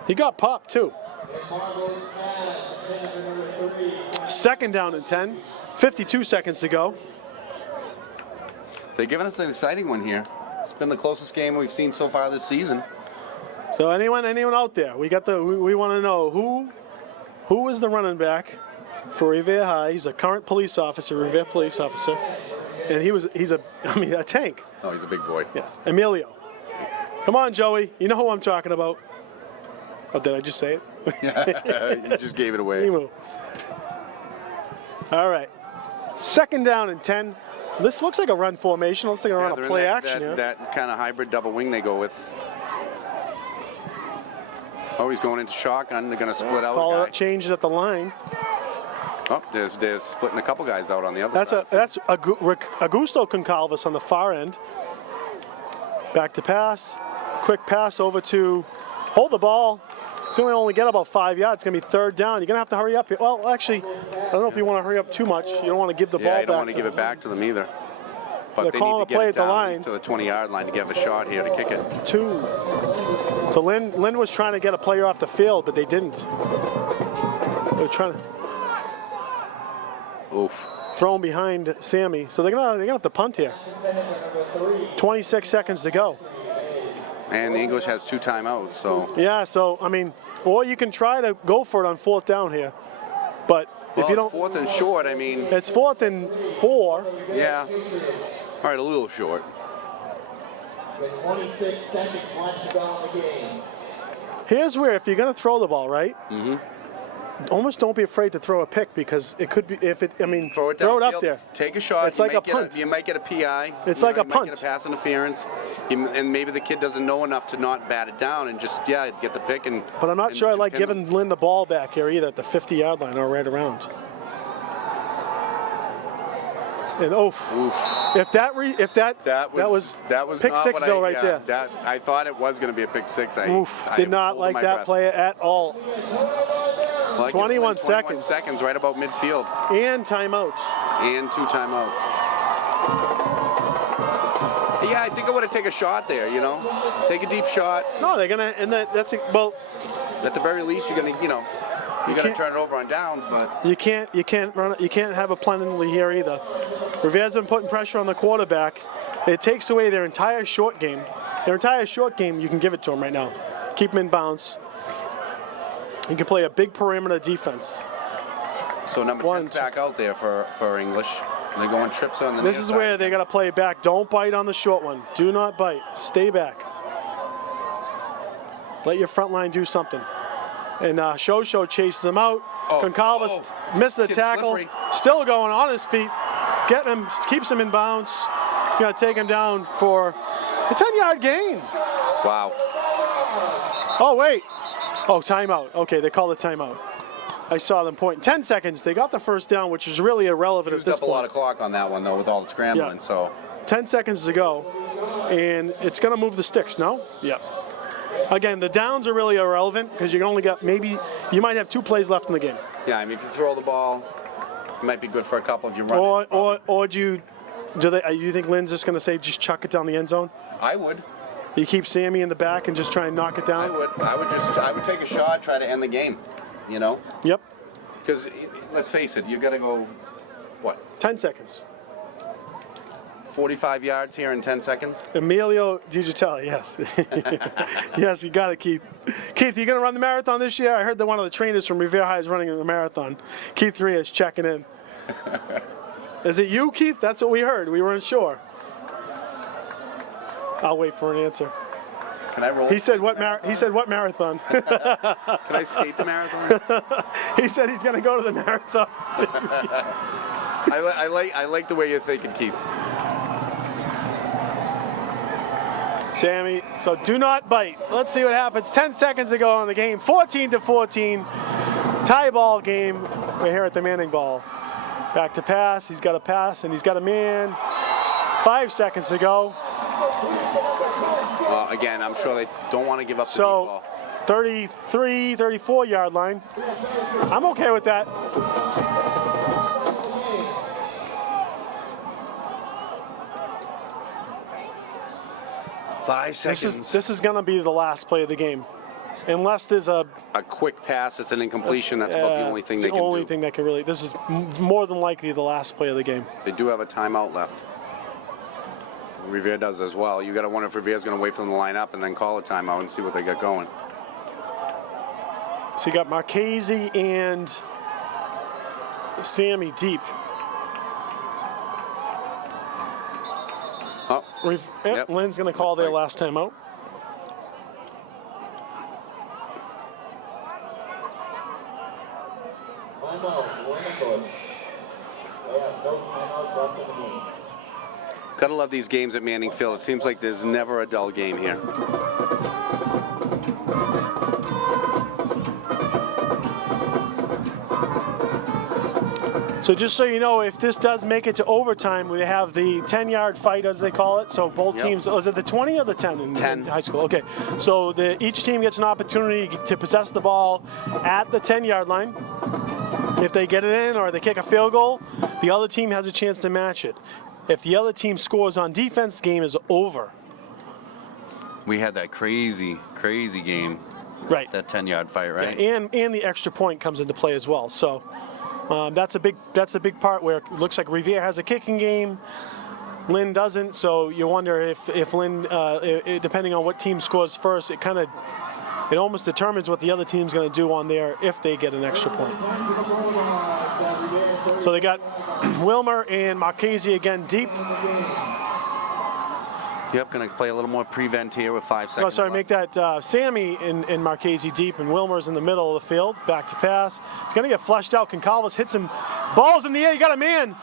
He got popped, too. Second down and 10. 52 seconds to go. They're giving us an exciting one here. It's been the closest game we've seen so far this season. So anyone out there, we want to know who is the running back for Revere High. He's a current police officer, Revere police officer, and he's a tank. Oh, he's a big boy. Yeah, Emilio. Come on, Joey. You know who I'm talking about. Oh, did I just say it? You just gave it away. Emu. All right. Second down and 10. This looks like a run formation. Let's take a run they're of in play that, action here. That kind of hybrid double wing they go with. Oh, he's going into shotgun. They're going to split out. Call it, change it at the line. Oh, they're splitting a couple guys out on the other side. That's Augusto Concalves on the far end. Back to pass. Quick pass over to hold the ball. It's going to only get about 5 yards. It's going to be third down. You're going to have to hurry up here. Well, actually, I don't know if you want to hurry up too much. You don't want to give the ball back. Yeah, you don't want to give it back to them either. But They're they calling need to a play get at it the down line. at least to the 20-yard line to give a shot here to kick it. 2. So Lynn was trying to get a player off the field, but they didn't. They were trying to throw him behind Sammy. So they're gonna have to punt here. 26 seconds to go. And English has 2 timeouts, so. Yeah, so, I mean, or you can try to go for it on fourth down here. But if you don't. It's fourth and short, I mean. It's 4th and 4. Yeah. All right, a little short. 26 seconds left to go in the game. Here's where, if you're going to throw the ball, right? Mm-hmm. almost don't be afraid to throw a pick because it could be Throw it up downfield, there. Take a shot. It's like a punt. You might get a PI. It's like a you punt. might get a pass interference, and maybe the kid doesn't know enough to not bat it down and just get the pick and. But I'm not sure I like pin giving Lynn the ball back here either at the 50-yard line or right around. And if that was pick not what sixville right there. That I thought it was going to be a pick six. I did not like that breath. play at all. Well, 21 seconds. Seconds, right about midfield. And timeouts. And 2 timeouts. Yeah, I think I want to take a shot there. Take a deep shot. No, they're gonna, and that's well. At the very least, you're gonna, you're gonna turn it over on downs, but you can't run it. You can't have a penalty here either. Revere's been putting pressure on the quarterback. It takes away their entire short game. Their entire short game, you can give it to them right now. Keep them in bounds. You can play a big perimeter defense. So number 10's back out there for English. They're going trips on the near This is side. where they got to play back. Don't bite on the short one. Do not bite. Stay back. Let your front line do something. And Show chases him out. Concalves misses a tackle. Slippery. Still going on his feet. Getting him, keeps him in bounds. He's going to take him down for a 10-yard gain. Wow. Oh, wait. Oh, timeout. Okay, they called a timeout. I saw them point. 10 seconds. They got the first down, which is really irrelevant at Used this up point. a lot of clock on that one, though, with all the scrambling. Yeah. So 10 seconds to go, and it's going to move the sticks, no? Yep. Again, the downs are really irrelevant because you only got you might have 2 plays left in the game. Yeah, I mean, if you throw the ball, it might be good for a couple if you run. Or do you think Lynn's just going to say just chuck it down the end zone? I would. You keep Sammy in the back and just try and knock it down? I would take a shot, try to end the game, Yep. Because let's face it, you got to go, 10 seconds. 45 yards here in 10 seconds? Emilio Digitale, yes. Yes, you got it, Keith. Keith, you going to run the marathon this year? I heard that one of the trainers from Revere High is running the marathon. Keith Rios checking in. Is it you, Keith? That's what we heard. We weren't sure. I'll wait for an answer. Can I roll? He said what marathon? Can I skate the marathon? He said he's going to go to the marathon. I like the way you're thinking, Keith. Sammy, so do not bite. Let's see what happens. 10 seconds to go in the game. 14-14. Tie ball game. We're here at the Manning ball. Back to pass. He's got a pass and he's got a man. 5 seconds to go. Well, again, I'm sure they don't want to give up the deep ball. 33, 34-yard line. I'm okay with that. Five seconds. This is going to be the last play of the game. Unless there's a quick pass, it's an incompletion. That's about the only thing they can do. It's the only thing that can really. This is more than likely the last play of the game. They do have a timeout left. Revere does as well. You got to wonder if Revere's going to wait for them to line up and then call a timeout and see what they got going. So you got Marchese and Sammy deep. Oh, yep. Lynn's going to call their last timeout. Gotta love these games at Manning Field. It seems like there's never a dull game here. So just so you know, if this does make it to overtime, we have the 10-yard fight, as they call it. So both teams, was it the 20 or the 10 in high school? Okay. So each team gets an opportunity to possess the ball at the 10-yard line. If they get it in or they kick a field goal, the other team has a chance to match it. If the other team scores on defense, the game is over. We had that crazy game. Right. That 10-yard fight, right? Yeah, and the extra point comes into play as well. So that's a big part where it looks like Revere has a kicking game. Lynn doesn't. So you wonder if Lynn, depending on what team scores first, it almost determines what the other team's going to do on there if they get an extra point. So they got Wilmer and Marchese again deep. Yep, going to play a little more prevent here with 5 seconds. Oh, sorry, left. make that Sammy and Marchese deep, and Wilmer's in the middle of the field. Back to pass. It's going to get flushed out. Concalves hits him. Ball's in the air. You got a man.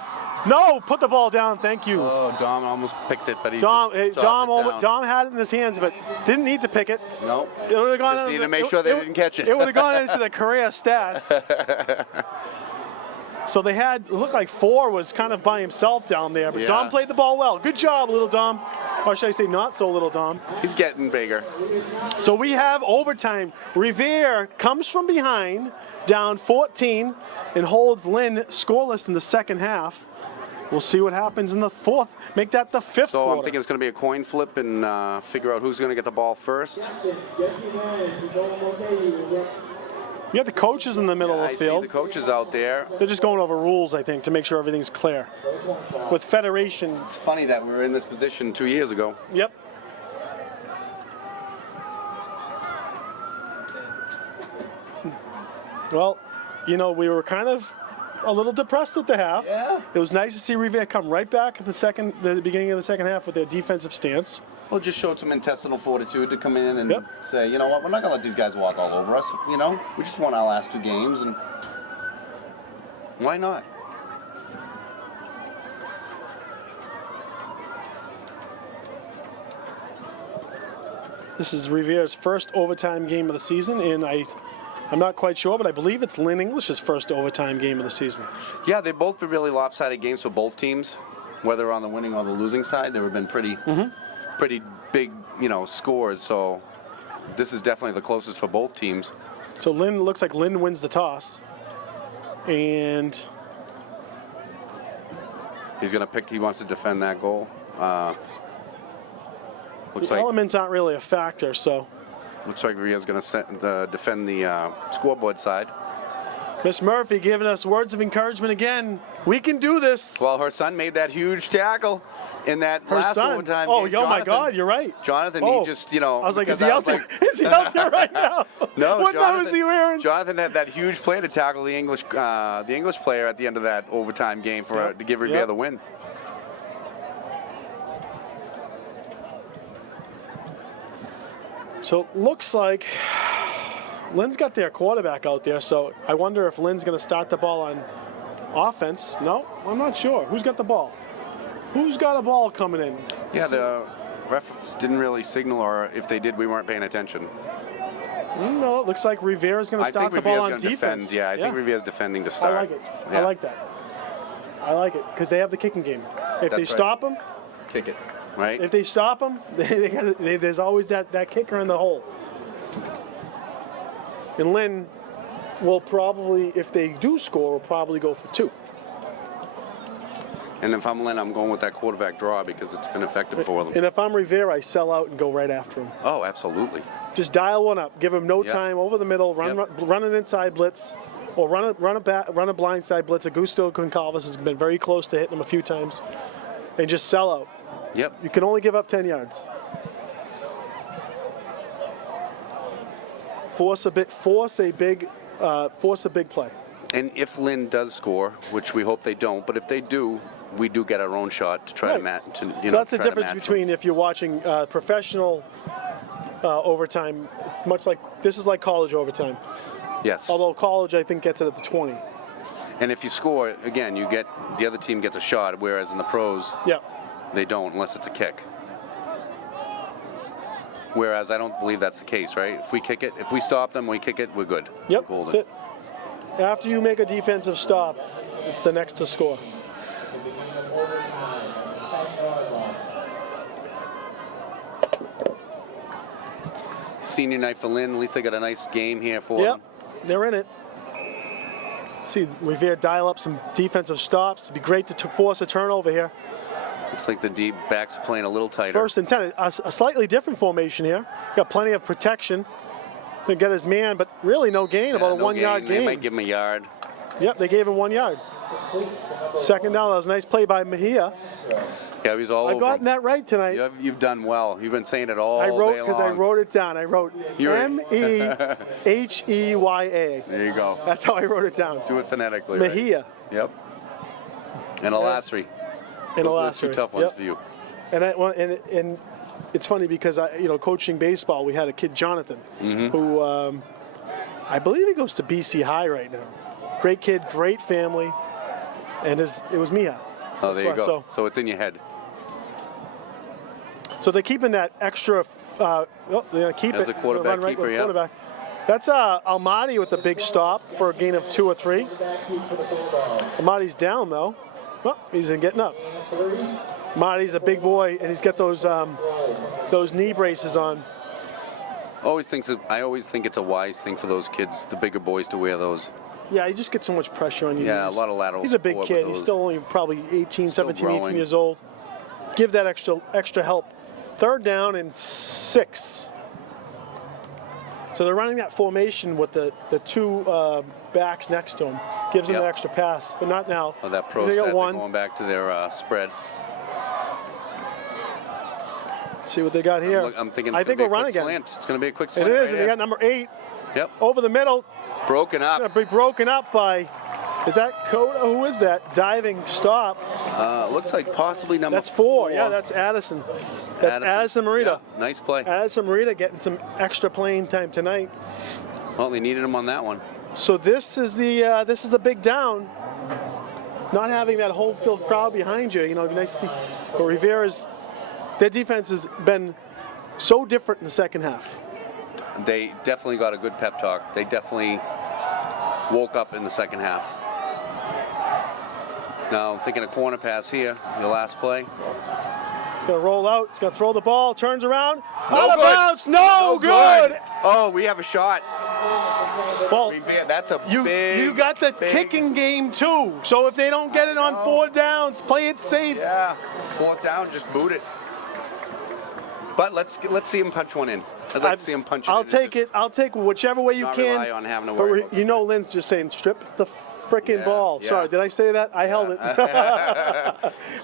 No, put the ball down. Thank you. Oh, Dom almost picked it, but he Dom just Dom had it in his hands, but didn't need to pick it. Nope. It would have gone. Just need to make sure they didn't catch it. It would have gone into the career stats. So they had, it looked like 4 was kind of by himself down there, but Yeah. Dom played the ball well. Good job, little Dom. Or should I say not so little Dom. He's getting bigger. So we have overtime. Revere comes from behind, down 14, and holds Lynn scoreless in the second half. We'll see what happens in the fourth. Make that the fifth So quarter. I'm thinking it's going to be a coin flip and figure out who's going to get the ball first. You got the coaches in the middle of I the see field. the coaches out there. They're just going over rules, I think, to make sure everything's clear. With Federation. It's funny that we were in this position 2 years ago. Yep. Well, you know, we were kind of a little depressed at the half. Yeah. It was nice to see Revere come right back at the beginning of the second half with their defensive stance. Well, just showed some intestinal fortitude to come in and Yep. say, you know what, we're not going to let these guys walk all over us. You know, we just won our last 2 games, and why not? This is Revere's first overtime game of the season, and I'm not quite sure, but I believe it's Lynn English's first overtime game of the season. Yeah, they've both been really lopsided games for both teams, whether on the winning or the losing side. They've been pretty big, you know, scores. So this is definitely the closest for both teams. So Lynn, looks like Lynn wins the toss, and He's going to pick. He wants to defend that goal. Looks the like elements aren't really a factor. So Ria's going to defend the scoreboard side. Miss Murphy giving us words of encouragement again. We can do this. Well, her son made that huge tackle in that Her last son. overtime Oh, game. oh my God, you're right. Jonathan, Oh. he just, you know. I was like, is because he out there? Is he out there right now? No, What number is he wearing? Jonathan had that huge play to tackle the English player at the end of that overtime game to give Revere the win. So it looks like Lynn's got their quarterback out there, so I wonder if Lynn's going to start the ball on offense. No, I'm not sure. Who's got the ball? Who's got a ball coming in? Yeah, the refs didn't really signal, or if they did, we weren't paying attention. No, it looks like Rivera's going to start the ball on defense. Defend. Yeah, I think Riviera's defending to I start. like it. Yeah. I like that. I like it because they have the kicking game. If they right. stop them, Kick it, right? if they stop them, there's always that kicker in the hole. And Lynn will probably, if they do score, will probably go for 2. And if I'm Lynn, I'm going with that quarterback draw because it's been effective for them. And if I'm Rivera, I sell out and go right after him. Oh, absolutely. Just dial one up. Give him no Yep. time over the middle. Run an inside blitz, or run a blindside blitz. Augusto Concalves has been very close to hitting him a few times, and just sell out. Yep. You can only give up 10 yards. Force a big play. And if Lynn does score, which we hope they don't, but if they do, we do get our own shot to try Right. to match. So that's the difference between if you're watching professional overtime. It's much like this is like college overtime. Yes. Although college, I think, gets it at the 20. And if you score, again, you get the other team gets a shot, whereas in the pros, Yeah. they don't unless it's a kick. Whereas I don't believe that's the case, right? If we kick it, if we stop them, we kick it, we're good. Yep. Golden. That's it. After you make a defensive stop, it's the next to score. Senior night for Lynn. At least they got a nice game here for Yep. them. They're in it. See Revere dial up some defensive stops. It'd be great to force a turnover here. Looks like the deep backs are playing a little tighter. First and 10, a slightly different formation here. Got plenty of protection. They got his man, but really no gain, about a no 1 yard They gain. might give him a yard. Yep, they gave him 1 yard. Second down, that was a nice play by Mejia. Yeah, he's all I've over gotten him. that right tonight. You've done well. You've been saying it all I wrote day because I long. wrote it down. I wrote You're- Mehea. There you go. That's how I wrote it down. Do it phonetically. Right? Mejia. Yep. And a last three. And Those are the last two tough ones for you. And it's funny because coaching baseball, we had a kid, Jonathan, who I believe he goes to BC High right now. Great kid, great family, and it was Mia. Oh, there you go. So it's in your head. So they're keeping that extra. They're gonna keep As it. a quarterback keeper, yeah. Quarterback. That's Almaty with the big stop for a gain of 2 or 3. Almaty's down though. Well, he's getting up. Almaty's a big boy, and he's got those knee braces on. I always think it's a wise thing for those kids, the bigger boys, to wear those. Yeah, you just get so much pressure on you. Yeah, a lot of lateral He's a big support kid. with He's those. still only probably 18, 17, growing. 18 years old. Give that extra help. 3rd down and 6. So they're running that formation with the 2 backs next to him. Gives them Yep. an extra pass, but not now. Oh, that pro They set, got they're 1. going back to their spread. See what they got here. I'm thinking I it's think going to we'll be run a quick again. slant. It's going to be a quick It slant. is, right and they here. got number 8 Yep. over the middle. Broken Going to up. be broken up by, is that Coda? Who is that? Diving stop. Looks like possibly number That's 4. Yeah, that's Addison. That's Addison Marita. Yeah, nice play. Addison Marita getting some extra playing time tonight. Well, they needed him on that one. So this is the big down. Not having that whole field crowd behind you, it'd be nice to see. But Rivera's, their defense has been so different in the second half. They definitely got a good pep talk. They definitely woke up in the second half. Now, thinking a corner pass here, the last play. Gonna roll out. He's gonna throw the ball. Turns around. No Out of good. bounds. No good. Oh, we have a shot. Well, That's a you big. got the big- kicking game too. So if they don't get it on 4 downs, play it safe. Yeah, 4th down, just boot it. But let's see him punch one in. I'd like to see him punch it in. I'll take it. I'll take whichever way you not can. rely on having to worry about Lynn's just saying strip the frickin' Yeah, ball. yeah. Sorry, did I say that? I held it.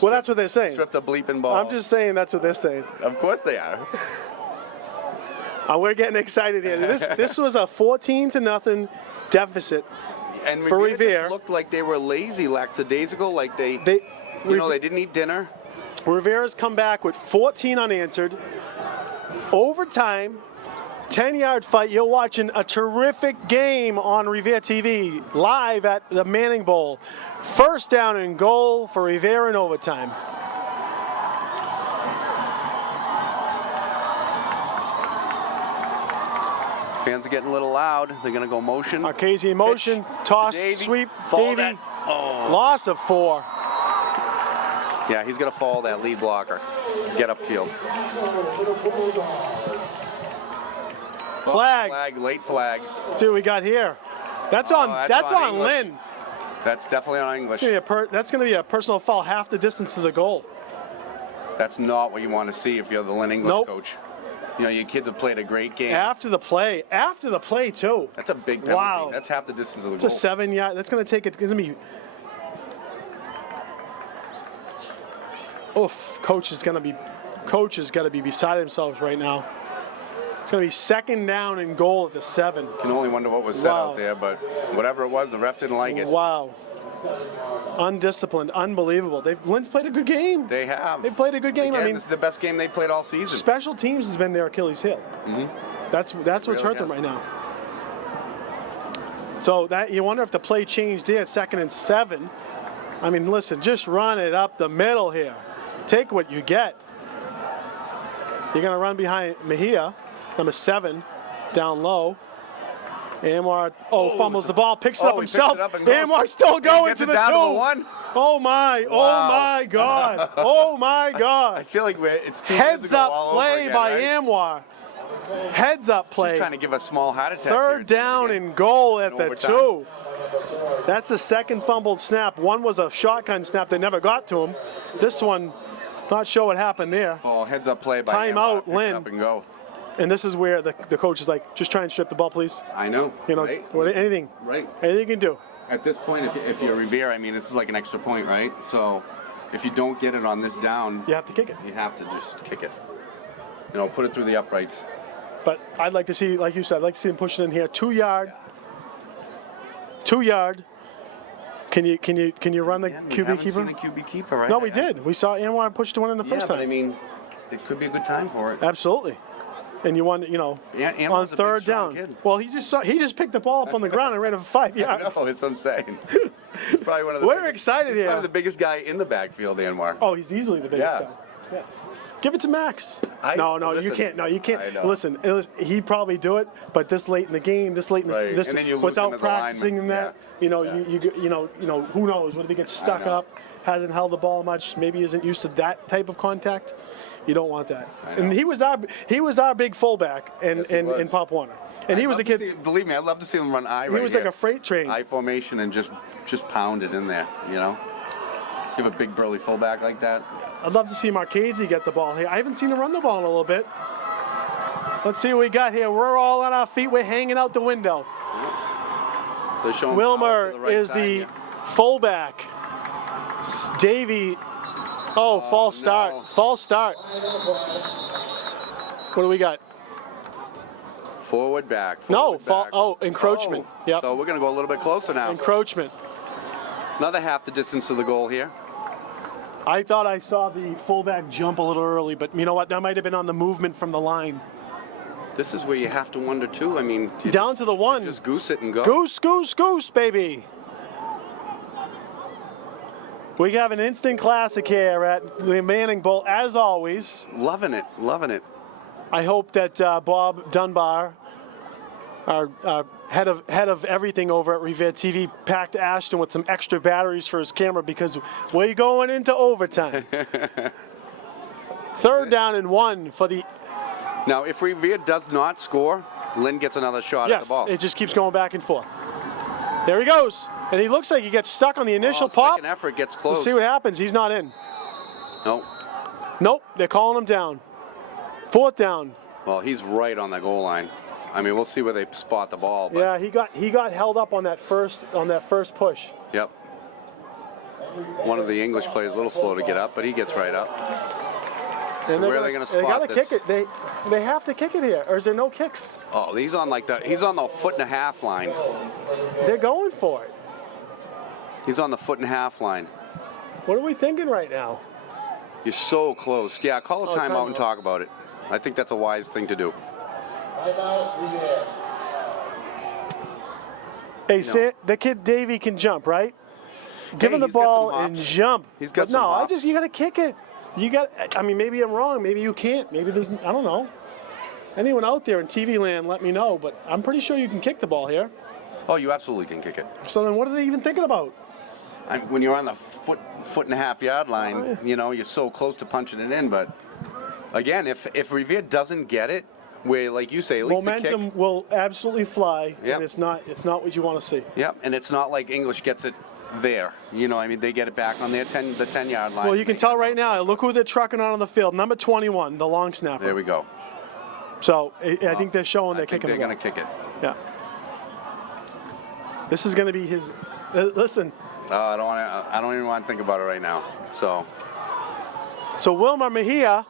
Well, that's what they're saying. Strip the bleeping ball. I'm just saying that's what they're saying. Of course they are. We're getting excited here. This was a 14-0 deficit. And For Revere. just looked like they were lazy, lackadaisical, like they didn't eat dinner. Rivera's come back with 14 unanswered. Overtime, 10-yard fight. You're watching a terrific game on Revere TV, live at the Manning Bowl. 1st down and goal for Revere in overtime. Fans are getting a little loud. They're going to go motion. Arcasi in motion, Pitch toss, to Davey. sweep, Fall Davey. that. Oh. Loss of 4. Yeah, he's going to fall that lead blocker. Get upfield. Flag. Late flag. See what we got here. That's on. That's on English. Lynn. That's definitely on English. That's going to be a personal foul, half the distance to the goal. That's not what you want to see if you're the Lynn English Nope. coach. Your kids have played a great game. After the play too. That's a big penalty. Wow. That's half the distance of the It's goal. a 7-yard. That's going to take it. It's going to be. Oof! Coach is going to be beside himself right now. It's going to be 2nd down and goal at the 7. Can only wonder what was said Wow. out there, but whatever it was, the ref didn't like it. Wow. Undisciplined, unbelievable. Lynn's played a good game. They have. They played a good game. Again, I mean, this is the best game they played all season. special teams has been their Achilles heel. That's what's really hurt them has. right now. So that you wonder if the play changed here, 2nd and 7. I mean, listen, just run it up the middle here. Take what you get. You're going to run behind Mejia, number 7, down low. Anwar, fumbles the ball, picks it up he picks himself. it up and goes. Anwar still going Gets to it the down 2. to the 1. Oh my God. Oh my I God. feel like it's 2 years Heads ago all up over play again, by right? Anwar. Heads up play. Just trying to give us small heart attacks. here 3rd down and goal at the overtime. 2. That's the 2nd fumbled snap. One was a shotgun snap that never got to him. This one, not sure what happened there. Oh, heads up play by Timeout, Anwar. Pick it Lynn. up and go. And this is where the coach is like, just try and strip the ball, please. I know. Right? Anything. Right. Anything you can do. At this point, if you're Revere, I mean, this is like an extra point, right? So if you don't get it on this down, You have to kick it. you have to just kick it. Put it through the uprights. But I'd like to see, like you said, I'd like to see him push it in here. 2 yard. 2 yard. Can you run the Yeah, we QB haven't keeper? seen a QB keeper, right? No, we did. We saw Anwar push the one in the first But time. I mean, it could be a good time for it. Absolutely. And you won, on Anwar's a big, third strong down. kid. Well, he just picked the ball up on the ground and ran it for 5 yards. No, that's what I'm saying. He's probably one of the We're biggest, excited he's here. probably the biggest guy in the backfield, Anwar. Oh, he's easily the biggest Yeah. guy. Yeah. Give it to Max. No, you listen, can't. No, you can't. I know. Listen, he'd probably do it, but this late in the game, this late in Right. this, And then you lose without him as a practicing lineman. that, who knows? What if he gets stuck know. up, hasn't held the ball much, maybe isn't used to that type of contact? You don't want that. I know. And he was our big fullback in Yes, he was. Pop Warner, and he was a kid. Believe me, I'd love to see him run I right He was here. like a freight train. I formation and just pound it in there, You have a big burly fullback like that. I'd love to see Marchese get the ball here. I haven't seen him run the ball in a little bit. Let's see what we got here. We're all on our feet. We're hanging out the window. So showing Wilmer power to the right is side the here. fullback. Davey. Oh, false start. no. False start. What do we got? Forward back. No, Forward back. encroachment. Oh, Yep. So we're going to go a little bit closer now. Encroachment. Another half the distance to the goal here. I thought I saw the fullback jump a little early, but you know what? That might have been on the movement from the line. This is where you have to wonder, too. I mean, you Down to the one. just goose it and go. Goose, goose, goose, baby. We have an instant classic here at the Manning Bowl, as always. Loving it, loving it. I hope that Bob Dunbar, our head of everything over at Revere TV, packed Ashton with some extra batteries for his camera because we're going into overtime. Third down and 1 for the. Now, if Revere does not score, Lynn gets another shot at Yes, the ball. it just keeps going back and forth. There he goes, and he looks like he gets stuck on the initial pop. Second effort gets close. Let's see what happens. He's not in. No. Nope, they're calling him down. Fourth down. Well, he's right on the goal line. I mean, we'll see where they spot the ball. But Yeah, he got held up on that first push. Yep. One of the English players a little slow to get up, but he gets right up. So And they're where are they going to They spot gotta this? kick it. They have to kick it here, or is there no kicks? Oh, he's on the 1.5 line. They're going for it. He's on the 1.5 line. What are we thinking right now? You're so close. Yeah, call a timeout and timeout. talk about it. I think that's a wise thing to do. Timeout, Revere. Hey, say the kid Davey can jump, right? Give him the he's got some ball and hops. jump. He's got But some no, hops. you got to kick it. I mean, maybe I'm wrong. Maybe you can't. Maybe there's. I don't know. Anyone out there in TV land, let me know. But I'm pretty sure you can kick the ball here. Oh, you absolutely can kick it. So then, what are they even thinking about? When you're on the 1.5 yard line, you're so close to punching it in. But again, if Revere doesn't get it, where like you say, at least Momentum the kick. will absolutely fly, Yep. and it's not what you want to see. Yep, and it's not like English gets it there. I mean, they get it back on the 10 yard line. Well, you can tell right now. Look who they're trucking on the field. Number 21, the long snapper. There we go. So I think they're showing they're kicking they're the going ball. to kick it. Yeah. This is going to be his. Listen. I don't even want to think about it right now. So Wilmer Mejia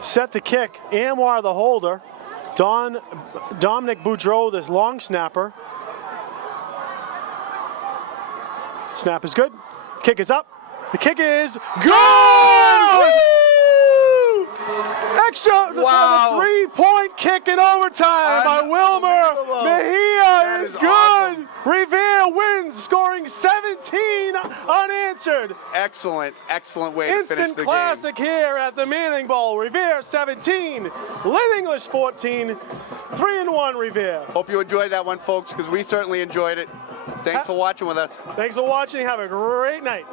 set to kick. Anwar the holder. Dominic Boudreau, this long snapper. Snap is good. Kick is up. The kick is good! Woo! Extra! Wow. 3-point kick in overtime by Wilmer Unbelievable. Mejia That is is good. awesome. Revere wins, scoring 17 unanswered. excellent way to finish Instant the classic here at the Manning Bowl. Revere 17, Lynn English 14, 3-1 Revere. game. Hope you enjoyed that one, folks, because we certainly enjoyed it. Thanks for watching with us. Thanks for watching. Have a great night.